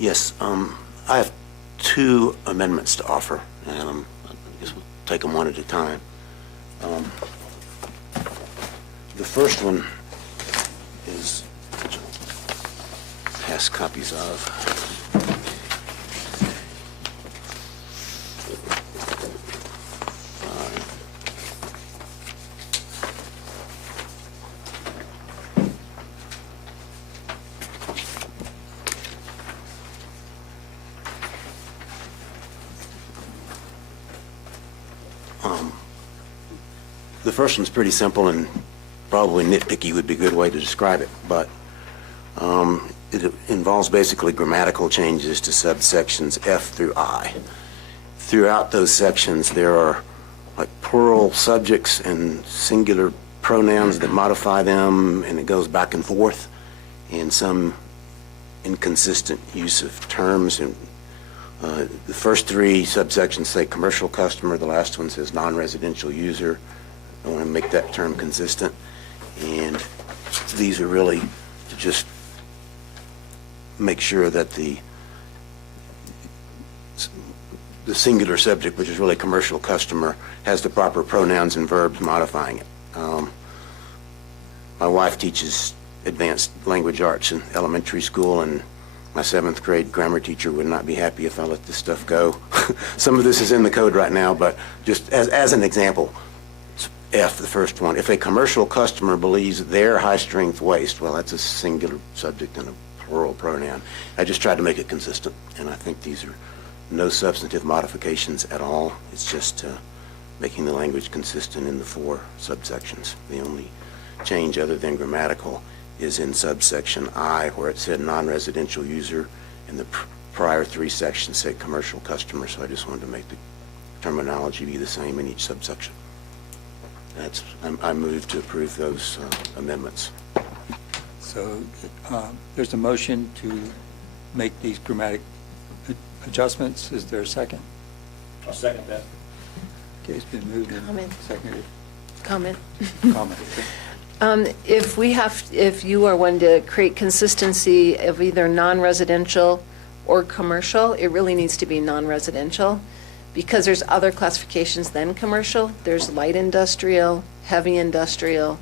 Yes, I have two amendments to offer, and I guess we'll take them one at a time. The first one is, which I'll pass copies of. The first one's pretty simple, and probably nitpicky would be a good way to describe it, but it involves basically grammatical changes to subsections F through I. Throughout those sections, there are like plural subjects and singular pronouns that modify them, and it goes back and forth, and some inconsistent use of terms. And the first three subsections say commercial customer, the last one says non-residential user. I want to make that term consistent, and these are really to just make sure that the singular subject, which is really commercial customer, has the proper pronouns and verbs modifying it. My wife teaches advanced language arts in elementary school, and my 7th grade grammar teacher would not be happy if I let this stuff go. Some of this is in the code right now, but just as an example, F, the first one, if a commercial customer believes their high-strength waste, well, that's a singular subject and a plural pronoun. I just tried to make it consistent, and I think these are no substantive modifications at all. It's just making the language consistent in the 4 subsections. The only change other than grammatical is in subsection I, where it said non-residential user, and the prior 3 sections said commercial customer, so I just wanted to make the terminology be the same in each subsection. I move to approve those amendments. So there's a motion to make these grammatic adjustments. Is there a second? I'll second that. Okay, it's been moved and seconded. Comment. Comment. If you are one to create consistency of either non-residential or commercial, it really needs to be non-residential, because there's other classifications than commercial. There's light industrial, heavy industrial,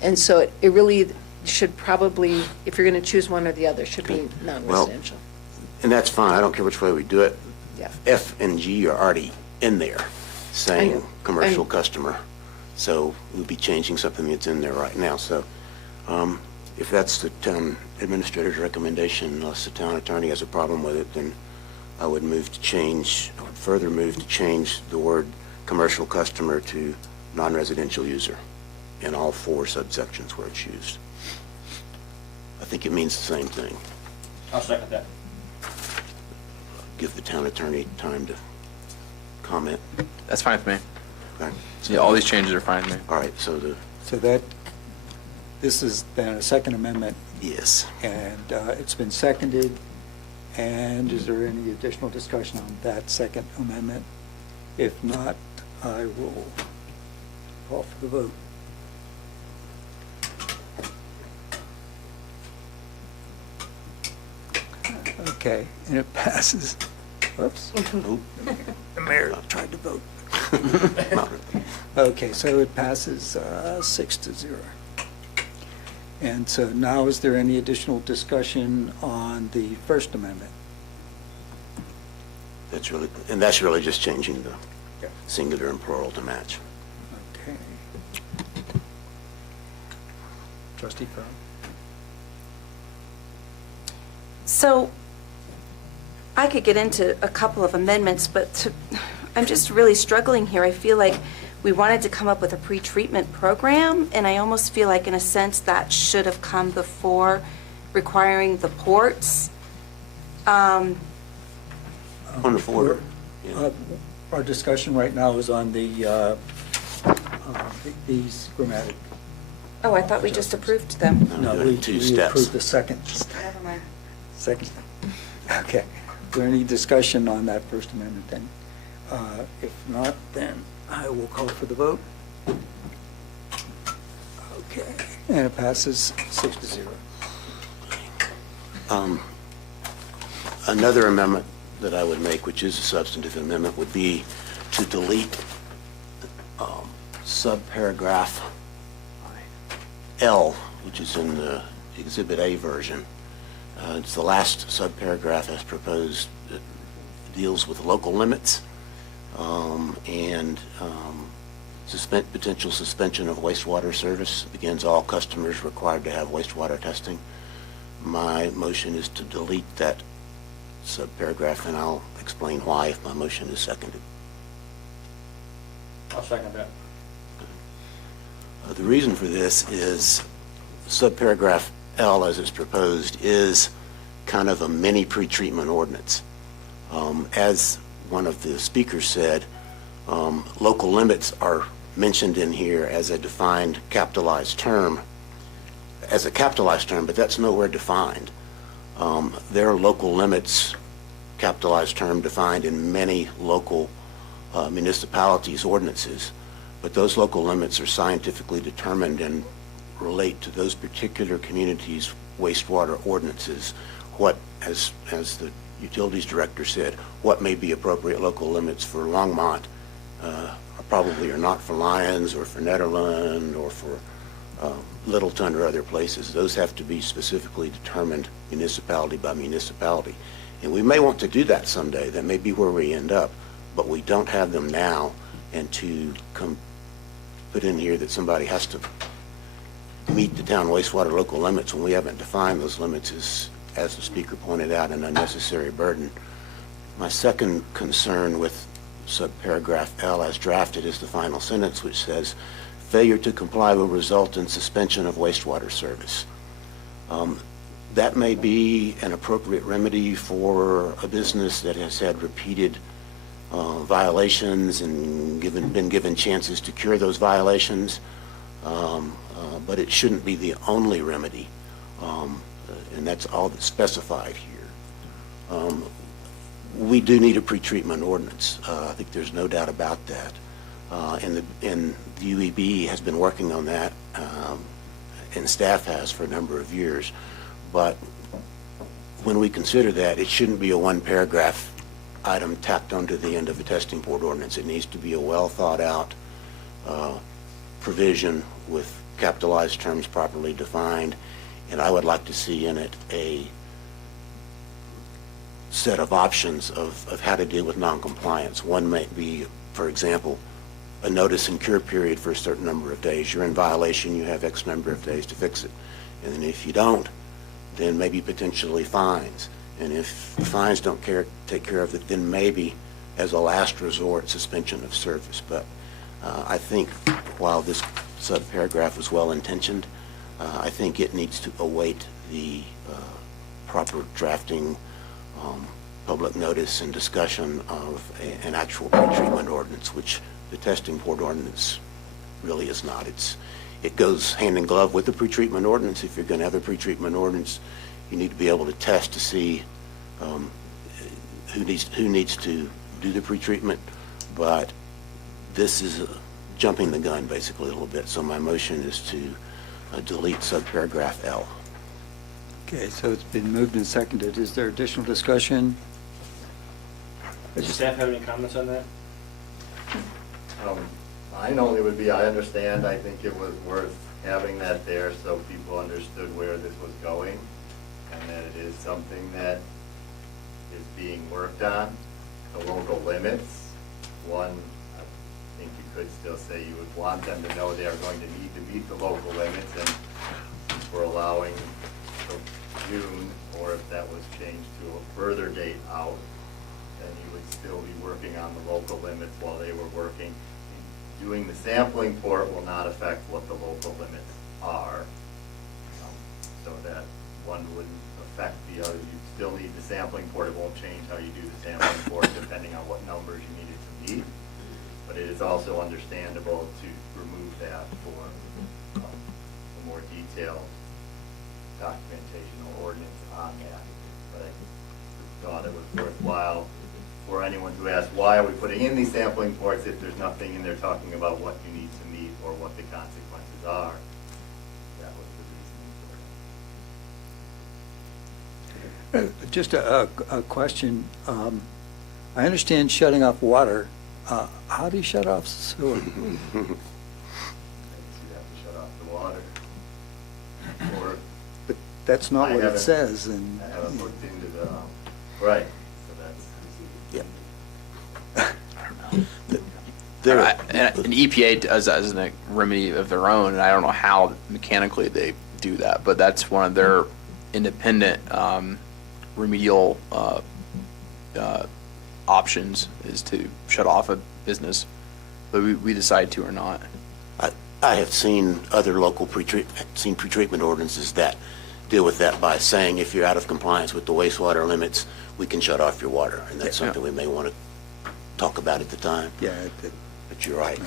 and so it really should probably, if you're going to choose one or the other, should be non-residential. Well, and that's fine. I don't care which way we do it. Yeah. F and G are already in there saying commercial customer. So we'll be changing something that's in there right now. So if that's the town administrator's recommendation, unless the town attorney has a problem with it, then I would further move to change the word commercial customer to non-residential user in all 4 subsections where it's used. I think it means the same thing. I'll second that. Give the town attorney time to comment. That's fine with me. Okay. Yeah, all these changes are fine with me. All right, so this is then a second amendment. Yes. And it's been seconded. And is there any additional discussion on that second amendment? If not, I will call for the vote. Okay, and it passes. Whoops. The mayor tried to vote. Okay, so it passes 6-0. And so now, is there any additional discussion on the First Amendment? That's really just changing the singular and plural to match. Okay. Trustee Crowe? So I could get into a couple of amendments, but I'm just really struggling here. I feel like we wanted to come up with a pre-treatment program, and I almost feel like, in a sense, that should have come before requiring the ports. Point of order. Our discussion right now is on these grammatic. Oh, I thought we just approved them. No, we approved the second. Never mind. Second. Okay. Is there any discussion on that First Amendment then? If not, then I will call for the vote. Okay, and it passes 6-0. Another amendment that I would make, which is a substantive amendment, would be to delete subparagraph L, which is in the Exhibit A version. It's the last subparagraph as proposed that deals with local limits and potential suspension of wastewater service. Begins all customers required to have wastewater testing. My motion is to delete that subparagraph, and I'll explain why if my motion is seconded. I'll second that. The reason for this is subparagraph L, as it's proposed, is kind of a mini pretreatment ordinance. As one of the speakers said, local limits are mentioned in here as a defined capitalized term, but that's nowhere defined. There are local limits, capitalized term, defined in many local municipalities' ordinances, but those local limits are scientifically determined and relate to those particular communities' wastewater ordinances. What, as the utilities director said, what may be appropriate local limits for Longmont probably are not for Lyons or for Nederland or for Littleton or other places. Those have to be specifically determined municipality by municipality. And we may want to do that someday. That may be where we end up, but we don't have them now. And to put in here that somebody has to meet the town wastewater local limits when we haven't defined those limits is, as the speaker pointed out, an unnecessary burden. My second concern with subparagraph L as drafted is the final sentence, which says, failure to comply will result in suspension of wastewater service. That may be an appropriate remedy for a business that has had repeated violations and been given chances to cure those violations, but it shouldn't be the only remedy, and that's all that's specified here. We do need a pretreatment ordinance. I think there's no doubt about that. And the UEB has been working on that, and staff has for a number of years. But when we consider that, it shouldn't be a one-paragraph item tacked onto the end of a testing board ordinance. It needs to be a well-thought-out provision with capitalized terms properly defined, and I would like to see in it a set of options of how to deal with noncompliance. One might be, for example, a notice and cure period for a certain number of days. You're in violation, you have X number of days to fix it. And then if you don't, then maybe potentially fines. And if the fines don't take care of it, then maybe as a last resort, suspension of service. But I think while this subparagraph was well-intentioned, I think it needs to await the proper drafting, public notice and discussion of an actual pretreatment ordinance, which the testing board ordinance really is not. It goes hand in glove with the pretreatment ordinance. If you're going to have a pretreatment ordinance, you need to be able to test to see who needs to do the pretreatment. But this is jumping the gun basically a little bit. So my motion is to delete subparagraph L. Okay, so it's been moved and seconded. Is there additional discussion? Does staff have any comments on that? Mine only would be, I understand, I think it was worth having that there so people understood where this was going, and that it is something that is being worked on. The local limits, one, I think you could still say you would want them to know they are going to need to meet the local limits, and we're allowing till June, or if that was changed to a further date out, then you would still be working on the local limits while they were working. Doing the sampling port will not affect what the local limits are, so that one wouldn't affect the other. You still need the sampling port. It won't change how you do the sampling port depending on what numbers you need it to meet. But it is also understandable to remove that for a more detailed documentation or ordinance on that. But I thought it was worthwhile for anyone who asks, why are we putting in these sampling ports if there's nothing in there talking about what you need to meet or what the consequences are? Just a question. I understand shutting off water. How do you shut off sewer? But that's not what it says. And I haven't looked into the, right, so that's. An EPA does that as a remedy of their own, and I don't know how mechanically they do that, but that's one of their independent remedial options is to shut off a business, but we decide to or not. I have seen other local pretreatment ordinances that deal with that by saying if you're out of compliance with the wastewater limits, we can shut off your water, and that's something we may want to talk about at the time. Yeah. But you're right.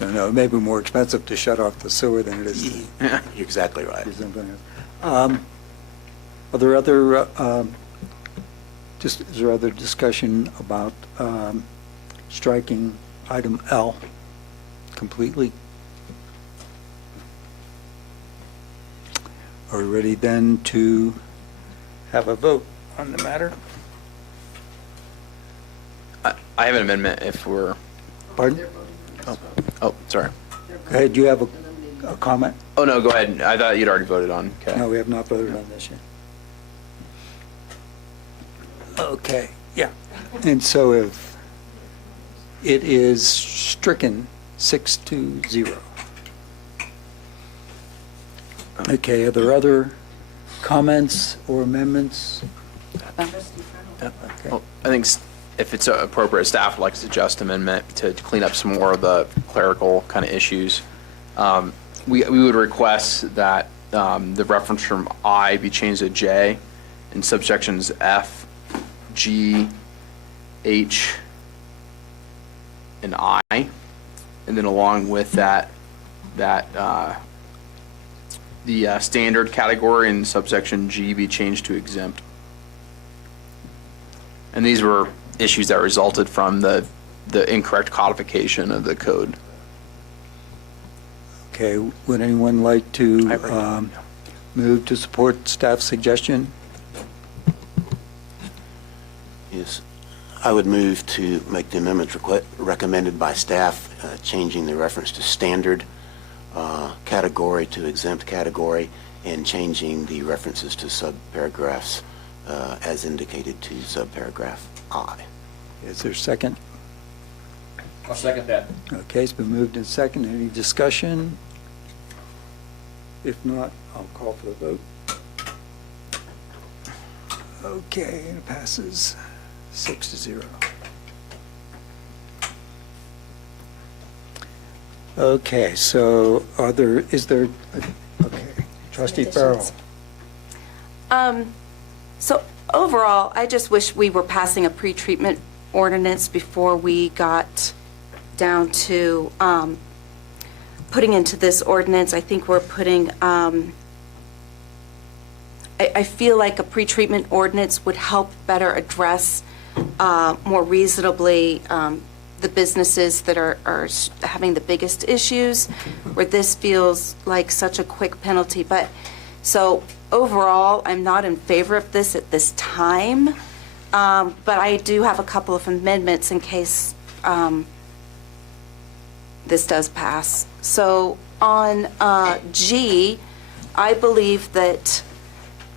No, it may be more expensive to shut off the sewer than it is to You're exactly right. do something else. Are there other, is there other discussion about striking item L completely? Are we ready then to have a vote on the matter? I have an amendment if we're. Pardon? Oh, sorry. Hey, do you have a comment? Oh, no, go ahead. I thought you'd already voted on. Okay. No, we have not voted on this yet. Okay, yeah. And so if it is stricken 6-0. Okay, are there other comments or amendments? Okay. Well, I think if it's appropriate, staff would like to suggest amendment to clean up some more of the clerical kind of issues. We would request that the reference from I be changed to J and subsections F, G, H, and I. And then along with that, the standard category in subsection G be changed to exempt. And these were issues that resulted from the incorrect codification of the code. Okay, would anyone like to move to support staff's suggestion? Yes. I would move to make the amendments recommended by staff, changing the reference to standard category to exempt category, and changing the references to subparagraphs as indicated to subparagraph I. Is there a second? I'll second that. Okay, it's been moved and seconded. Any discussion? If not, I'll call for the vote. Okay, and it passes 6-0. Okay, so is there, okay, Trustee Farrell. So overall, I just wish we were passing a pretreatment ordinance before we got down to putting into this ordinance. I think we're putting, I feel like a pretreatment ordinance would help better address more reasonably the businesses that are having the biggest issues, where this feels like such a quick penalty. But so overall, I'm not in favor of this at this time, but I do have a couple of amendments in case this does pass. So on G, I believe that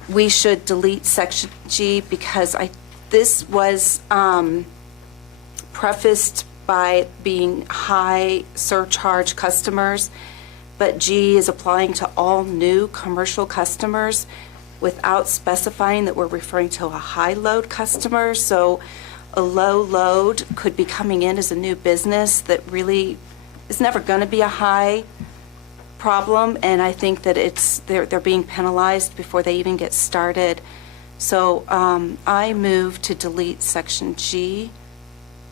we should delete section G because this was prefaced by being high surcharge customers, but G is applying to all new commercial customers without specifying that we're referring to a high load customer. So a low load could be coming in as a new business that really is never going to be a high problem, and I think that they're being penalized before they even get started. So I move to delete section G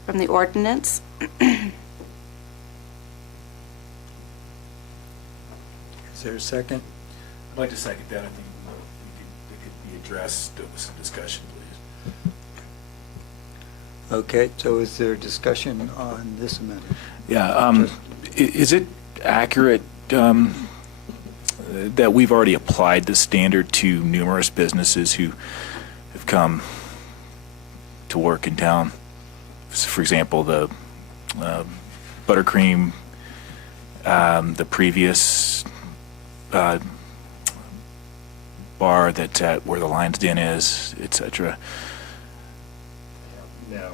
from the ordinance. Is there a second? I'd like to second that. I think it could be addressed with some discussion, please. Okay, so is there discussion on this amendment? Yeah, is it accurate that we've already applied the standard to numerous businesses who have come to work in town. For example, the buttercream, the previous bar that's at where the Lion's Den is, etc. No,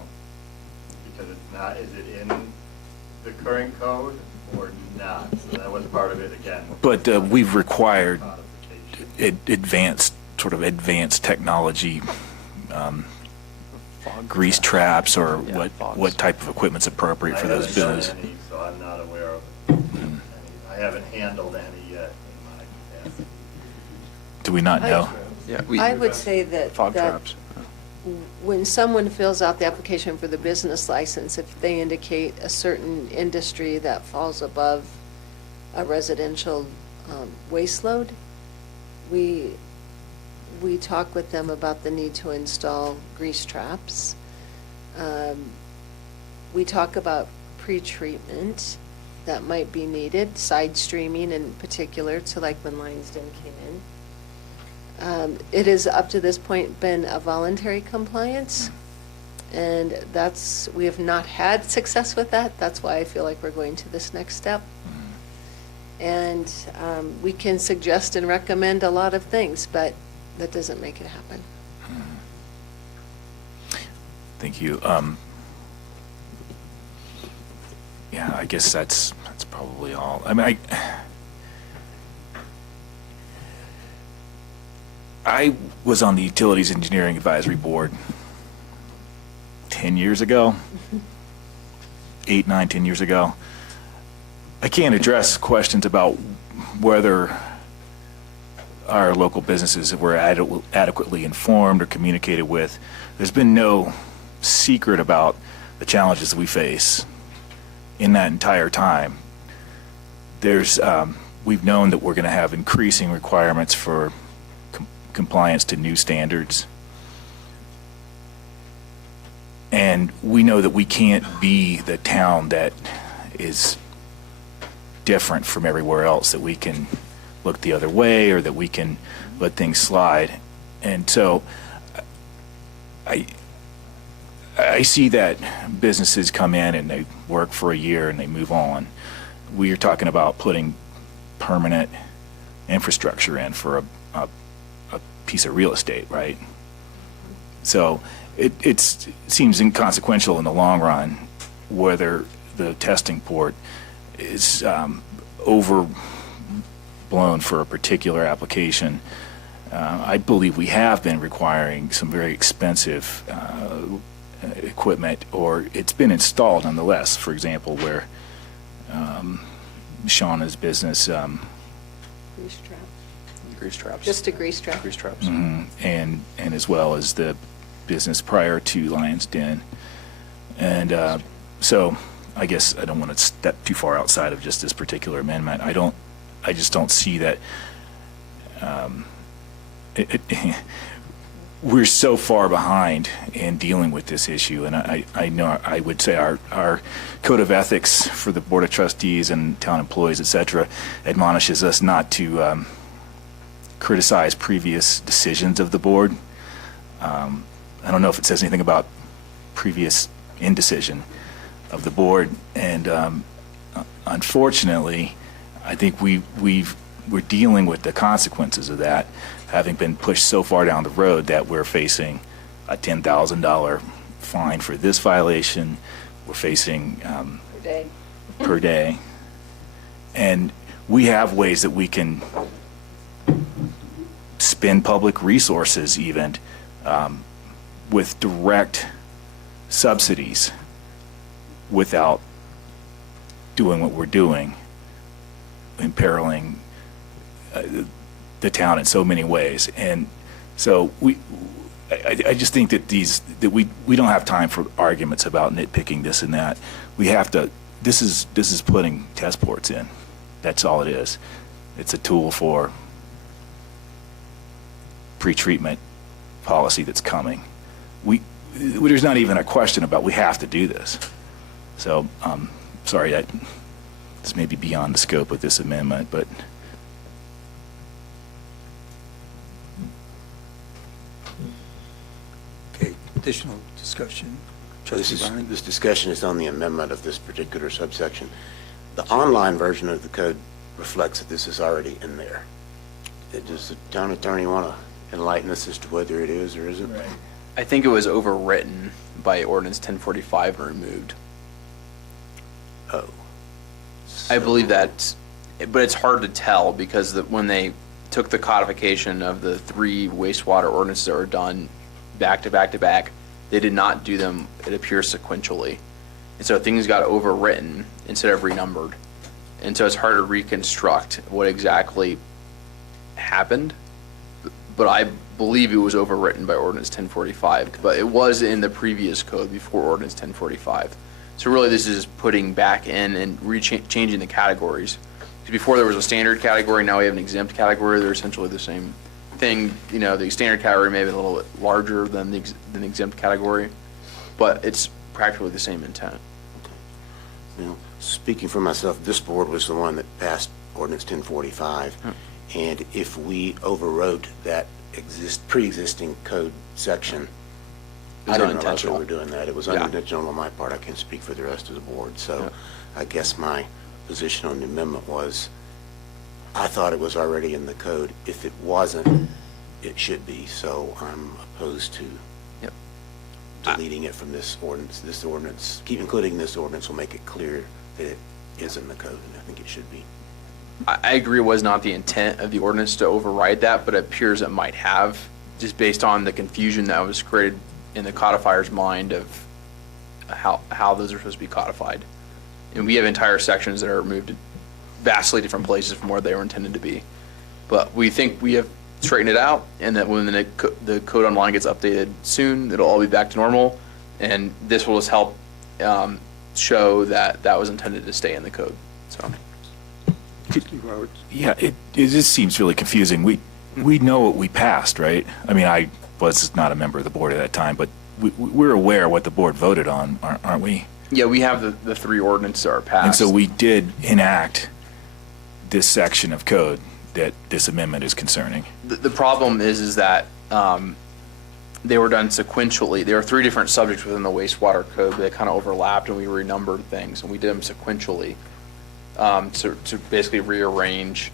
because it's not, is it in the current code or not? So that was part of it again. But we've required advanced technology, grease traps, or what type of equipment's appropriate for those businesses. I haven't done any, so I'm not aware of any. I haven't handled any yet in my capacity. Do we not know? I would say that, Fog that traps. when someone fills out the application for the business license, if they indicate a certain industry that falls above a residential waste load, we talk with them about the need to install grease traps. We talk about pre-treatment that might be needed, side streaming in particular, to like when Lion's Den came in. It has up to this point been a voluntary compliance, and we have not had success with that. That's why I feel like we're going to this next step. And we can suggest and recommend a lot of things, but that doesn't make it happen. Thank you. Yeah, I guess that's probably all. I mean, I was on the Utilities Engineering Advisory Board 10 years ago, 8, 9, 10 years ago. I can't address questions about whether our local businesses were adequately informed or communicated with. There's been no secret about the challenges we face in that entire time. We've known that we're going to have increasing requirements for compliance to new standards. And we know that we can't be the town that is different from everywhere else, that we can look the other way or that we can let things slide. And so I see that businesses come in and they work for a year and they move on. We are talking about putting permanent infrastructure in for a piece of real estate, right? So it seems inconsequential in the long run whether the testing port is overblown for a particular application. I believe we have been requiring some very expensive equipment, or it's been installed nonetheless. For example, where Shauna's business, Grease trap. Grease traps. Just a grease trap. Grease traps. and as well as the business prior to Lion's Den. And so I guess I don't want to step too far outside of just this particular amendment. I just don't see that we're so far behind in dealing with this issue. And I know I would say our code of ethics for the Board of Trustees and town employees, et cetera, admonishes us not to criticize previous decisions of the board. I don't know if it says anything about previous indecision of the board, and unfortunately, I think we're dealing with the consequences of that, having been pushed so far down the road that we're facing a $10,000 fine for this violation. We're facing per day, and we have ways that we can spend public resources even with direct subsidies without doing what we're doing, imperiling the town in so many ways. And so I just think that we don't have time for arguments about nitpicking this and that. We have to. This is putting test ports in. That's all it is. It's a tool for pre-treatment policy that's coming. There's not even a question about we have to do this. So sorry, this may be beyond the scope of this amendment, but additional discussion? This Trustee Browning? this discussion is on the amendment of this particular subsection. The online version of the code reflects that this is already in there. Does the town attorney want to enlighten us as to whether it is or isn't? I think it was overwritten by ordinance 1045 and removed. Oh. I believe that, but it's hard to tell because when they took the codification of the 3 wastewater ordinances that were done back to back to back, they did not do them, it appears, sequentially. And so things got overwritten instead of renumbered. And so it's hard to reconstruct what exactly happened. But I believe it was overwritten by ordinance 1045, but it was in the previous code before ordinance 1045. So really this is putting back in and changing the categories. Because before there was a standard category, now we have an exempt category. They're essentially the same thing. You know, the standard category may be a little bit larger than the exempt category, but it's practically the same intent. You know, speaking for myself, this board was the one that passed ordinance 1045. And if we overwrote that pre-existing code section, I didn't realize we were doing that. It was unintentional on my part. I can't speak for the rest of the board. So I guess my position on the amendment was, I thought it was already in the code. If it wasn't, it should be. So I'm opposed to deleting it from this ordinance. This ordinance, keep including this ordinance will make it clear that it is in the code, and I think it should be. I agree it was not the intent of the ordinance to override that, but it appears it might have, just based on the confusion that was created in the codifier's mind of how those are supposed to be codified. And we have entire sections that are moved to vastly different places from where they were intended to be. But we think we have straightened it out, and that when the code online gets updated soon, it'll all be back to normal, and this will just help show that that was intended to stay in the code. So. Yeah, it just seems really confusing. We know what we passed, right? I mean, I was not a member of the board at that time, but we're aware what the board voted on, aren't we? Yeah, we have the 3 ordinances that are passed. And so we did enact this section of code that this amendment is concerning. The problem is that they were done sequentially. There are 3 different subjects within the wastewater code that kind of overlapped, and we renumbered things, and we did them sequentially. To basically rearrange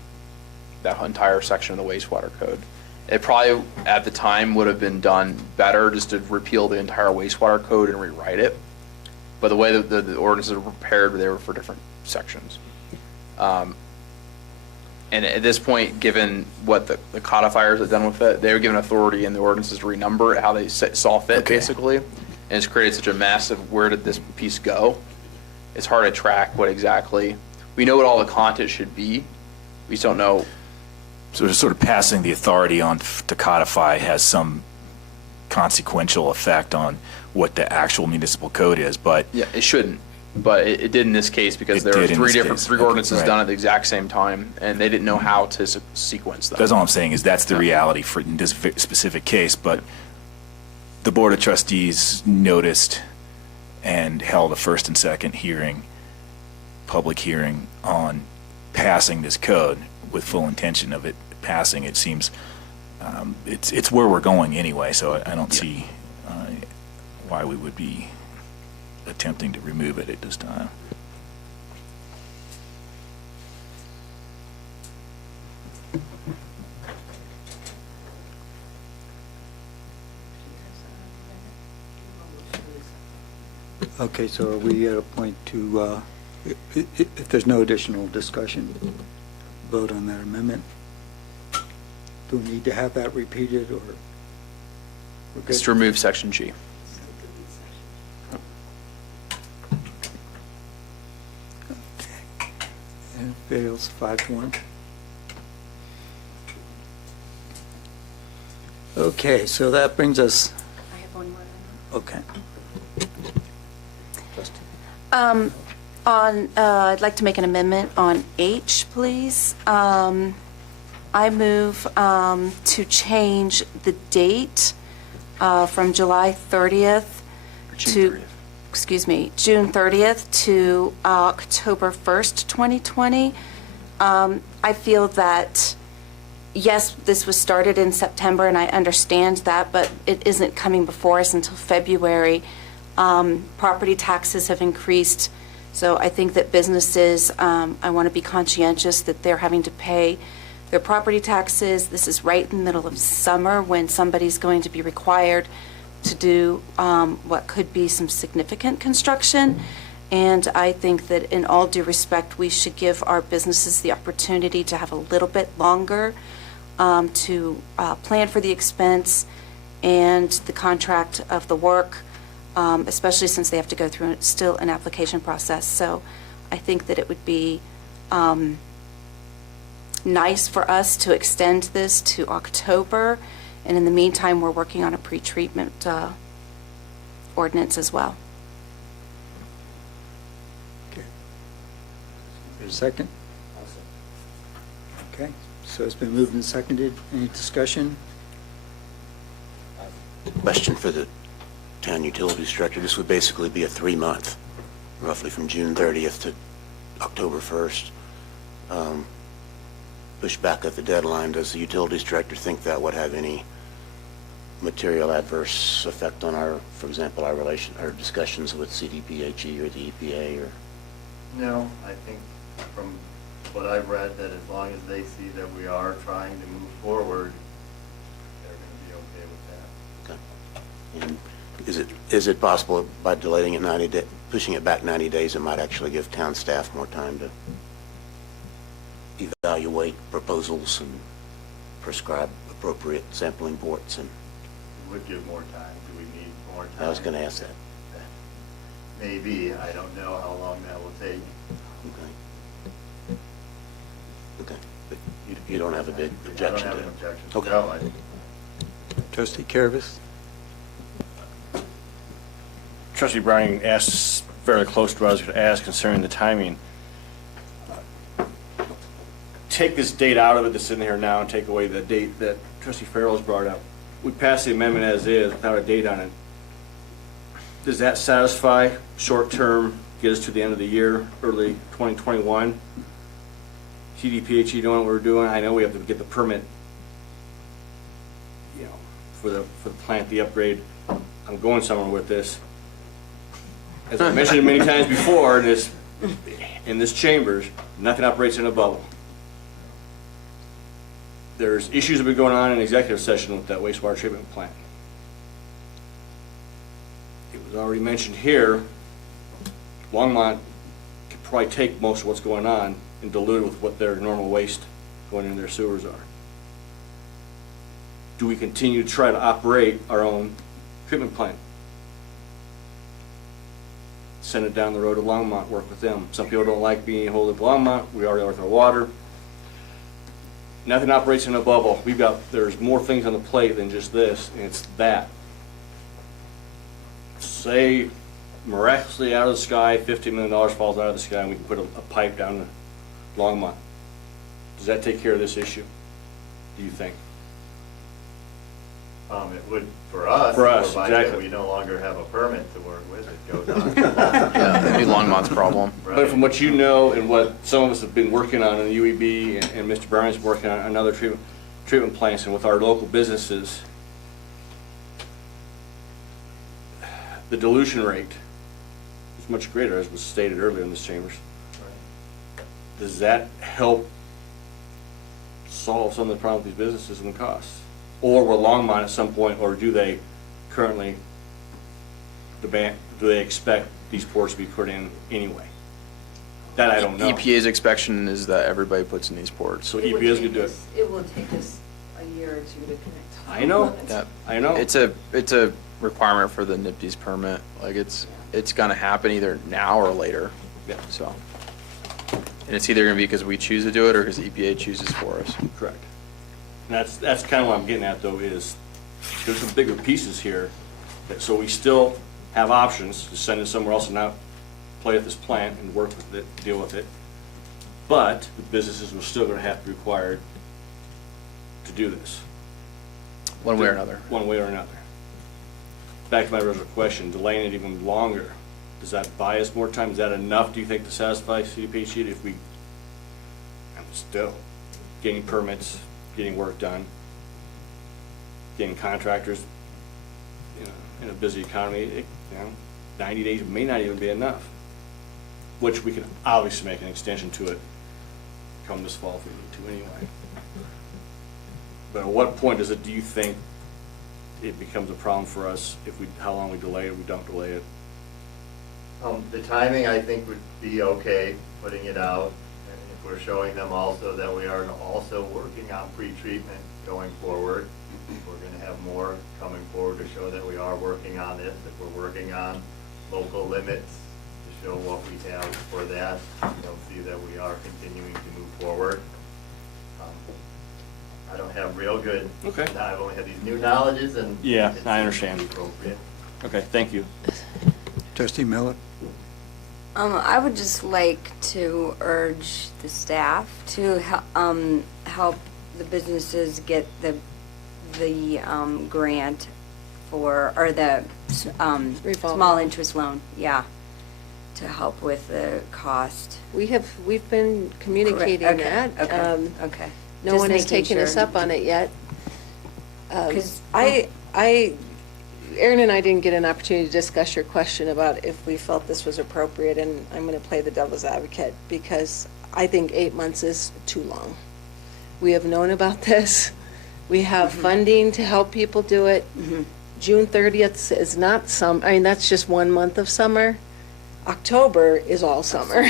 that entire section of the wastewater code. It probably, at the time, would have been done better just to repeal the entire wastewater code and rewrite it. But the way that the ordinances were prepared, they were for different sections. And at this point, given what the codifiers have done with it, they were given authority in the ordinances to renumber it how they saw fit, basically. And it's created such a mess of where did this piece go. It's hard to track what exactly. We know what all the content should be. We just don't know. So just sort of passing the authority on to codify has some consequential effect on what the actual municipal code is, but yeah, it shouldn't. But it did in this case because there were 3 ordinances done at the exact same time, and they didn't know how to sequence them. That's all I'm saying is that's the reality for in this specific case. But the Board of Trustees noticed and held a first and second public hearing on passing this code with full intention of it passing. It seems it's where we're going anyway, so I don't see why we would be attempting to remove it at this time. Okay, so are we at a point to, if there's no additional discussion, vote on that amendment? Do we need to have that repeated, or? We're good? Just remove section G. And it fails 5-1. Okay, so that brings us. I have one more. Okay. I'd like to make an amendment on H, please. I move to change the date from July 30th to, June 30th to October 1st, 2020. I feel that yes, this was started in September, and I understand that, but it isn't coming before us until February. Property taxes have increased, so I think that businesses, I want to be conscientious that they're having to pay their property taxes. This is right in the middle of summer when somebody's going to be required to do what could be some significant construction. And I think that in all due respect, we should give our businesses the opportunity to have a little bit longer to plan for the expense and the contract of the work, especially since they have to go through still an application process. So I think that it would be nice for us to extend this to October. And in the meantime, we're working on a pre-treatment ordinance as well. There's a second? Okay, so it's been moved and seconded. Any discussion? Question for the town utilities director. This would basically be a 3-month, roughly from June 30th to October 1st. Push back at the deadline. Does the utilities director think that would have any material adverse effect on our, for example, our discussions with CDPHE or the EPA or? No, I think from what I've read, that as long as they see that we are trying to move forward, they're going to be okay with that. Okay. And is it possible by delaying it 90 days, pushing it back 90 days, it might actually give town staff more time to evaluate proposals and prescribe appropriate sampling ports? And It would give more time. Do we need more time? I was going to ask that. Maybe. I don't know how long that will take. Okay. Okay. But you don't have a big objection I to don't it? have an objection. Okay. No, I- Trustee Carvis? Trustee Browning asked fairly close to what I was going to ask concerning the timing. Take this date out of it that's in here now and take away the date that Trustee Farrell's brought up. We passed the amendment as is without a date on it. Does that satisfy short-term, get us to the end of the year, early 2021? CDPHE doing what we're doing. I know we have to get the permit, you know, for the plant, the upgrade. I'm going somewhere with this. As I mentioned many times before, in this chambers, nothing operates in a bubble. There's issues that have been going on in executive session with that wastewater treatment plant. It was already mentioned here, Longmont could probably take most of what's going on and dilute it with what their normal waste going into their sewers are. Do we continue to try to operate our own treatment plant? Send it down the road to Longmont, work with them. Some people don't like being hold of Longmont. We already are with our water. Nothing operates in a bubble. There's more things on the plate than just this, and it's that. Say, miraculously out of the sky, $50 million falls out of the sky, and we can put a pipe down to Longmont. Does that take care of this issue, do you think? It would for us. For us, provided that exactly. we no longer have a permit to work with, it goes on. Yeah, that'd be Longmont's problem. But from what you know and what some of us have been working on in the UEB and Mr. Brown's working on another treatment plants and with our local businesses, the dilution rate is much greater, as was stated earlier in this chambers. Does that help solve some of the problems with these businesses and the costs? Or will Longmont at some point, or do they currently do they expect these ports to be put in anyway? That I don't know. EPA's expectation is that everybody puts in these ports. So EPA's gonna do it. It will take us a year or two to connect. I know. That, I know. It's a requirement for the NIPD's permit. Like it's gonna happen either now or later. Yeah. So, and it's either gonna be because we choose to do it or because EPA chooses for us. Correct. And that's kind of what I'm getting at, though, is there's some bigger pieces here, so we still have options to send it somewhere else and not play at this plant and work with it, deal with it. But the businesses are still going to have to be required to do this. One way or another. One way or another. Back to my original question, delaying it even longer, does that buy us more time? Is that enough, do you think, to satisfy CDPHE if we, still getting permits, getting work done, getting contractors, in a busy economy, 90 days may not even be enough, which we can obviously make an extension to it come this fall if we need to anyway. But at what point do you think it becomes a problem for us how long we delay it, we don't delay it? The timing, I think, would be okay, putting it out. And if we're showing them also that we are also working on pre-treatment going forward, we're going to have more coming forward to show that we are working on this. If we're working on local limits, to show what we have for that, they'll see that we are continuing to move forward. I don't have real good, I only have these new knowledges and. Yeah, it I seems to understand. be appropriate. Okay, thank you. Trustee Miller? I would just like to urge the staff to help the businesses get the grant or the small interest loan, to help with the cost. We've been communicating Okay, that. okay. No Just one has making taken us sure. up on it yet. 'Cause- Aaron and I didn't get an opportunity to discuss your question about if we felt this was appropriate, and I'm going to play the devil's advocate because I think 8 months is too long. We have known about this. We have funding to help people do it. June 30th is not that's just 1 month of summer. October is all summer.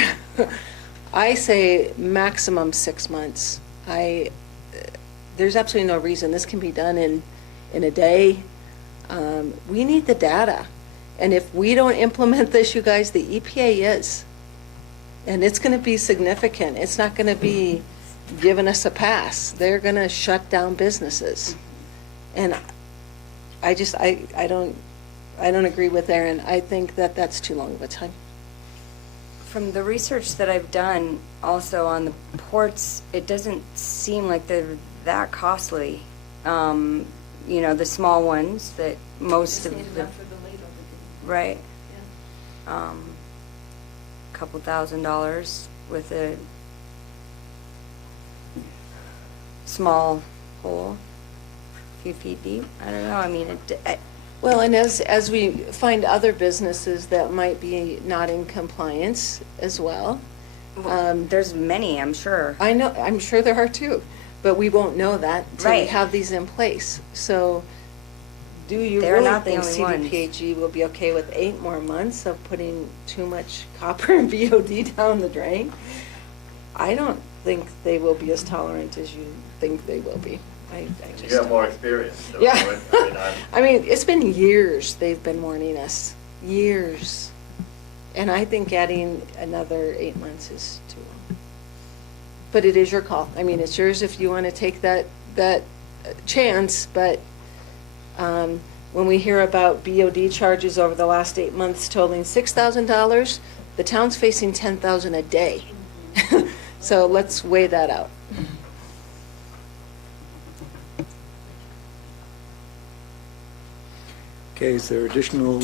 I say maximum 6 months. There's absolutely no reason this can be done in a day. We need the data. And if we don't implement this, you guys, the EPA is. And it's going to be significant. It's not going to be giving us a pass. They're going to shut down businesses. And I don't agree with Aaron. I think that that's too long of a time. From the research that I've done also on the ports, it doesn't seem like they're that costly. The small ones that most of the. Right. Couple $1,000s with a small hole, a few feet deep. I don't know, Well, and as we find other businesses that might be not in compliance as well. There's many, I'm sure. I know, I'm sure there are too, but we won't know that until we Right. have these in place. So do you They're really not the think only ones. CDPHE will be okay with 8 more months of putting too much copper and VOD down the drain? I don't think they will be as tolerant as you think they will be. I just You have more experience. So Yeah. I mean, it's been years they've been warning us, years. And I think adding another 8 months is too long. But it is your call. It's yours if you want to take that chance, but when we hear about BOD charges over the last 8 months totaling $6,000, the town's facing $10,000 a day. So let's weigh that out. Okay, is there additional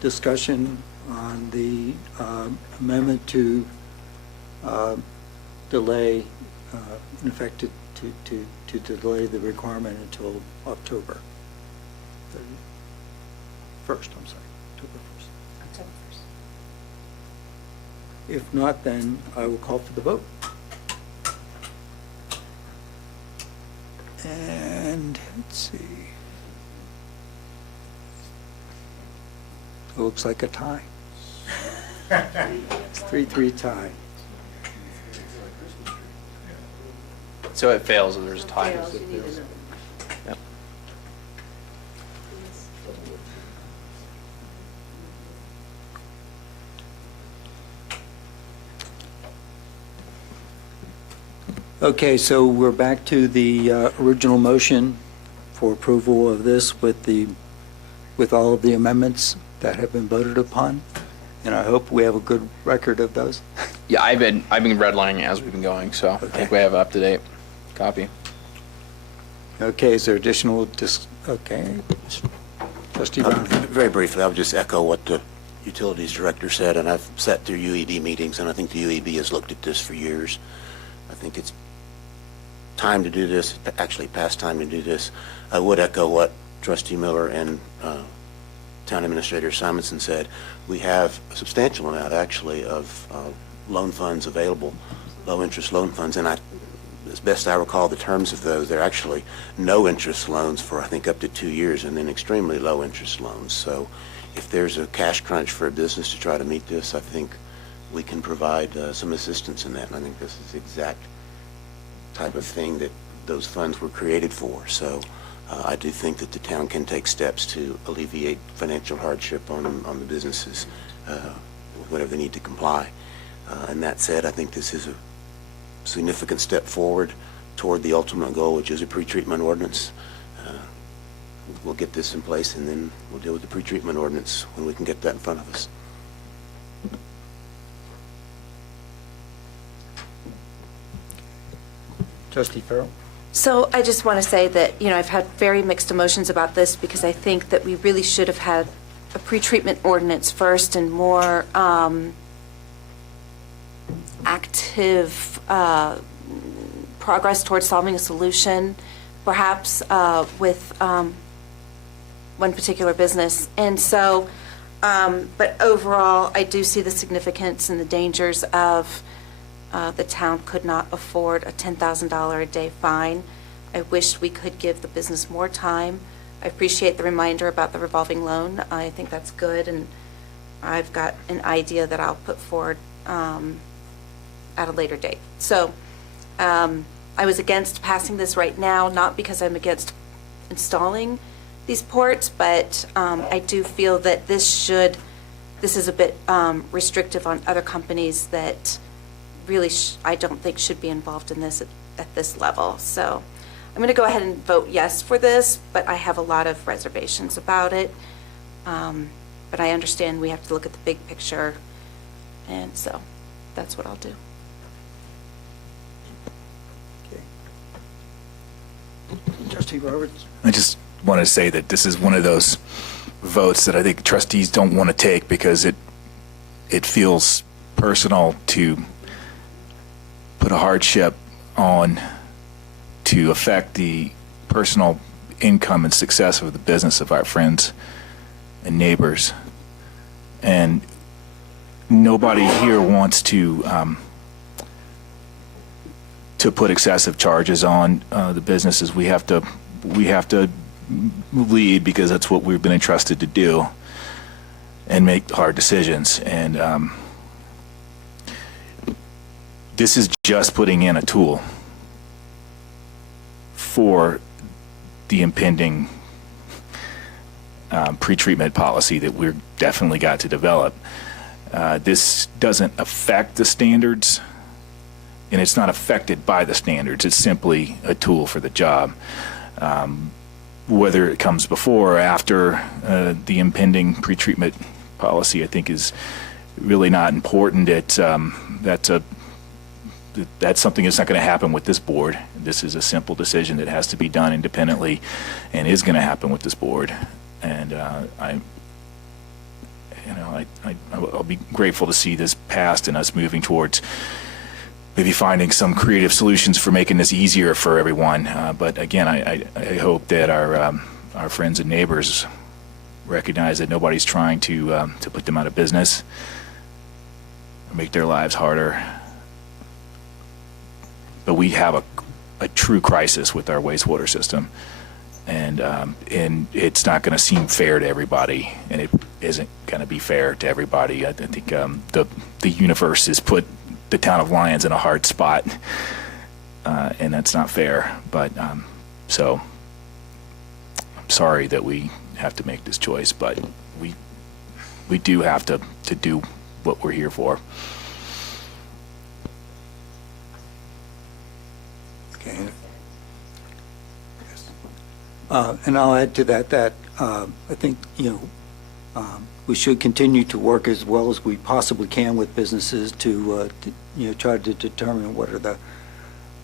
discussion on the amendment to delay, in effect, to delay the requirement until October 1st, I'm sorry, October 1st. If not, then I will call for the vote. And let's see. It looks like a tie. It's 3-3 tie. So it fails if there's a tie. Yep. Okay, so we're back to the original motion for approval of this with all of the amendments that have been voted upon, and I hope we have a good record of those. Yeah, I've been redlining as we've been going, so I think we have an up-to-date copy. Okay, is there additional okay. Trustee Brown. Very briefly, I would just echo what the Utilities Director said, and I've sat through UED meetings, and I think the UEB has looked at this for years. I think it's time to do this, actually past time to do this. I would echo what Trustee Miller and Town Administrator Simonson said. We have a substantial amount, actually, of loan funds available, low-interest loan funds, and as best I recall the terms of those, they're actually no-interest loans for, I think, up to 2 years, and then extremely low-interest loans. So if there's a cash crunch for a business to try to meet this, I think we can provide some assistance in that, and I think this is the exact type of thing that those funds were created for. So I do think that the town can take steps to alleviate financial hardship on the businesses, whatever they need to comply. And that said, I think this is a significant step forward toward the ultimate goal, which is a pretreatment ordinance. We'll get this in place, and then we'll deal with the pretreatment ordinance when we can get that in front of us. Trustee Farrell? So I just want to say that, I've had very mixed emotions about this because I think that we really should have had a pretreatment ordinance first and more active progress towards solving a solution, perhaps with one particular business. And so, but overall, I do see the significance and the dangers of the town could not afford a $10,000 a day fine. I wish we could give the business more time. I appreciate the reminder about the revolving loan. I think that's good, and I've got an idea that I'll put forward at a later date. So I was against passing this right now, not because I'm against installing these ports, but I do feel that this is a bit restrictive on other companies that really I don't think should be involved in this at this level. So I'm going to go ahead and vote yes for this, but I have a lot of reservations about it. But I understand we have to look at the big picture, and so that's what I'll do. Trustee Roberts? I just want to say that this is one of those votes that I think trustees don't want to take because it feels personal to put a hardship on to affect the personal income and success of the business of our friends and neighbors. And nobody here wants to put excessive charges on the businesses. We have to lead because that's what we've been entrusted to do and make hard decisions. And this is just putting in a tool for the impending pretreatment policy that we're definitely got to develop. This doesn't affect the standards, and it's not affected by the standards. It's simply a tool for the job. Whether it comes before or after the impending pretreatment policy, I think is really not important. That's something that's not going to happen with this board. This is a simple decision that has to be done independently and is going to happen with this board. And I'll be grateful to see this passed and us moving towards maybe finding some creative solutions for making this easier for everyone. But again, I hope that our friends and neighbors recognize that nobody's trying to put them out of business or make their lives harder. But we have a true crisis with our wastewater system, and it's not going to seem fair to everybody, and it isn't going to be fair to everybody. I think the universe has put the town of Lyons in a hard spot, and that's not fair. But so I'm sorry that we have to make this choice, but we do have to do what we're here for. Okay. And I'll add to that I think, we should continue to work as well as we possibly can with businesses to try to determine what are the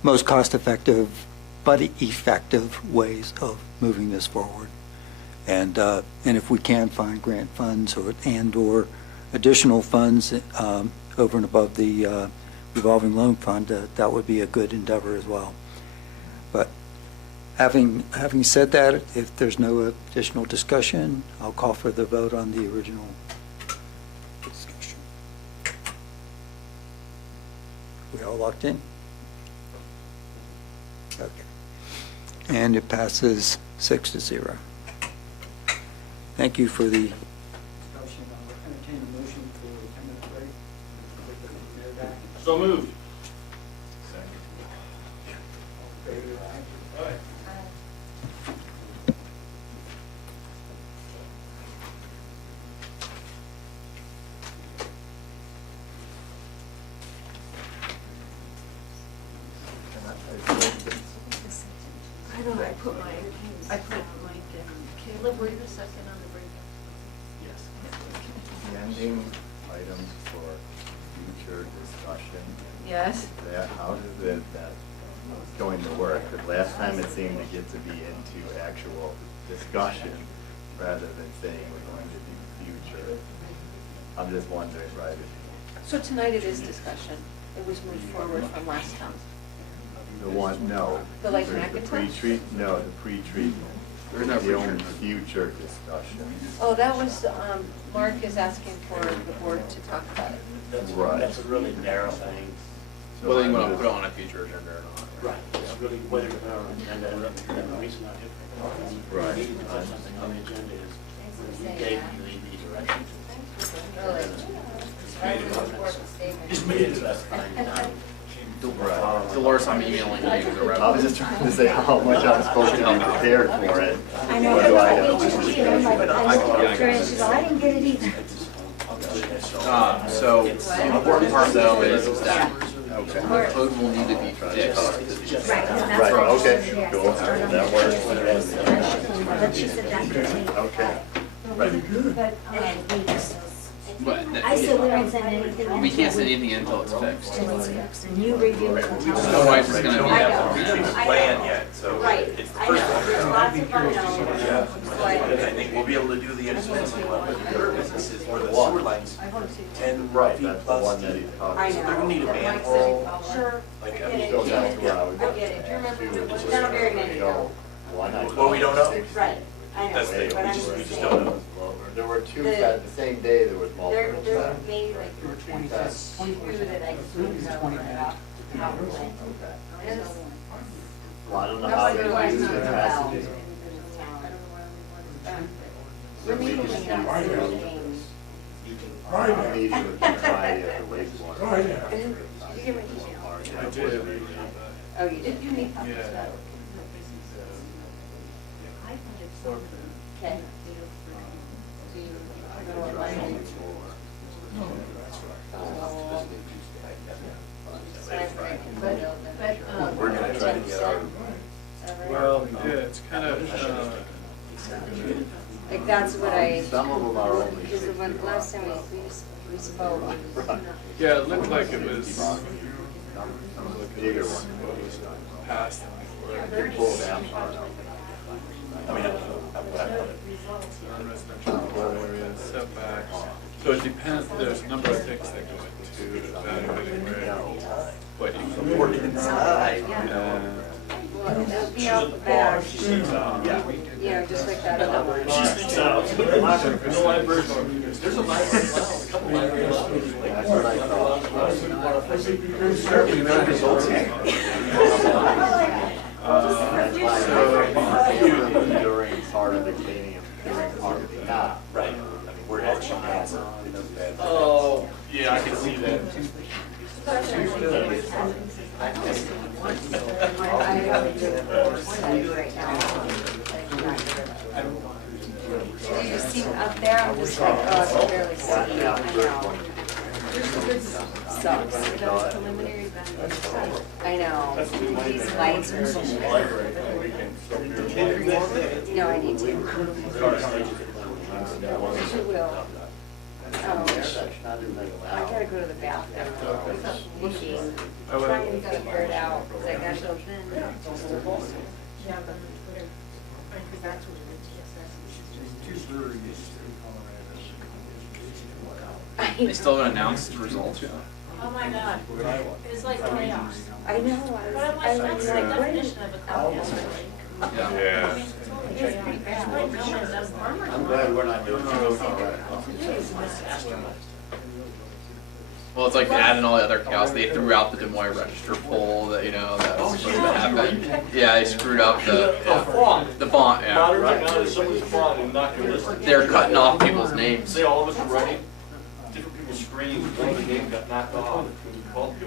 most cost-effective but effective ways of moving this forward. And if we can find grant funds or additional funds over and above the revolving loan fund, that would be a good endeavor as well. But having said that, if there's no additional discussion, I'll call for the vote on the original discussion. We all locked in? Okay. And it passes 6-0. Thank you for the discussion. I'll entertain a motion for a 10-minute break. So moved. I don't know, I put my, Caleb, were you the second on the break? Yes. Amending items for future discussion. Yes. How does that going to work? Because last time it seemed to get to be into actual discussion rather than saying we're going to do future. I'm just wondering, right? So tonight it is discussion. It was moved forward from last time. The one, no. The Lake The McIntosh? pre-treat, no, the pre-treatment. The only future discussion. Oh, that was, Mark is asking for the board to talk about it. Right. That's a really narrow thing. Whether you want to put it on a future agenda or not. Right, it's really whether it's on the agenda, and the reason I did Right. put something on the agenda is we gave you the direction. Just made it specifying. Dolores, I'm emailing you the I was just trying to say how much I'm supposed to be prepared for it. I know. What do I have? She's like, I didn't get it either. So the important part though is that the code will need to be fixed. Right, okay, cool, that works. But she said that could take. Okay. But I said we don't send anything. we can't send anything in until it's fixed. Until it's fixed, and you review it and tell us. Otherwise, it's going to be. I know. Plan yet, so. Right, I know, there's lots of unknowns. I think we'll be able to do the instruments with the businesses where the sewer lines 10 Right, feet that's the plus. one that he's talking I about. They're gonna need a manhole. Sure. Like, I get it. So that's where I was. I get it. Do you remember, not very many though. Well, we don't know. Right, I know, That's the thing, but we I'm just just don't know. There were two, at the same day, there was multiple. There may be like two that I could know about. Well, I don't know how they use it, it has to be. We're meeting with them Thursday. Meeting with Friday at the wastewater. Did you get my email? I did. Oh, you did? You need copies of that? Okay. We're gonna try to get our. Well, yeah, it's kind of, Like, that's what I, Some of them are only. because when, last time we spoke. yeah, it looked like it was Some of the bigger ones. past. You pull down. I mean, what I thought. Non-residential areas, setbacks. So it depends, there's a number of things that go into evaluating what you can Work inside. Well, it'll be out the back, you know, just like that. There's a library. A couple libraries. That's what I thought. Certainly not results. During part of the meeting, during part of the not. Right. I mean, we're actually has. Oh, yeah, I can see that. You just see up there, I'm just like, oh, I can barely see. I know. Sucks. Those preliminary values. I know. These lights are so No, I need to. You will. Oh, I gotta go to the bathroom. Looking, trying to figure it out, because I got so thin. They still haven't announced the results yet. Oh my God. It's like chaos. I know, But I'm like, that's the definition of a contest, really. Yeah. I'm glad we're not doing it. Well, it's like adding all the other chaos. They threw out the Des Moines Register poll that, that was supposed to happen. Yeah, they screwed up the font, yeah. They're cutting off people's names. Say all of us were running, different people's screens, one of the name got knocked off.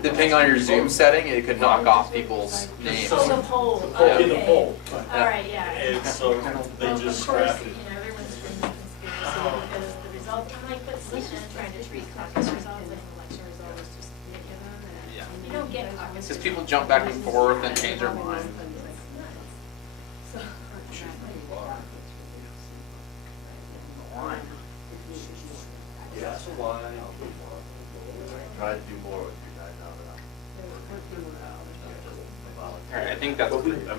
Depending on your Zoom setting, it could knock off people's names. So- The poll. Yeah. In the poll. All right, yeah. And so they Well, just of course, scrapped it. everyone's screaming conspiracy because the result, I'm like, but Clinton trying to treat caucus results like election results, just give them, and you don't get caucus. Because people jump back and forth and change their mind. So- That's why. Try to do more with you guys now All right, I think that's pretty, what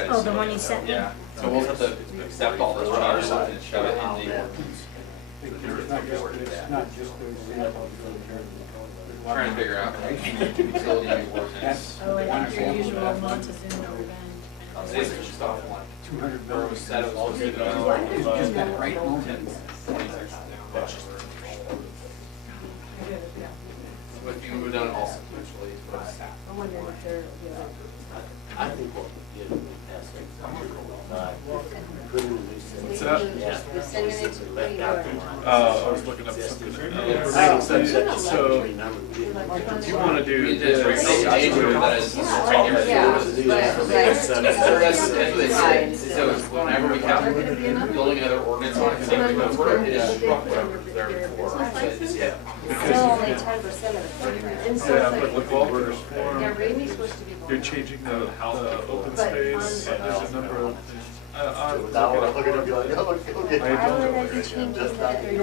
I Oh, the said. one you sent me? Yeah, so we'll have to accept all this changes and shove it in the ordinance. Trying to figure out. Utility ordinance. Oh, I think your usual Montezuma revenge. This is just off like 200 boroughs set of all Just got right on. If you move down all sequentially. I wonder if they're, I think what we did, we passed it. What's that? The sending it to Left out the line. I was looking up something. So, you want to do this. So whenever we have building another ordinance on it, same number, it is struck whatever there before. Yeah. Still only 10% of the footprint. Yeah, but with Walter's form, yeah, Ramey's supposed to be. you're changing the open space, there's a number of. I'll look it up. I don't, you don't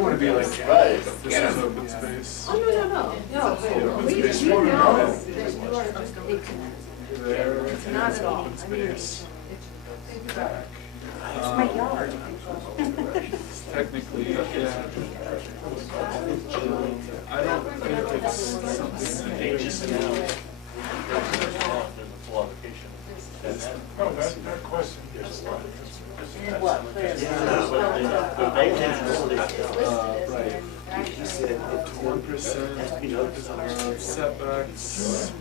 want to be like, this is open space. Oh, no. Open We, space you for know, now. that you are just a big connect. There, It's not it's an open I mean, space. it's back. It's my yard. Technically, yeah. I don't think it's something. Oh, that question. What? Right. You said 1% setbacks.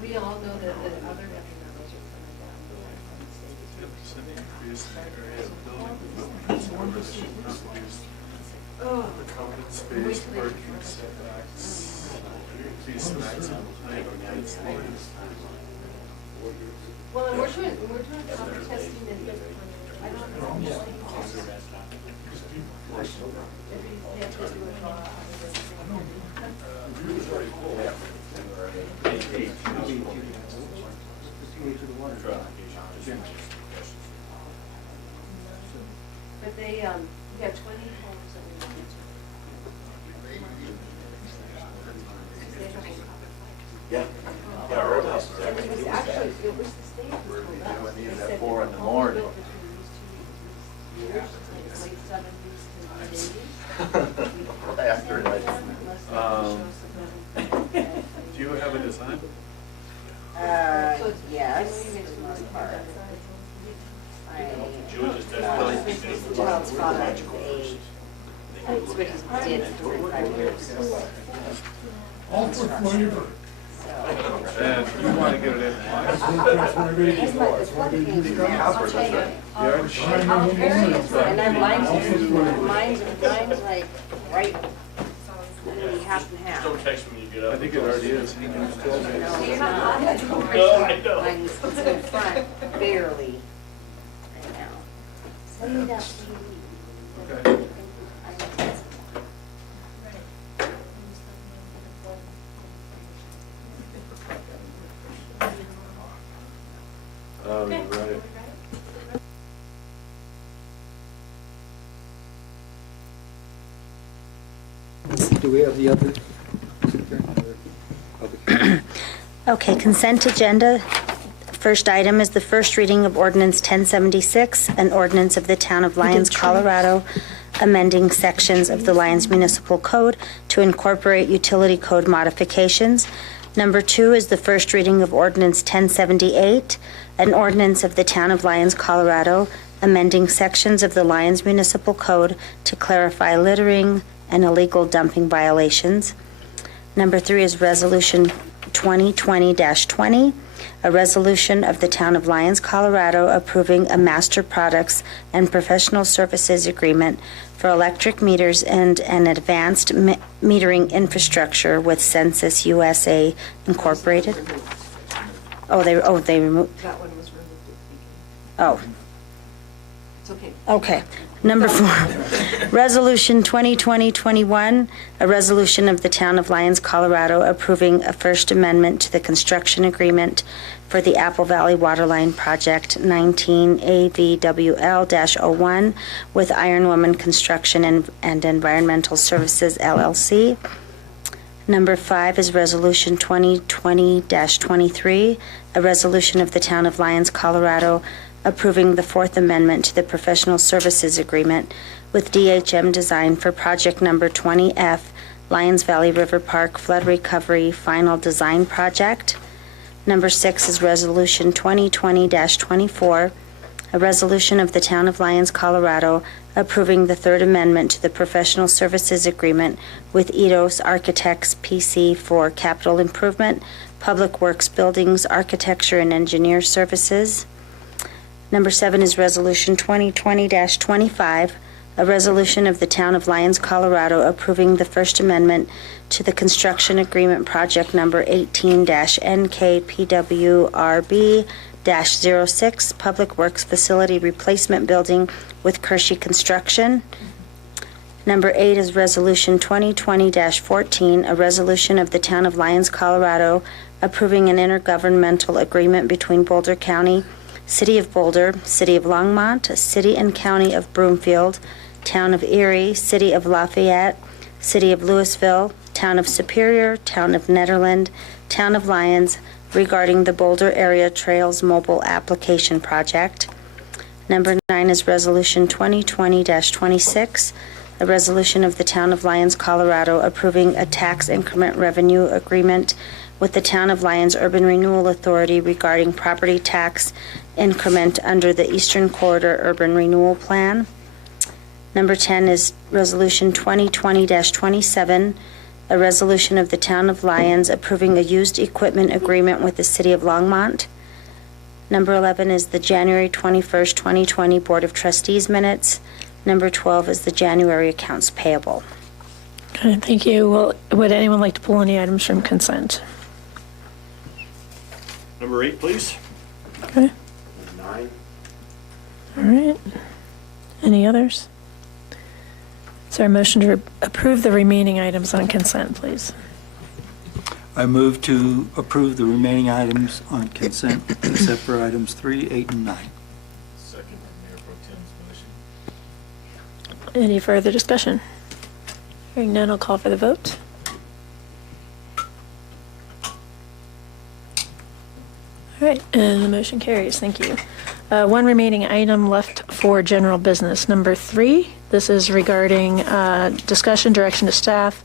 We all know that the other. Increase in the area of building with the common space, parking setbacks, increase maximum height of fence lines. Well, and we're doing common testing and, I don't know. But they, we got 20 homes that we want to. Yeah. Yeah, our old house was And it was actually, it was the state. We're doing these at 4 in the morning. Years, like late 70s to 80s. After that. Do you have a design? Yes, for the most part. Well, it's not like it's what he did for 35 years. All for flavor. And you want to get it in That's my, the flood thing. I'll tell you. And then mine's like right, maybe half and half. Don't text when you get up. I think it already is. No, you're not. No, I know. Mine's in front, barely, right now. Send me that TV. Okay. Right. Do we have the other Okay, consent agenda. First item is the first reading of ordinance 1076, an ordinance of the Town of Lyons, Colorado, amending sections of the Lyons Municipal Code to incorporate utility code modifications. Number 2 is the first reading of ordinance 1078, an ordinance of the Town of Lyons, Colorado, amending sections of the Lyons Municipal Code to clarify littering and illegal dumping violations. Number 3 is resolution 2020-20, a resolution of the Town of Lyons, Colorado, approving a master products and professional services agreement for electric meters and an advanced metering infrastructure with Census USA Incorporated. They removed. That one was removed. Oh. It's okay. Okay. Number 4, Resolution 2020-21, a resolution of the Town of Lyons, Colorado, approving a First Amendment to the construction agreement for the Apple Valley Waterline Project 19 AVWL-01 with Iron Woman Construction and Environmental Services, LLC. Number 5 is Resolution 2020-23, a resolution of the Town of Lyons, Colorado, approving the Fourth Amendment to the Professional Services Agreement with DHM Design for project number 20F, Lyons Valley River Park Flood Recovery Final Design Project. Number 6 is Resolution 2020-24, a resolution of the Town of Lyons, Colorado, approving the Third Amendment to the Professional Services Agreement with Eidos Architects PC for capital improvement, public works buildings, architecture, and engineer services. Number 7 is Resolution 2020-25, a resolution of the Town of Lyons, Colorado, approving the First Amendment to the construction agreement project number 18-NKPWRB-06, Public Works Facility Replacement Building with Kershey Construction. Number 8 is Resolution 2020-14, a resolution of the Town of Lyons, Colorado, approving an intergovernmental agreement between Boulder County, City of Boulder, City of Longmont, City and County of Broomfield, Town of Erie, City of Lafayette, City of Louisville, Town of Superior, Town of Nederland, Town of Lyons, regarding the Boulder Area Trails Mobile Application Project. Number 9 is Resolution 2020-26, a resolution of the Town of Lyons, Colorado, approving a tax increment revenue agreement with the Town of Lyons Urban Renewal Authority regarding property tax increment under the Eastern Corridor Urban Renewal Plan. Number 10 is Resolution 2020-27, a resolution of the Town of Lyons approving a used equipment agreement with the City of Longmont. Number 11 is the January 21st, 2020 Board of Trustees minutes. Number 12 is the January accounts payable. Okay, thank you. Well, would anyone like to pull any items from consent? Number 8, please. Okay. 9. All right. Any others? Is there a motion to approve the remaining items on consent, please? I move to approve the remaining items on consent, except for items 3, 8, and 9. Second Mayor Pro Tem's motion. Any further discussion? Hearing none, I'll call for the vote. All right, and the motion carries. Thank you. One remaining item left for general business. Number 3, this is regarding discussion direction to staff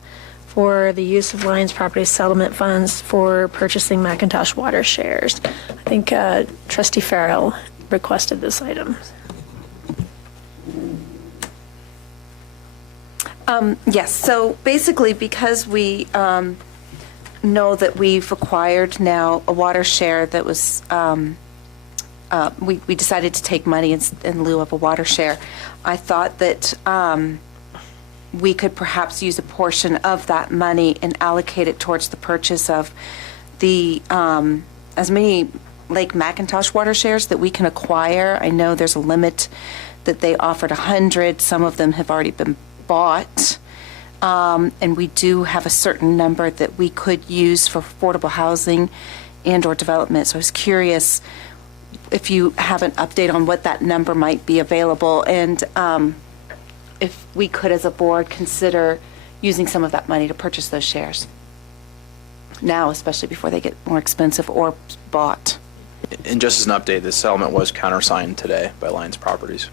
for the use of Lyons Property Settlement Funds for purchasing Macintosh water shares. I think Trustee Farrell requested this item. Yes, so basically, because we know that we've acquired now a water share that was, we decided to take money in lieu of a water share. I thought that we could perhaps use a portion of that money and allocate it towards the purchase of the, as many Lake Macintosh water shares that we can acquire. I know there's a limit that they offered 100. Some of them have already been bought. And we do have a certain number that we could use for affordable housing and or development. So I was curious if you have an update on what that number might be available, and if we could, as a board, consider using some of that money to purchase those shares. now, especially before they get more expensive or bought. And just as an update, this settlement was countersigned today by Lions Properties.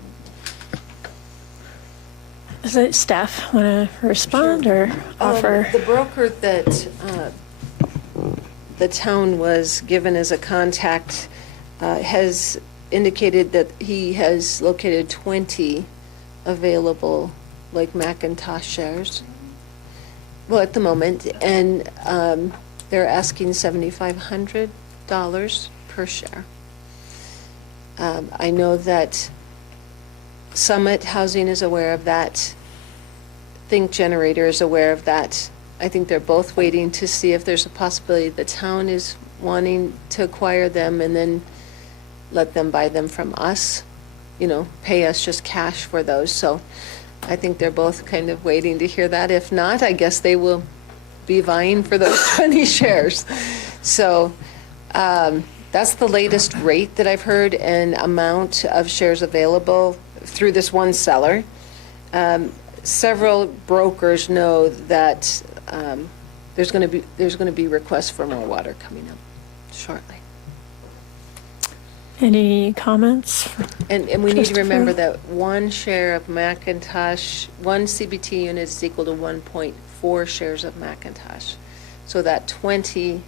Does the staff want to respond or offer? The broker that the town was given as a contact has indicated that he has located 20 available Lake Macintosh shares. Well, at the moment, and they're asking $7,500 per share. I know that Summit Housing is aware of that. Think Generator is aware of that. I think they're both waiting to see if there's a possibility the town is wanting to acquire them and then let them buy them from us, pay us just cash for those. So I think they're both kind of waiting to hear that. If not, I guess they will be vying for those 20 shares. So that's the latest rate that I've heard and amount of shares available through this one seller. Several brokers know that there's going to be requests for more water coming up shortly. Any comments? And we need to Christopher? remember that one share of Macintosh, one CBT unit is equal to 1.4 shares of Macintosh. So that 20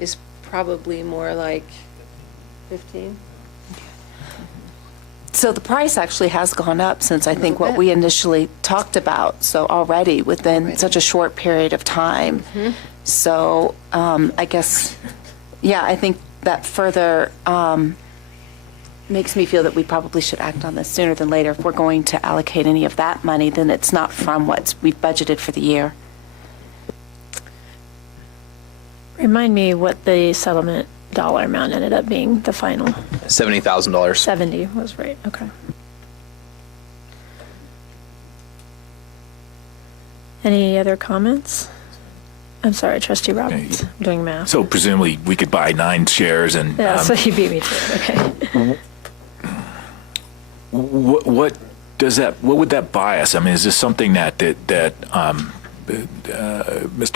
is probably more like 15. So the price actually has gone up since I think what we initially talked about, so already within such a short period of time. So I guess, I think that further makes me feel that we probably should act on this sooner than later. If we're going to allocate any of that money, then it's not from what we've budgeted for the year. Remind me what the settlement dollar amount ended up being, the final. $70,000. 70 was right, okay. Any other comments? I'm sorry, Trustee Robbins, I'm doing math. So presumably, we could buy 9 shares and... Yeah, so you beat me to it, okay. What does that? What would that buy us? I mean, is this something that Mr.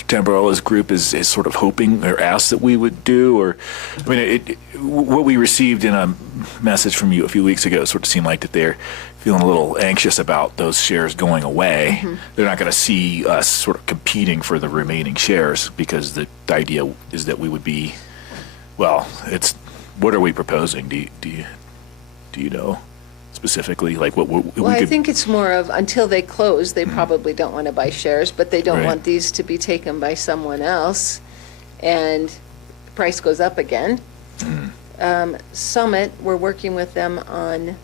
Tamburello's group is sort of hoping or asked that we would do? Or, I mean, what we received in a message from you a few weeks ago sort of seemed like that they're feeling a little anxious about those shares going away. They're not going to see us sort of competing for the remaining shares because the idea is that we would be. Well, it's what are we proposing? Do you know? Specifically, like what I think it's more of until they close, they probably don't want to buy shares, but they don't want these to be taken by someone else, and the price goes up again. Summit, we're working with them on,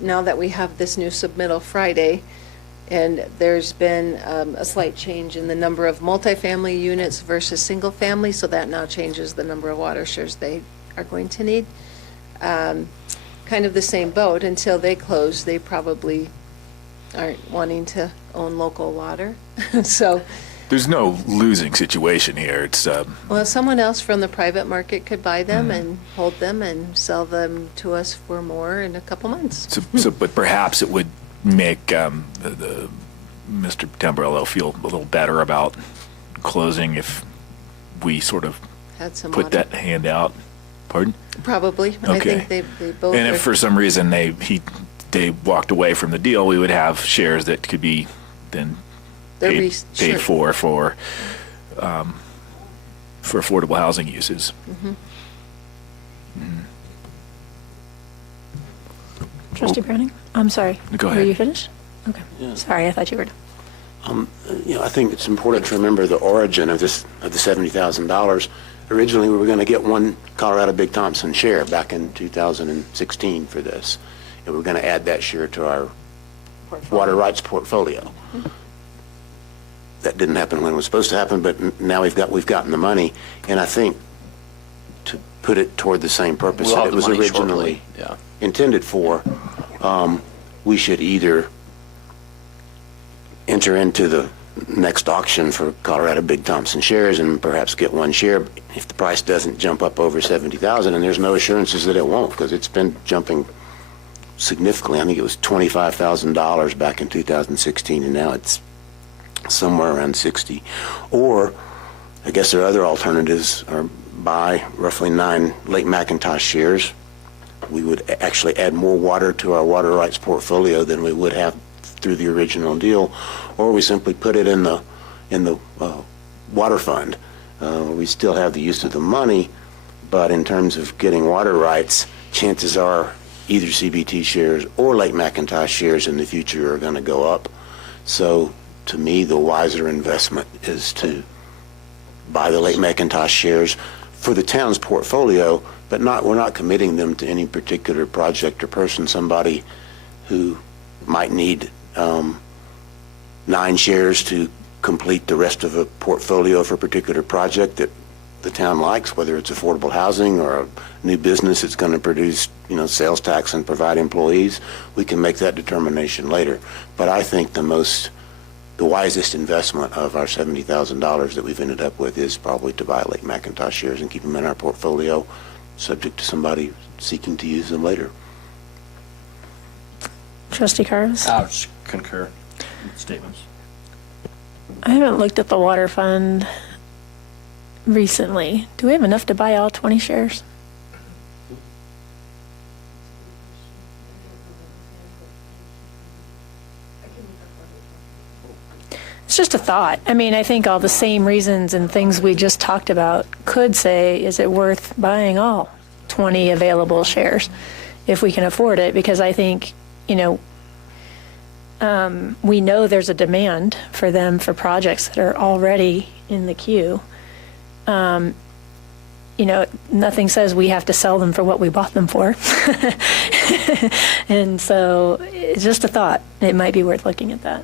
now that we have this new submittal Friday, and there's been a slight change in the number of multifamily units versus single family, so that now changes the number of water shares they are going to need. Kind of the same boat. Until they close, they probably aren't wanting to own local water. So there's no losing situation here. It's well, someone else from the private market could buy them and hold them and sell them to us for more in a couple months. So but perhaps it would make the Mr. Tamburello feel a little better about closing if we sort of Had some put water. that hand out. Pardon? Probably. Okay. I think they both. And are- if for some reason they walked away from the deal, we would have shares that could be then paid for affordable housing uses. Trustee Browning? I'm sorry. Go Were ahead. you finished? Okay. Sorry, I thought you were done. I think it's important to remember the origin of the $70,000. Originally, we were going to get one Colorado Big Thompson share back in 2016 for this, and we're going to add that share to our water rights portfolio. That didn't happen when it was supposed to happen, but now we've gotten the money, and I think to put it toward the same purpose We'll that have it was the money originally shortly, intended for, we should either enter into the next auction for Colorado Big Thompson shares and perhaps get one share if the price doesn't jump up over 70,000, and there's no assurances that it won't because it's been jumping significantly. I think it was $25,000 back in 2016, and now it's somewhere around 60. Or I guess their other alternatives are buy roughly 9 Lake McIntosh shares. We would actually add more water to our water rights portfolio than we would have through the original deal, or we simply put it in the water fund. We still have the use of the money, but in terms of getting water rights, chances are either CBT shares or Lake McIntosh shares in the future are going to go up. So to me, the wiser investment is to buy the Lake McIntosh shares for the town's portfolio, but we're not committing them to any particular project or person. Somebody who might need 9 shares to complete the rest of a portfolio for a particular project that the town likes, whether it's affordable housing or a new business that's going to produce, sales tax and provide employees, we can make that determination later. But I think the wisest investment of our $70,000 that we've ended up with is probably to buy Lake McIntosh shares and keep them in our portfolio, subject to somebody seeking to use them later. Trustee Carves? I'll just concur with statements. I haven't looked at the water fund recently. Do we have enough to buy all 20 shares? It's just a thought. I mean, I think all the same reasons and things we just talked about could say, is it worth buying all 20 available shares if we can afford it? Because I think, we know there's a demand for them for projects that are already in the queue. Nothing says we have to sell them for what we bought them for. And so it's just a thought. It might be worth looking at that.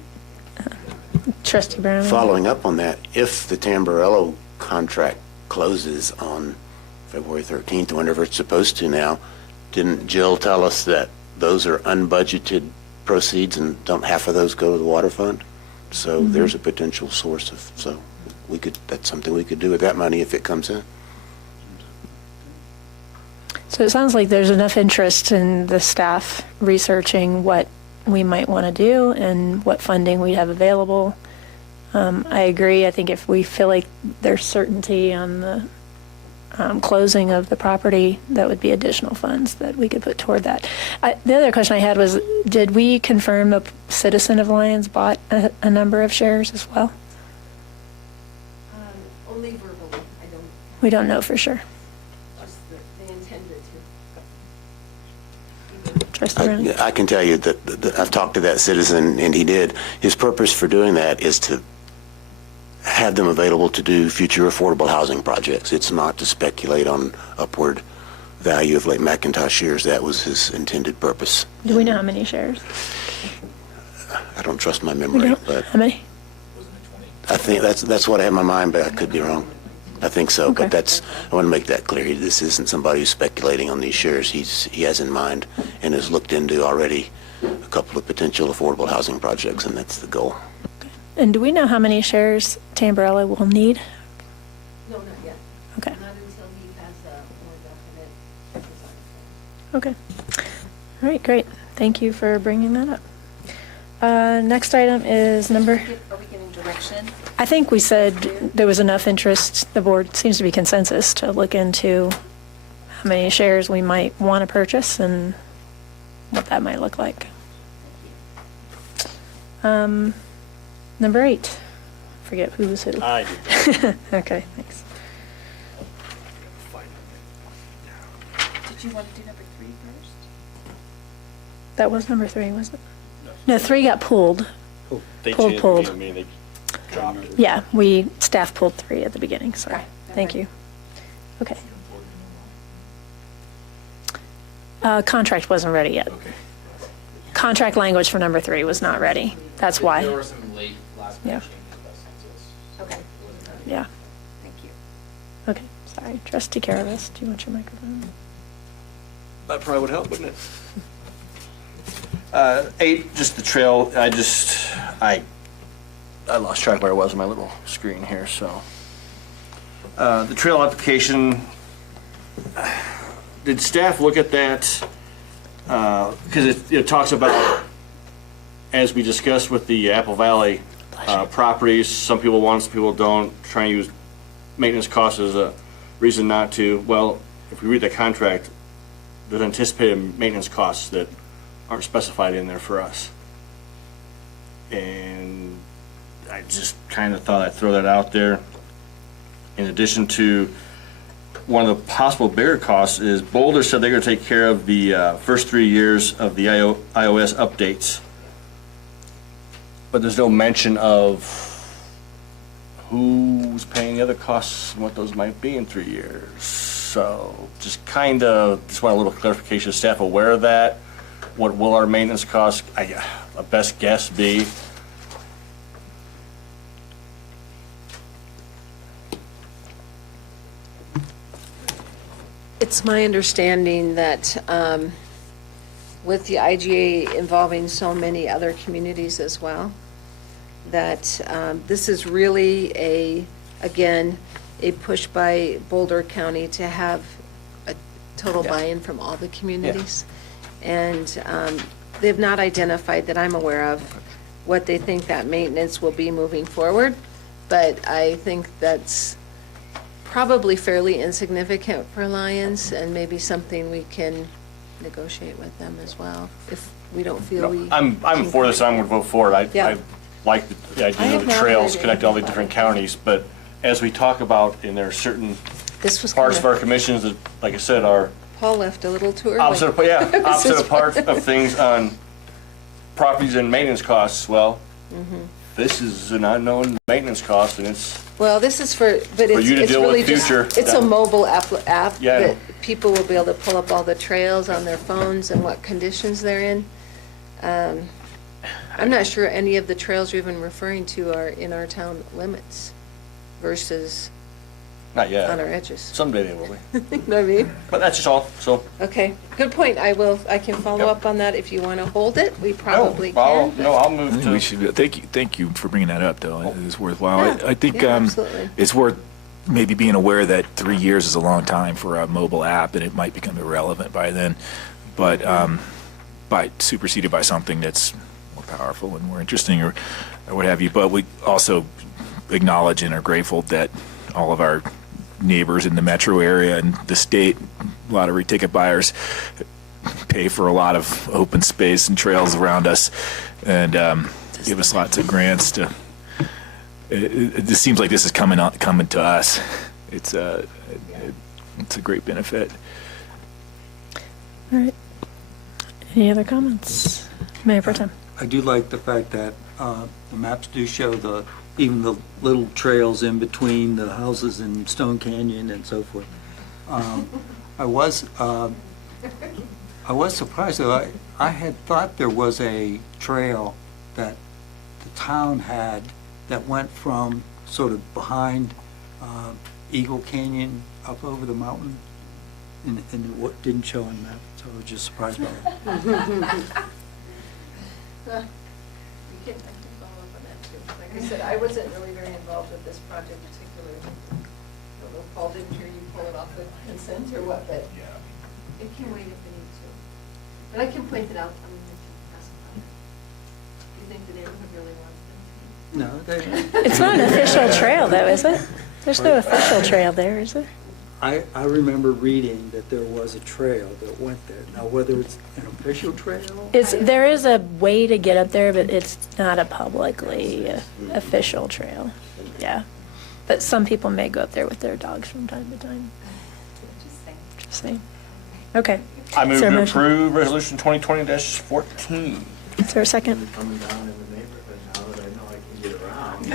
Trustee Brown? Following up on that, if the Tamburello contract closes on February 13th, whenever it's supposed to now, didn't Jill tell us that those are unbudgeted proceeds and don't half of those go to the water fund? So there's a potential source that's something we could do with that money if it comes in. So it sounds like there's enough interest in the staff researching what we might want to do and what funding we have available. I agree. I think if we feel like there's certainty on the closing of the property, that would be additional funds that we could put toward that. The other question I had was, did we confirm a citizen of Lyons bought a number of shares as well? Only verbally. We don't know for sure. Just that they intended to. Trustee Brown? I can tell you that I've talked to that citizen, and he did. His purpose for doing that is to have them available to do future affordable housing projects. It's not to speculate on upward value of Lake McIntosh shares. That was his intended purpose. Do we know how many shares? I don't trust my memory, but How many? I think that's what I have in my mind, but I could be wrong. I think so, Okay. but I want to make that clear. This isn't somebody who's speculating on these shares. He has in mind and has looked into already a couple of potential affordable housing projects, and that's the goal. And do we know how many shares Tamburello will need? No, not yet. Okay. Not until he has a more definite design. Okay. All right, great. Thank you for bringing that up. Next item is number... Are we getting direction? I think we said there was enough interest, the board seems to be consensus, to look into how many shares we might want to purchase and what that might look like. Number 8. Forget who was who. I did. Okay, thanks. Did you want to do number 3 first? That was number 3, wasn't it? No, 3 got pulled. They Pulled, changed pulled. it. I mean, they dropped it. Yeah, staff pulled 3 at the beginning, sorry. Thank you. Okay. Contract wasn't ready yet. Contract language for number 3 was not ready. That's why. There were some late last minute changes by census. Okay. Yeah. Thank you. Okay, sorry. Trustee Caravis, do you want your microphone? That probably would help, wouldn't it? 8, just the trail. I lost track where I was on my little screen here, so. The trail application, did staff look at that? Because it talks about, as we discussed with the Apple Valley properties, some people want, some people don't, try and use maintenance costs as a reason not to. Well, if we read the contract, there's anticipated maintenance costs that aren't specified in there for us. And I just kind of thought I'd throw that out there. In addition to, one of the possible bigger costs is Boulder said they're going to take care of the first 3 years of the iOS updates. But there's no mention of who's paying the other costs and what those might be in 3 years. So just want a little clarification. Is staff aware of that? What will our maintenance costs, a best guess be? It's my understanding that with the IGA involving so many other communities as well, that this is really again, a push by Boulder County to have a total buy-in from all the communities. And they've not identified that I'm aware of what they think that maintenance will be moving forward, but I think that's probably fairly insignificant for Lions, and maybe something we can negotiate with them as well, if we don't feel we... I'm for this, I'm going to vote for it. I like the idea of the trails connecting all the different counties, but as we talk about, and there are certain parts of our commissions that, like I said, are Paul left a little too early. opposite parts of things on properties and maintenance costs. Well, this is an unknown maintenance cost, and it's... Well, this is but you to it's deal really with just, future. it's a mobile app Yeah. that people will be able to pull up all the trails on their phones and what conditions they're in. I'm not sure any of the trails you're even referring to are in our town limits versus Not yet. on our edges. Someday they will be. You know what I mean? But that's just all, so. Okay, good point. I can follow up on that if you want to hold it. We probably I'll can. move I think to. we should, thank you for bringing that up, though. It is worthwhile. Yeah, I think yeah, absolutely. it's worth maybe being aware that 3 years is a long time for a mobile app, and it might become irrelevant by then. But superseded by something that's more powerful and more interesting, or what have you. But we also acknowledge and are grateful that all of our neighbors in the metro area and the state, lottery ticket buyers, pay for a lot of open space and trails around us, and give us lots of grants to. It seems like this is coming to us. It's a great benefit. All right. Any other comments? Mayor Pro Tem. I do like the fact that the maps do show even the little trails in between the houses in Stone Canyon and so forth. I was surprised, though. I had thought there was a trail that the town had that went from sort of behind Eagle Canyon up over the mountain, and what didn't show on the map, so I was just surprised by that. I can follow up on that too. Like I said, I wasn't really very involved with this project particularly. I don't know if Paul didn't hear you pull it off the consent or what, but it can wait if we need to. But I can point it out. I mean, if you ask about it. Do you think the neighborhood really wants them? No, It's not an official trail, though, is it? There's no official trail there, is there? I remember reading that there was a trail that went there. Now, whether it's an official trail? There is a way to get up there, but it's not a publicly official trail. Yeah. But some people may go up there with their dogs from time to time. Just saying. Okay. I move Is there a to motion? approve resolution 2020-14. Is there a second? Coming down in the neighborhood now that I know I can get around.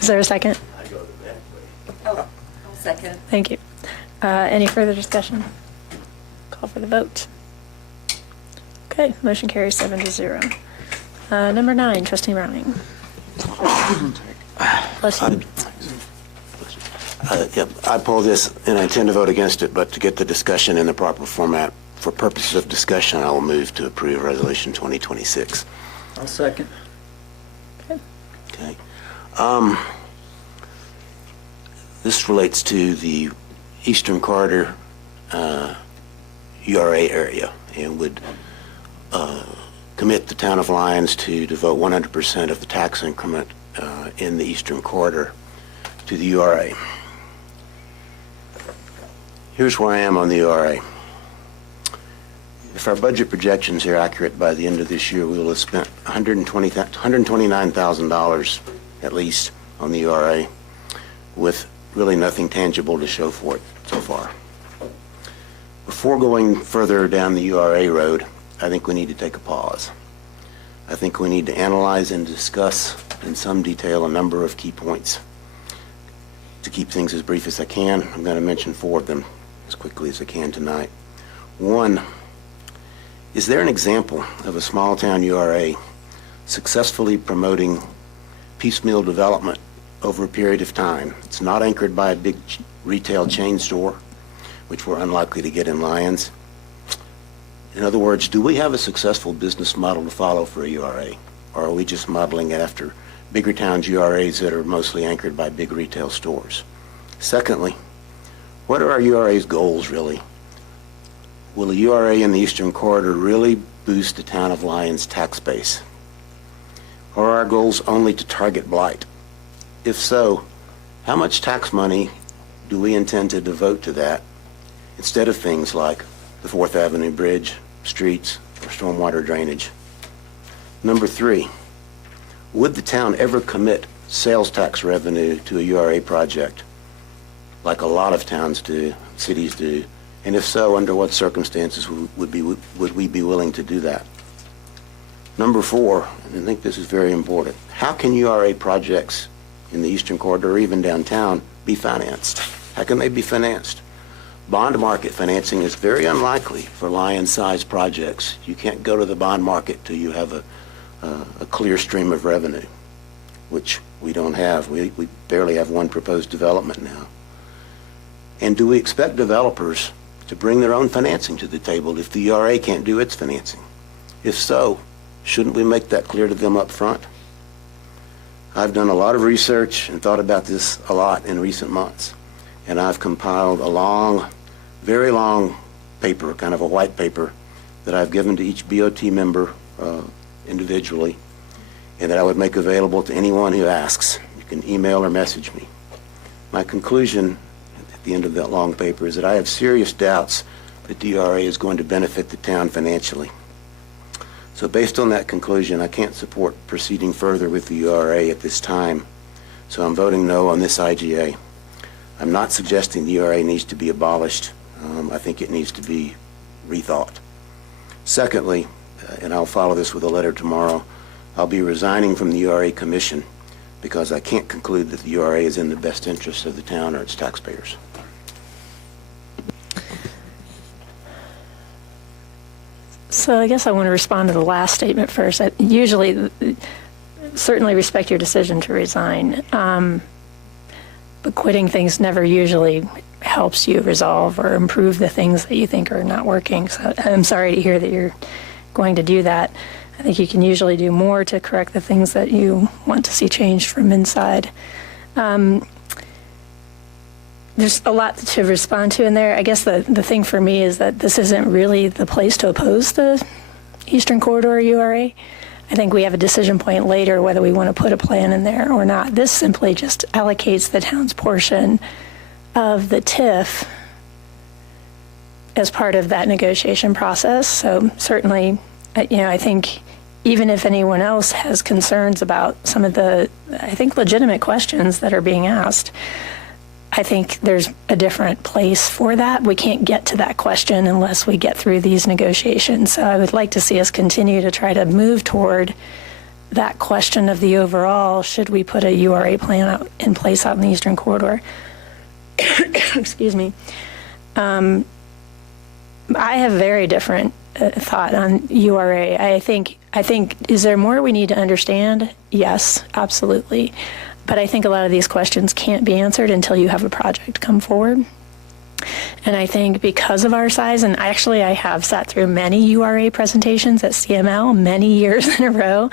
Is there a second? I go the back way. Oh, second. Thank you. Any further discussion? Call for the vote. Okay, motion carries 7-0. Number 9, Trustee Browning. Bless you. I pull this, and I intend to vote against it, but to get the discussion in the proper format, for purposes of discussion, I will move to approve Resolution 2026. I'll second. Okay. This relates to the Eastern Corridor URA area, and would commit the town of Lyons to devote 100% of the tax increment in the Eastern Corridor to the URA. Here's where I am on the URA. If our budget projections are accurate by the end of this year, we will have spent $129,000 at least on the URA, with really nothing tangible to show for it so far. Before going further down the URA road, I think we need to take a pause. I think we need to analyze and discuss in some detail a number of key points. To keep things as brief as I can, I'm going to mention 4 of them as quickly as I can tonight. 1, is there an example of a small town URA successfully promoting piecemeal development over a period of time? It's not anchored by a big retail chain store, which we're unlikely to get in Lyons. In other words, do we have a successful business model to follow for a URA? Or are we just modeling it after bigger towns URAs that are mostly anchored by big retail stores? Secondly, what are our URA's goals really? Will a URA in the Eastern Corridor really boost the town of Lyons' tax base? Or are our goals only to target blight? If so, how much tax money do we intend to devote to that instead of things like the 4th Avenue Bridge, streets, or stormwater drainage? Number 3, would the town ever commit sales tax revenue to a URA project like a lot of towns do, cities do? And if so, under what circumstances would we be willing to do that? Number 4, and I think this is very important, how can URA projects in the Eastern Corridor or even downtown be financed? How can they be financed? Bond market financing is very unlikely for Lyons-sized projects. You can't go to the bond market till you have a clear stream of revenue, which we don't have. We barely have one proposed development now. And do we expect developers to bring their own financing to the table if the URA can't do its financing? If so, shouldn't we make that clear to them up front? I've done a lot of research and thought about this a lot in recent months, and I've compiled a long, very long paper, kind of a white paper, that I've given to each BOT member individually, and that I would make available to anyone who asks. You can email or message me. My conclusion at the end of that long paper is that I have serious doubts that the URA is going to benefit the town financially. So based on that conclusion, I can't support proceeding further with the URA at this time. So I'm voting no on this IGA. I'm not suggesting the URA needs to be abolished. I think it needs to be rethought. Secondly, and I'll follow this with a letter tomorrow, I'll be resigning from the URA Commission because I can't conclude that the URA is in the best interest of the town or its taxpayers. So I guess I want to respond to the last statement first. I usually, certainly respect your decision to resign, but quitting things never usually helps you resolve or improve the things that you think are not working. So I'm sorry to hear that you're going to do that. I think you can usually do more to correct the things that you want to see changed from inside. There's a lot to respond to in there. I guess the thing for me is that this isn't really the place to oppose the Eastern Corridor URA. I think we have a decision point later whether we want to put a plan in there or not. This simply just allocates the town's portion of the TIF as part of that negotiation process. So certainly, I think even if anyone else has concerns about some of the, I think, legitimate questions that are being asked, I think there's a different place for that. We can't get to that question unless we get through these negotiations. So I would like to see us continue to try to move toward that question of the overall, should we put a URA plan in place out in the Eastern Corridor? Excuse me. I have very different thought on URA. I think, is there more we need to understand? Yes, absolutely. But I think a lot of these questions can't be answered until you have a project come forward. And I think because of our size, and actually I have sat through many URA presentations at CML many years in a row,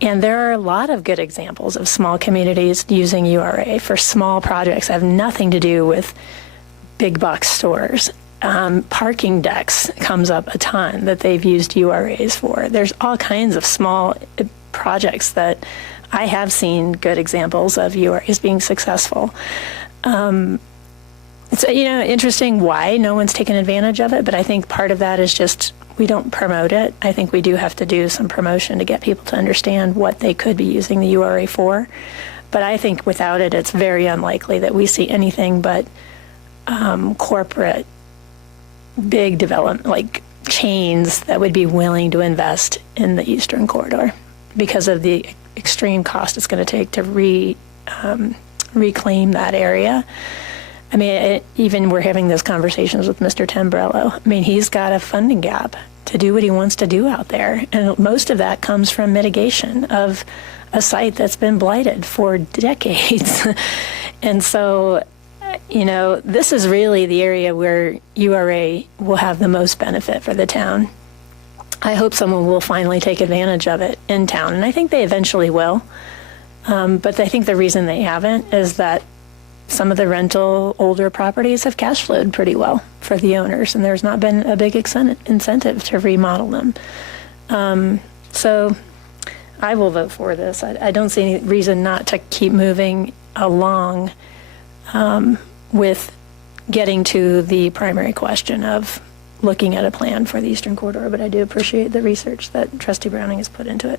and there are a lot of good examples of small communities using URA for small projects that have nothing to do with big box stores. Parking decks comes up a ton that they've used URAs for. There's all kinds of small projects that I have seen good examples of URAs being successful. It's, interesting why no one's taken advantage of it, but I think part of that is just we don't promote it. I think we do have to do some promotion to get people to understand what they could be using the URA for. But I think without it, it's very unlikely that we see anything but corporate, big development, like chains that would be willing to invest in the Eastern Corridor because of the extreme cost it's going to take to reclaim that area. I mean, even we're having those conversations with Mr. Tembrello. I mean, he's got a funding gap to do what he wants to do out there. And most of that comes from mitigation of a site that's been blighted for decades. And so, this is really the area where URA will have the most benefit for the town. I hope someone will finally take advantage of it in town, and I think they eventually will. But I think the reason they haven't is that some of the rental older properties have cash flowed pretty well for the owners, and there's not been a big incentive to remodel them. So I will vote for this. I don't see any reason not to keep moving along with getting to the primary question of looking at a plan for the Eastern Corridor, but I do appreciate the research that Trustee Browning has put into it.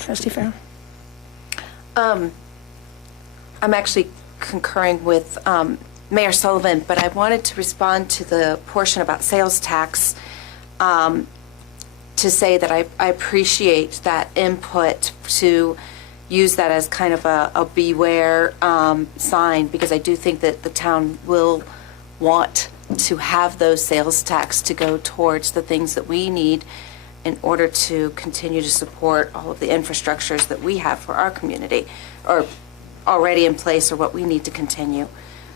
Trustee Farrow. I'm actually concurring with Mayor Sullivan, but I wanted to respond to the portion about sales tax to say that I appreciate that input to use that as kind of a beware sign, because I do think that the town will want to have those sales tax to go towards the things that we need in order to continue to support all of the infrastructures that we have for our community, or already in place, or what we need to continue.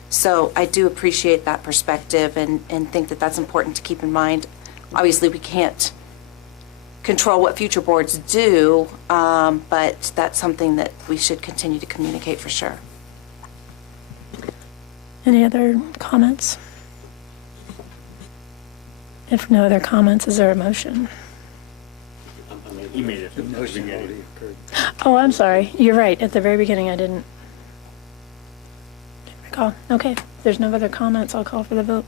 So I do appreciate that perspective and think that that's important to keep in mind. Obviously, we can't control what future boards do, but that's something that we should continue to communicate for sure. Any other comments? If no other comments, is there a motion? You made it. The motion already occurred. Oh, I'm sorry. You're right. At the very beginning, I didn't recall. Okay. If there's no other comments, I'll call for the vote.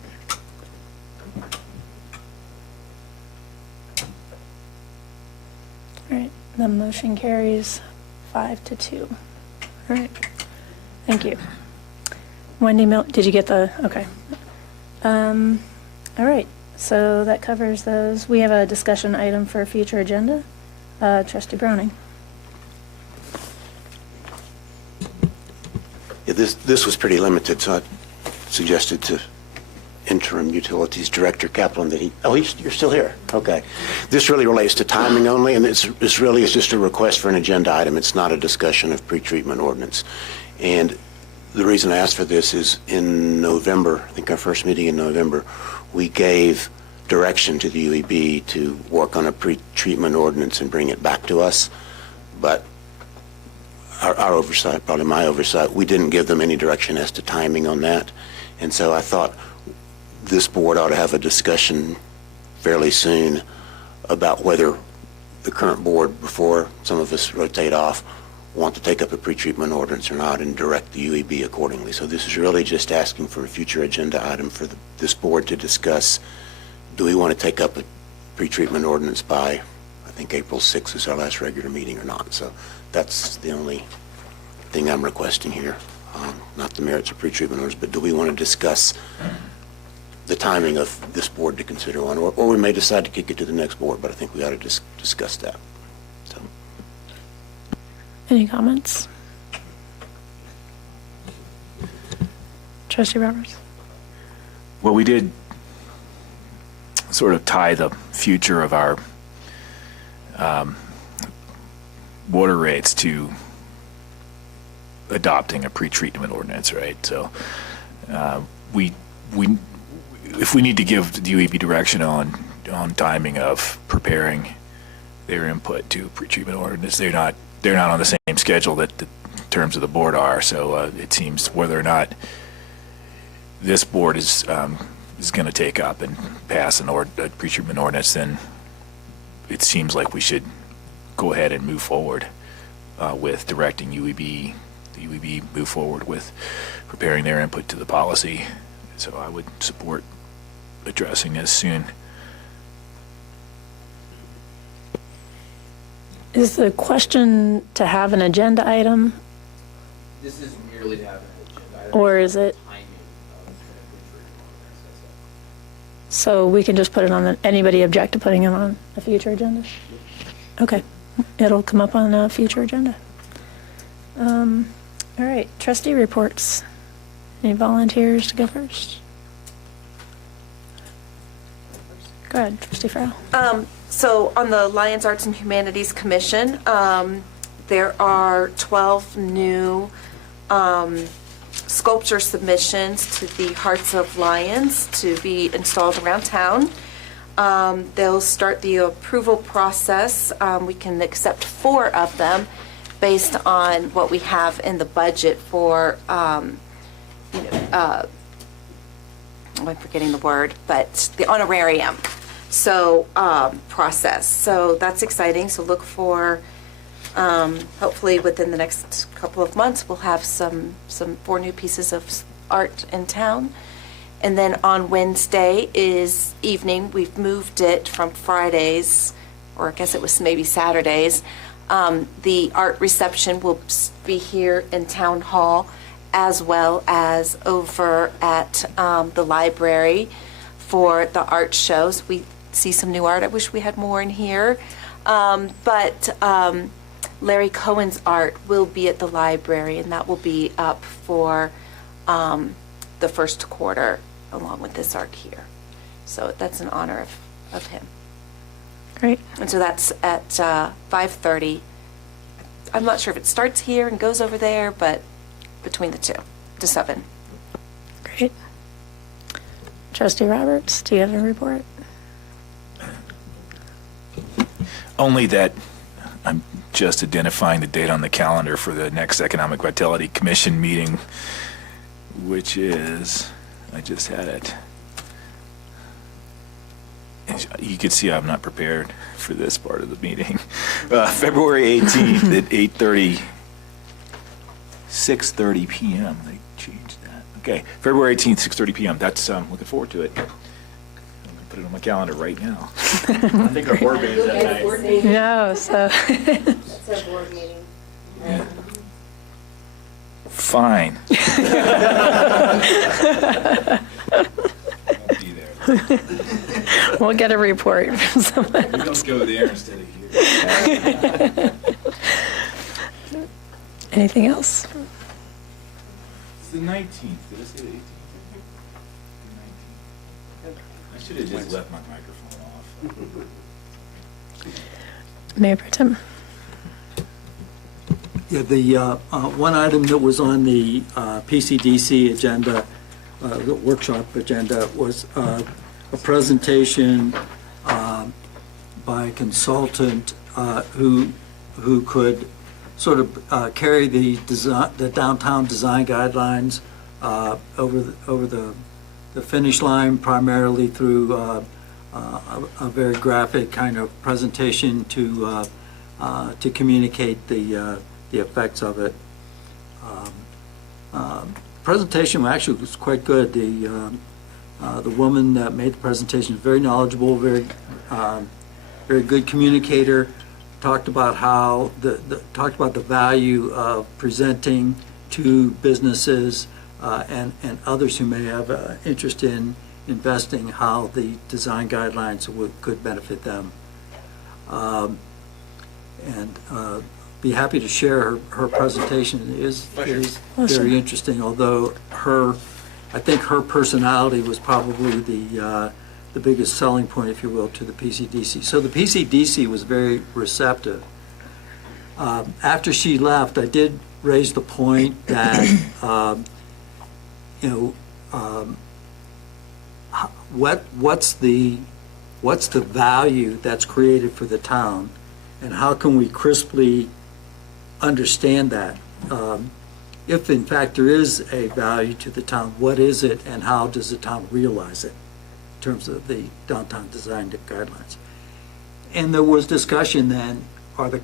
All right. The motion carries 5-2. All right. Thank you. Wendy did you get the, okay. All right. So that covers those. We have a discussion item for a future agenda. Trustee Browning. Yeah, this was pretty limited, so I suggested to Interim Utilities Director Kaplan that you're still here. Okay. This really relates to timing only, and this really is just a request for an agenda item. It's not a discussion of pretreatment ordinance. And the reason I asked for this is in November, I think our first meeting in November, we gave direction to the UEB to work on a pretreatment ordinance and bring it back to us. But our oversight, probably my oversight, we didn't give them any direction as to timing on that. And so I thought this board ought to have a discussion fairly soon about whether the current board, before some of us rotate off, want to take up a pretreatment ordinance or not and direct the UEB accordingly. So this is really just asking for a future agenda item for this board to discuss. Do we want to take up a pretreatment ordinance by, I think April 6th is our last regular meeting or not? So that's the only thing I'm requesting here. Not the merits of pretreatment orders, but do we want to discuss the timing of this board to consider one? Or we may decide to kick it to the next board, but I think we ought to discuss that. So. Any comments? Trustee Roberts? Well, we did sort of tie the future of our water rates to adopting a pretreatment ordinance, right? So if we need to give the UEB direction on timing of preparing their input to pretreatment ordinance, they're not on the same schedule that the terms of the board are. So it seems whether or not this board is going to take up and pass a pretreatment ordinance, then it seems like we should go ahead and move forward with directing the UEB move forward with preparing their input to the policy. So I would support addressing this soon. Is the question to have an agenda item, This is merely to have an agenda item. or is it, so we can just put it on, anybody object to putting it on a future agenda? Okay, it'll come up on a future agenda. All right, trustee reports. Any volunteers to go first? Go ahead, trustee Farrell. So on the Lions Arts and Humanities Commission, there are 12 new sculpture submissions to the Hearts of Lions to be installed around town. They'll start the approval process. We can accept 4 of them based on what we have in the budget for, I'm forgetting the word, but the honorarium. So, process. So that's exciting. So look for, hopefully within the next couple of months, we'll have some 4 new pieces of art in town. And then on Wednesday is evening. We've moved it from Fridays, or I guess it was maybe Saturdays. The art reception will be here in Town Hall, as well as over at the library for the art shows. We see some new art. I wish we had more in here. But Larry Cohen's art will be at the library, and that will be up for the first quarter, along with this art here. So that's in honor of him. Great. And so that's at 5:30. I'm not sure if it starts here and goes over there, but between the 2 to 7. Great. Trustee Roberts, do you have a report? Only that I'm just identifying the date on the calendar for the next Economic Vitality Commission meeting, which is, I just had it. You can see I'm not prepared for this part of the meeting. February 18th at 8:30, 6:30 p.m. They changed that. Okay, February 18th, 6:30 p.m. That's, looking forward to it. I'm going to put it on my calendar right now. I think our board meeting is that night. No, so. That's our board meeting. Yeah. Fine. We'll get a report from someone We don't go there instead of here. Anything else? It's the 19th. Did I say the 18th? The 19th. I should have just left my microphone off. Mayor Pro Tem? Yeah, the one item that was on the PCDC agenda, the workshop agenda, was a presentation by a consultant who could sort of carry the downtown design guidelines over the finish line, primarily through a very graphic kind of presentation to communicate the effects of it. Presentation actually was quite good. The woman that made the presentation was very knowledgeable, very good communicator. Talked about how talked about the value of presenting to businesses and others who may have interest in investing, how the design guidelines could benefit them. And be happy to share her presentation. It is very interesting, although I think her personality was probably the biggest selling point, if you will, to the PCDC. So the PCDC was very receptive. After she left, I did raise the point that, what's the value that's created for the town, and how can we crisply understand that? If in fact there is a value to the town, what is it, and how does the town realize it in terms of the downtown design guidelines? And there was discussion then are the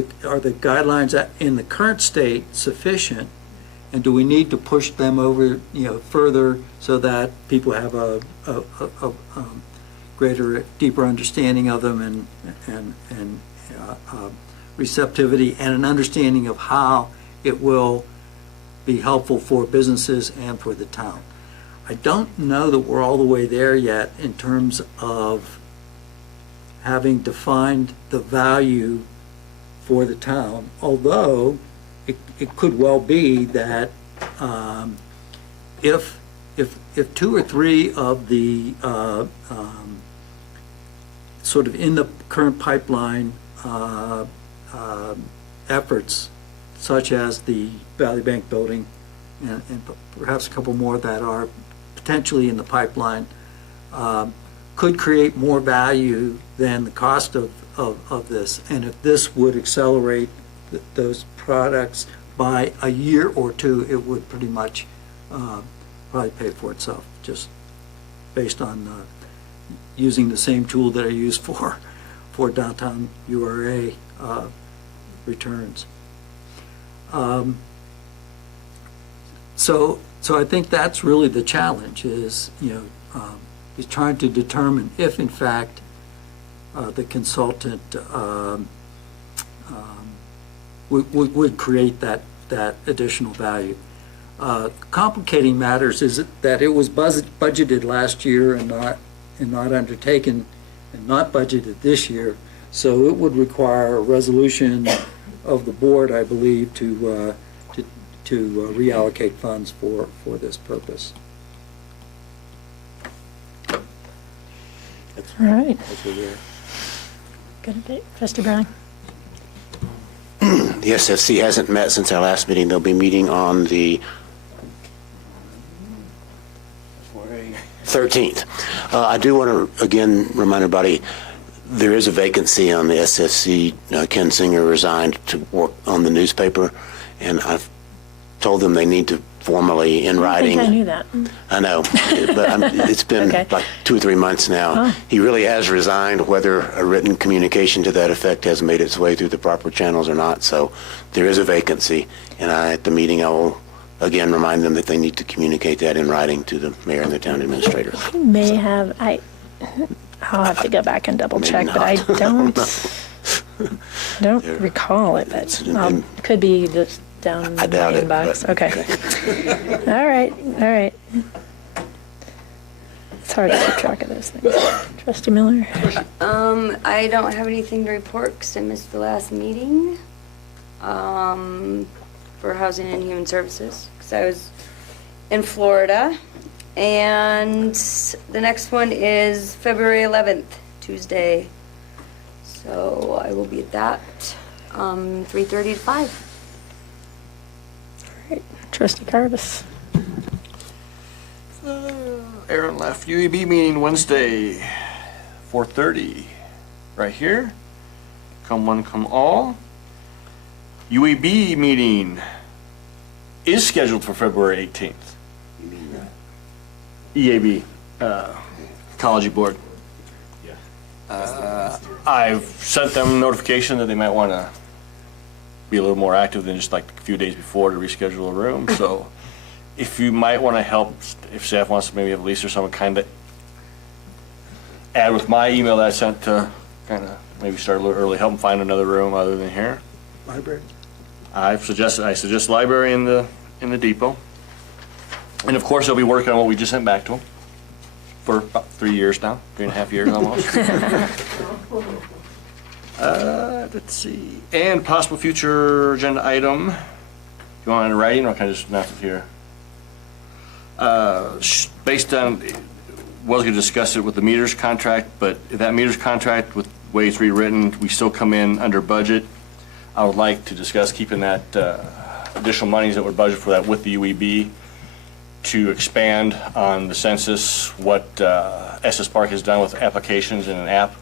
guidelines in the current state sufficient? And do we need to push them over, further so that people have a greater, deeper understanding of them and receptivity and an understanding of how it will be helpful for businesses and for the town? I don't know that we're all the way there yet in terms of having defined the value for the town, although it could well be that if two or three of the sort of in the current pipeline efforts, such as the Valley Bank building and perhaps a couple more that are potentially in the pipeline, could create more value than the cost of this. And if this would accelerate those products by a year or two, it would pretty much probably pay for itself, just based on using the same tool that I use for downtown URA returns. So I think that's really the challenge, is trying to determine if in fact the consultant would create that additional value. Complicating matters is that it was budgeted last year and not undertaken and not budgeted this year. So it would require a resolution of the board, I believe, to reallocate funds for this purpose. All right. That's where we're at. Good update. Trustee Browning? The SFC hasn't met since our last meeting. They'll be meeting on the 13th. I do want to, again, remind everybody, there is a vacancy on the SFC. Ken Singer resigned to work on the newspaper, and I've told them they need to formally, in writing. I think I knew that. I know, but it's been Okay. like 2 or 3 months now. Oh. He really has resigned. Whether a written communication to that effect has made its way through the proper channels or not. So there is a vacancy, and at the meeting I will again remind them that they need to communicate that in writing to the mayor and the town administrator. You may have, I'll have to go back and double Maybe check, but I not. don't recall it, but could be just down in I my doubt it, inbox. but- Okay. All right. It's hard to keep track of those things. Trustee Miller? I don't have anything to report because I missed the last meeting for Housing and Human Services because I was in Florida. And the next one is February 11th, Tuesday. So I will be at that, 3:30 to 5. All right. Trustee Carvis? Aaron left. UEB meeting Wednesday, 4:30, right here. Come one, come all. UEB meeting is scheduled for February 18th. EAB, Ecology Board. I've sent them notification that they might want to be a little more active than just like a few days before to reschedule a room. So if you might want to help, if staff wants to maybe have Lisa or someone kind of add with my email that I sent to kind of maybe start a little early, help them find another room other than here. Library? I suggest library in the depot. And of course, they'll be working on what we just sent back to them for about 3 years now, 3.5 years almost. Let's see. And possible future agenda item. Do you want it in writing or can I just announce it here? Based on, was going to discuss it with the meters contract, but if that meters contract with the way it's rewritten, we still come in under budget. I would like to discuss keeping that additional monies that were budgeted for that with the UEB to expand on the census, what SS Park has done with applications in an app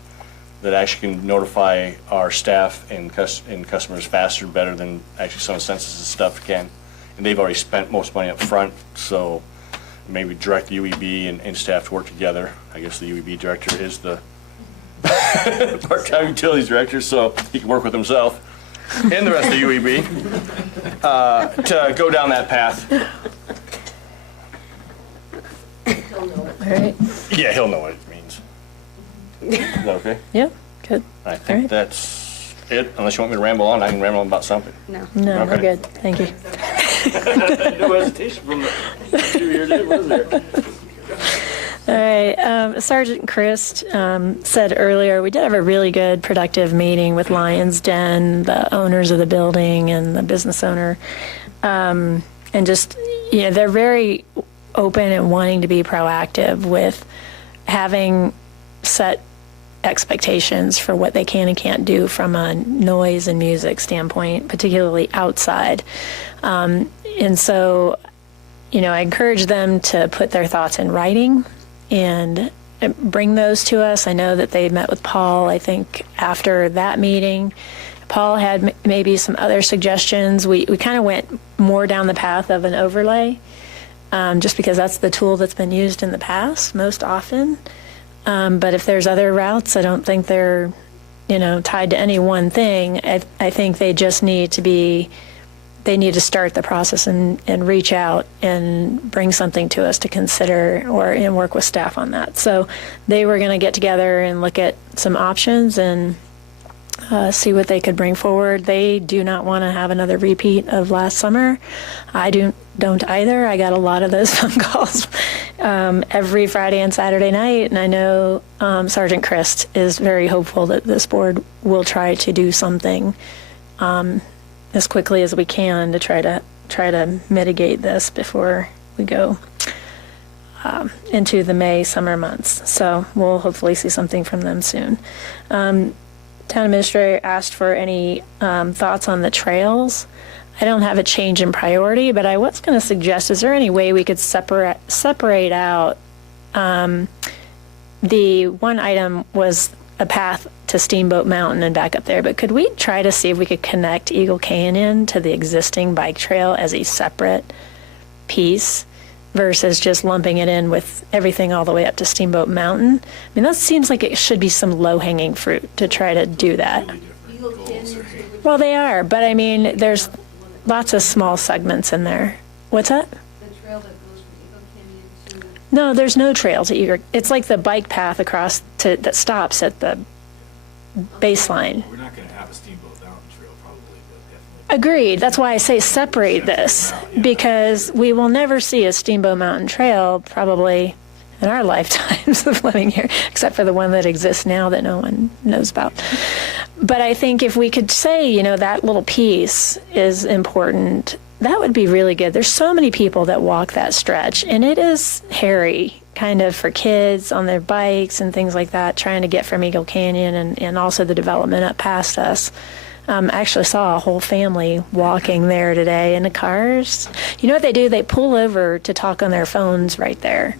that actually can notify our staff and customers faster and better than actually some of the census stuff can. And they've already spent most money up front, so maybe direct the UEB and staff to work together. I guess the UEB director is the part-time utilities director, so he can work with himself and the rest of UEB to go down that path. All right. Yeah, he'll know what it means. Is that okay? Yeah, good. I think right. that's it. Unless you want me to ramble on, I can ramble on about something. No. No, we're Okay. good. Thank you. No hesitation from the two here, did, was there? All right. Sergeant Christ said earlier, we did have a really good, productive meeting with Lions Den, the owners of the building, and the business owner. And just, they're very open and wanting to be proactive with having set expectations for what they can and can't do from a noise and music standpoint, particularly outside. And so, I encourage them to put their thoughts in writing and bring those to us. I know that they met with Paul, I think, after that meeting. Paul had maybe some other suggestions. We kind of went more down the path of an overlay, just because that's the tool that's been used in the past most often. But if there's other routes, I don't think they're, tied to any one thing. I think they just need to start the process and reach out and bring something to us to consider and work with staff on that. So they were going to get together and look at some options and see what they could bring forward. They do not want to have another repeat of last summer. I don't either. I got a lot of those phone calls every Friday and Saturday night, and I know Sergeant Christ is very hopeful that this board will try to do something as quickly as we can to try to mitigate this before we go into the May summer months. So we'll hopefully see something from them soon. Town administrator asked for any thoughts on the trails. I don't have a change in priority, but I was going to suggest, is there any way we could separate out, the one item was a path to Steamboat Mountain and back up there, but could we try to see if we could connect Eagle Canyon to the existing bike trail as a separate piece versus just lumping it in with everything all the way up to Steamboat Mountain? I mean, that seems like it should be some low-hanging fruit to try to do that. Well, they are, but I mean, there's lots of small segments in there. What's that? The trail that goes from Eagle Canyon to... No, there's no trail to Eagle. It's like the bike path across that stops at the baseline. We're not going to have a Steamboat Mountain Trail probably, but definitely. Agreed. That's why I say separate this, because we will never see a Steamboat Mountain Trail probably in our lifetimes of living here, except for the one that exists now that no one knows about. But I think if we could say, that little piece is important, that would be really good. There's so many people that walk that stretch, and it is hairy kind of for kids on their bikes and things like that, trying to get from Eagle Canyon and also the development up past us. I actually saw a whole family walking there today in the cars. You know what they do? They pull over to talk on their phones right there.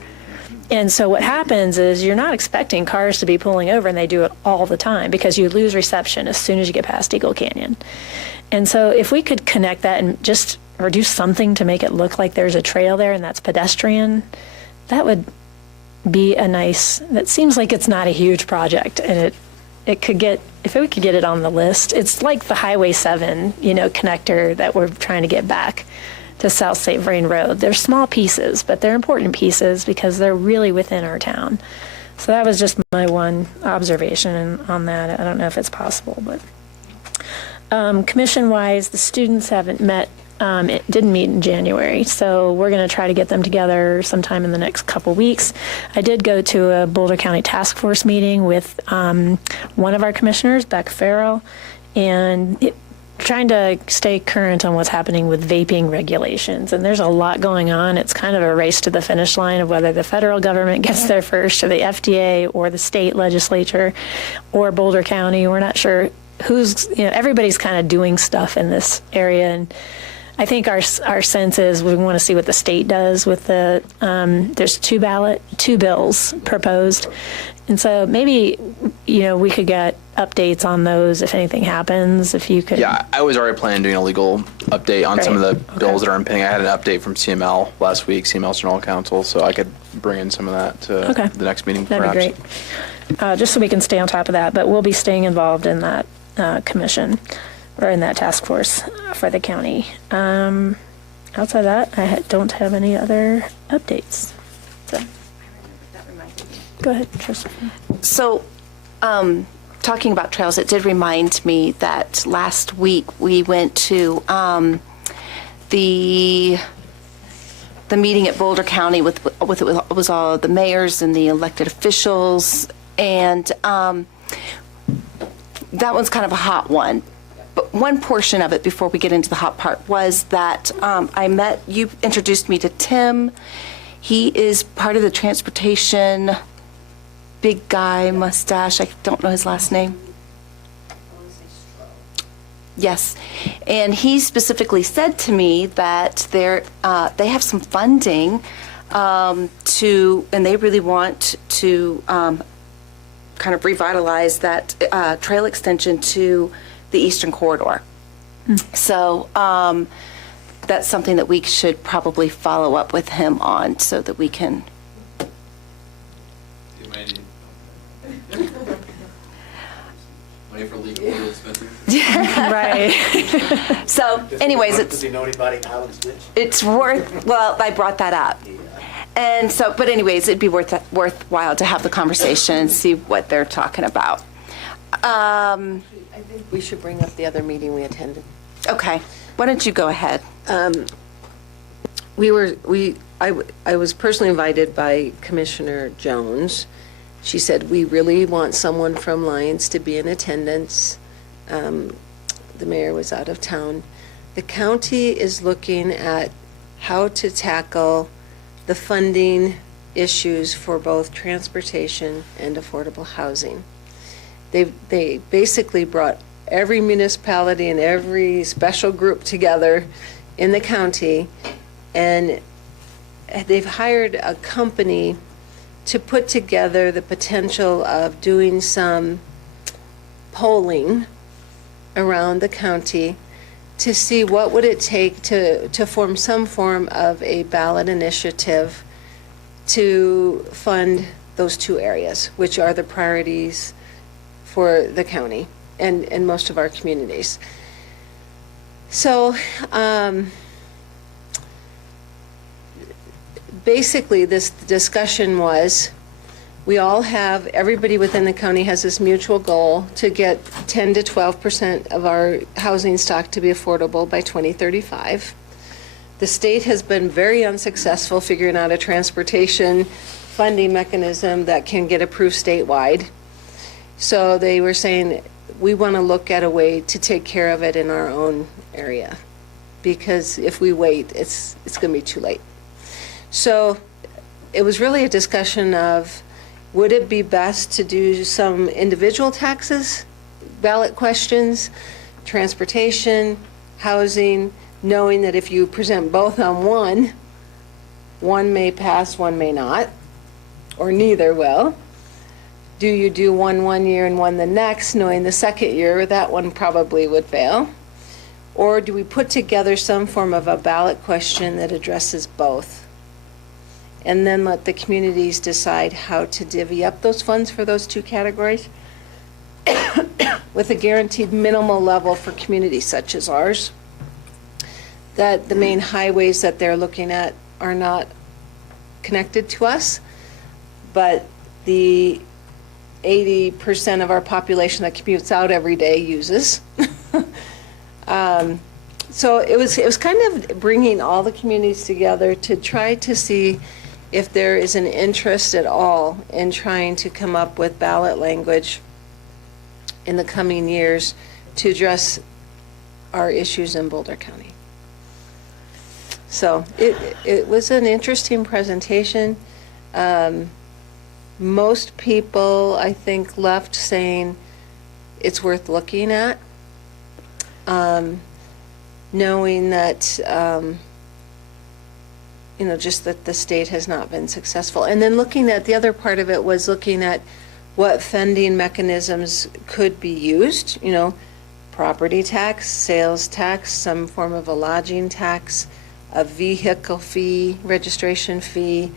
And so what happens is you're not expecting cars to be pulling over, and they do it all the time because you lose reception as soon as you get past Eagle Canyon. And so if we could connect that and or do something to make it look like there's a trail there and that's pedestrian, that would be that seems like it's not a huge project, and if we could get it on the list, it's like the Highway 7, connector that we're trying to get back to South St. Vrain Road. They're small pieces, but they're important pieces because they're really within our town. So that was just my one observation on that. I don't know if it's possible, but commission-wise, the students haven't met. It didn't meet in January, so we're going to try to get them together sometime in the next couple weeks. I did go to a Boulder County Task Force meeting with one of our commissioners, Beck Farrell, and trying to stay current on what's happening with vaping regulations. And there's a lot going on. It's kind of a race to the finish line of whether the federal government gets there first, or the FDA, or the state legislature, or Boulder County. We're not sure who's, everybody's kind of doing stuff in this area. And I think our sense is we want to see what the state does with there's two bills proposed. And so maybe, we could get updates on those if anything happens, if you could. Yeah, I was already planning on doing a legal update on some of the Great. bills that are impending. I had an update from CML last week, CML General Counsel, so I could bring in some of that to the next meeting, That'd perhaps. be great. Just so we can stay on top of that, but we'll be staying involved in that commission or in that task force for the county. Outside that, I don't have any other updates. So. Go ahead, Tristan. So, talking about trails, it did remind me that last week we went to the meeting at Boulder County with it was all the mayors and the elected officials, and that one's kind of a hot one. But one portion of it, before we get into the hot part, was that you introduced me to Tim. He is part of the transportation, big guy, mustache, I don't know his last name. Yes, and he specifically said to me that they have some funding and they really want to kind of revitalize that trail extension to the Eastern Corridor. So that's something that we should probably follow up with him on so that we can. Money for legal expenses? Right. So anyways, Does he know anybody in Highlands Ditch? it's well, I brought that up. And so, but anyways, it'd be worthwhile to have the conversation and see what they're talking about. I think we should bring up the other meeting we attended. Okay. Why don't you go ahead? I was personally invited by Commissioner Jones. She said, we really want someone from Lions to be in attendance. The mayor was out of town. The county is looking at how to tackle the funding issues for both transportation and affordable housing. They basically brought every municipality and every special group together in the county, and they've hired a company to put together the potential of doing some polling around the county to see what would it take to form some form of a ballot initiative to fund those two areas, which are the priorities for the county and most of our communities. So basically this discussion was, everybody within the county has this mutual goal to get 10 to 12% of our housing stock to be affordable by 2035. The state has been very unsuccessful figuring out a transportation funding mechanism that can get approved statewide. So they were saying, we want to look at a way to take care of it in our own area, because if we wait, it's going to be too late. So it was really a discussion of, would it be best to do some individual taxes, ballot questions, transportation, housing, knowing that if you present both on one may pass, one may not, or neither will. Do you do one year and one the next, knowing the second year that one probably would fail? Or do we put together some form of a ballot question that addresses both? And then let the communities decide how to divvy up those funds for those two categories with a guaranteed minimal level for communities such as ours, that the main highways that they're looking at are not connected to us, but the 80% of our population that commutes out every day uses. So it was kind of bringing all the communities together to try to see if there is an interest at all in trying to come up with ballot language in the coming years to address our issues in Boulder County. So it was an interesting presentation. Most people, I think, left saying it's worth looking at, knowing that just that the state has not been successful. And then looking at the other part of it was looking at what funding mechanisms could be used, property tax, sales tax, some form of a lodging tax, a vehicle fee, registration fee.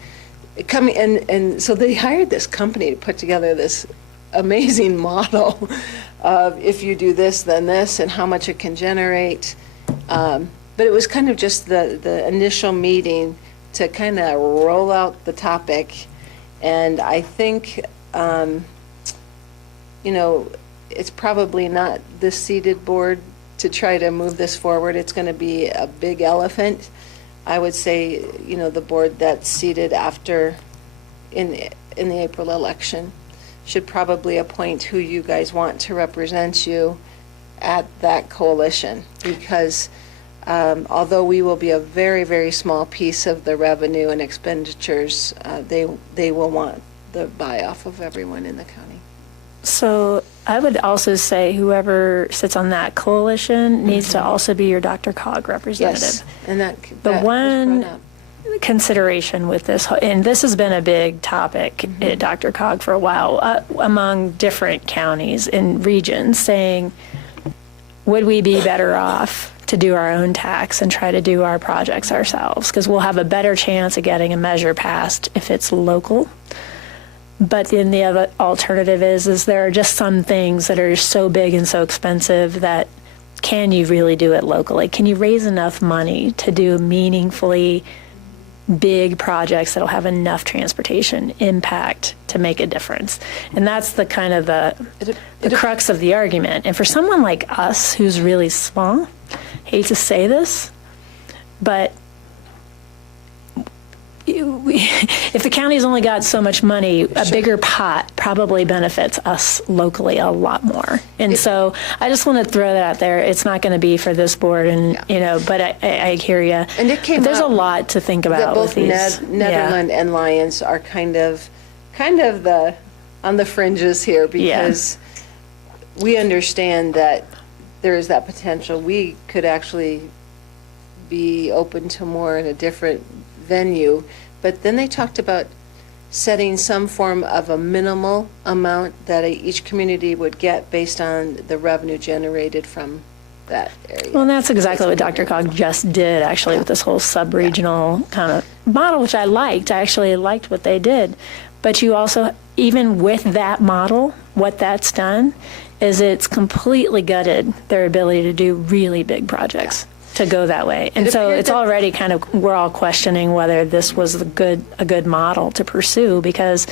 And so they hired this company to put together this amazing model of if you do this, then this, and how much it can generate. But it was kind of just the initial meeting to kind of roll out the topic. And I think, it's probably not the seated board to try to move this forward. It's going to be a big elephant. I would say, the board that's seated after in the April election should probably appoint who you guys want to represent you at that coalition, because although we will be a very, very small piece of the revenue and expenditures, they will want the buy-off of everyone in the county. So I would also say whoever sits on that coalition needs to also be your DRCOG representative. Yes, and that The was one brought up. consideration with this, and this has been a big topic at DRCOG for a while, among different counties and regions, saying, would we be better off to do our own tax and try to do our projects ourselves? Because we'll have a better chance of getting a measure passed if it's local. But then the other alternative is there are just some things that are so big and so expensive that can you really do it locally? Can you raise enough money to do meaningfully big projects that'll have enough transportation impact to make a difference? And that's the kind of the crux of the argument. And for someone like us who's really small, hate to say this, but if the county's only got so much money, a bigger pot probably benefits us locally a lot more. And so I just want to throw that out there. It's not going to be for this board, and but I hear you. And it came There's a up lot to think about that both with these. Netherland and Lions are kind of the on the fringes here, because we understand that there is that potential. We could actually be open to more in a different venue, but then they talked about setting some form of a minimal amount that each community would get based on the revenue generated from that area. Well, and that's exactly what DRCOG just did, actually, with this whole sub-regional kind of model, which I liked. I actually liked what they did. But you also, even with that model, what that's done is it's completely gutted their ability to do really big projects. To go that way. And so it's already kind of, we're all questioning whether this was a good model to pursue, because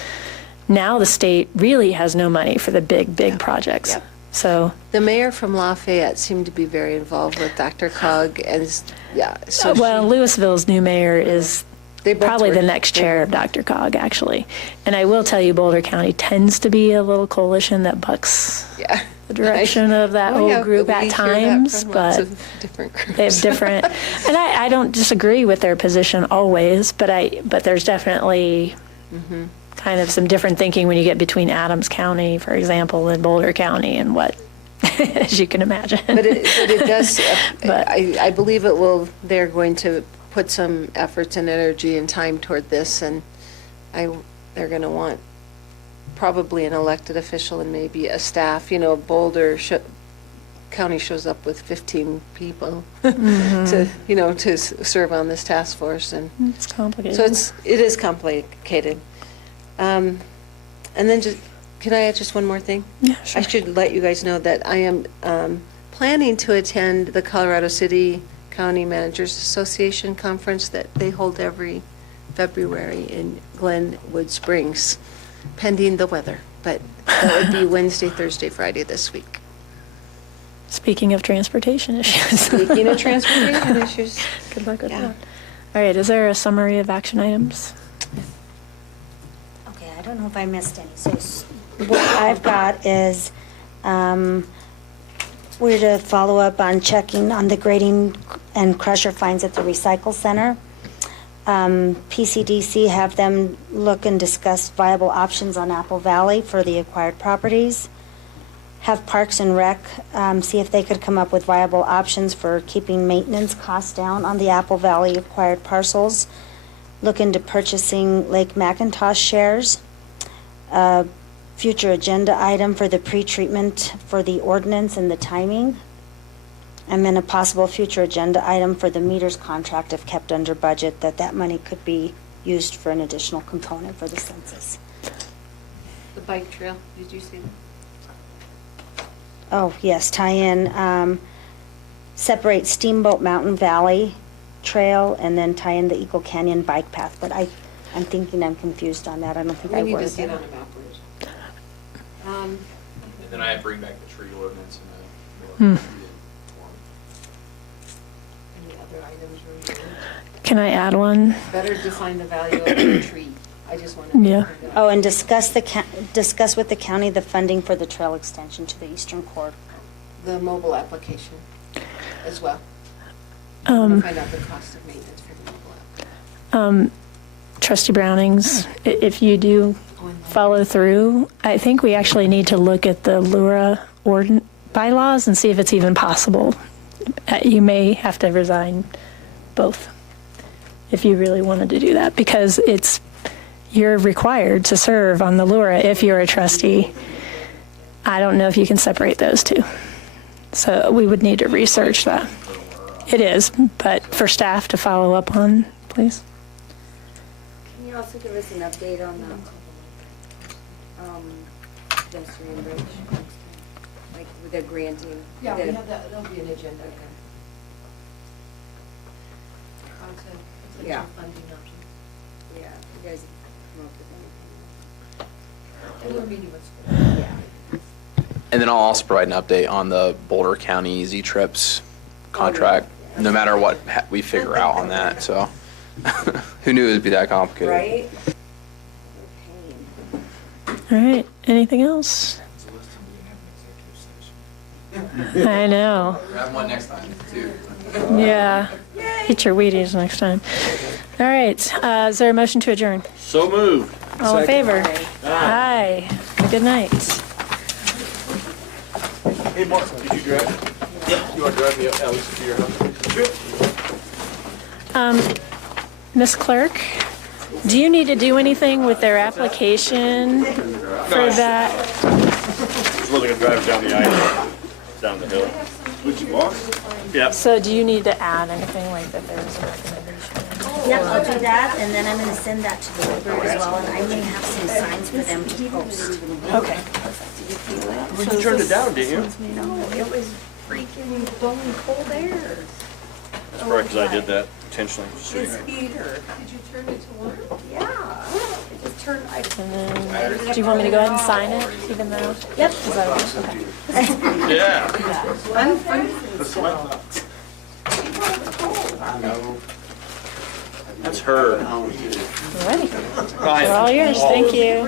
now the state really has no money for the big projects. Yep. So the mayor from Lafayette seemed to be very involved with DRCOG, and so Louisville's new mayor is probably the next chair of DRCOG, actually. And I will tell you, Boulder County tends to be a little coalition that bucks the direction of that whole group at times, but they have different, and I don't disagree with their position always, but there's definitely kind of some different thinking when you get between Adams County, for example, and Boulder County, and what, as you can imagine. But it does, I believe it will, they're going to put some efforts and energy and time toward this, and they're going to want probably an elected official and maybe a staff. Boulder County shows up with 15 people to serve on this task force, and it's complicated. So it is complicated. And then can I add just one more thing? Yeah, sure. I should let you guys know that I am planning to attend the Colorado City County Managers Association conference that they hold every February in Glenwood Springs, pending the weather. But that would be Wednesday, Thursday, Friday this week. Speaking of transportation issues. Speaking of transportation issues. Good luck with that. All right, is there a summary of action items? Okay, I don't know if I missed any. So what I've got is we're to follow up on checking on the grading and crusher fines at the recycle center. PCDC have them look and discuss viable options on Apple Valley for the acquired properties. Have Parks and Rec see if they could come up with viable options for keeping maintenance costs down on the Apple Valley acquired parcels. Look into purchasing Lake McIntosh shares. future agenda item for the pre-treatment for the ordinance and the timing. And then a possible future agenda item for the meters contract if kept under budget, that money could be used for an additional component for the census. The bike trail, did you see that? Oh, yes, tie in, separate Steamboat Mountain Valley Trail and then tie in the Eagle Canyon Bike Path. But I'm thinking I'm confused on that. I don't think I We need to worded see it that. on the map, Liz. And then I bring back the tree ordinance Hmm. Any other items reviewed? Can I add one? Better define the value of the tree. I just want to. Yeah. Oh, and discuss with the county the funding for the trail extension to the eastern corridor. The mobile application as well. Um, Find out the cost of maintenance for the mobile app. Trustee Brownings, if you do follow through, I think we actually need to look at the Lura bylaws and see if it's even possible. You may have to resign both if you really wanted to do that, because you're required to serve on the Lura if you're a trustee. I don't know if you can separate those two. So we would need to research that. It is, but for staff to follow up on, please. Can you also give us an update on the pedestrian bridge? Like with the granting? Yeah, we the- have that, that'll be an agenda item. How to potential Yeah. funding options. Yeah, you guys come up with anything? And we're meeting with. Yeah. And then I'll also provide an update on the Boulder County Z-Trips contract, no matter what we figure out on that, so. Who knew it would be that complicated? Right? All right, anything else? I know. Grab one next time, too. Yeah. Eat your Wheaties next time. All right, is there a motion to adjourn? So moved. All in favor? Aye. Good night. Hey, Mark, did you drive? Yeah. You want to drive me up, at least to your house? Miss Clerk, do you need to do anything with their application for that? Just wasn't gonna drive down the aisle, down the hill. Would you walk? Yeah. So do you need to add anything like that there's a recommendation? Yep, I'll do that, and then I'm gonna send that to the library as well, and I may have some signs for them to post. Okay. Well, you turned it down, didn't you? No, it was freaking blowing cold air. That's probably because I did that intentionally. This heater. Did you turn it to warm? Yeah. It just turned, And then, do you want me to go ahead and sign it, even though? Yep. Is that okay? Yeah. I'm That's her. All righty. They're all yours, thank you.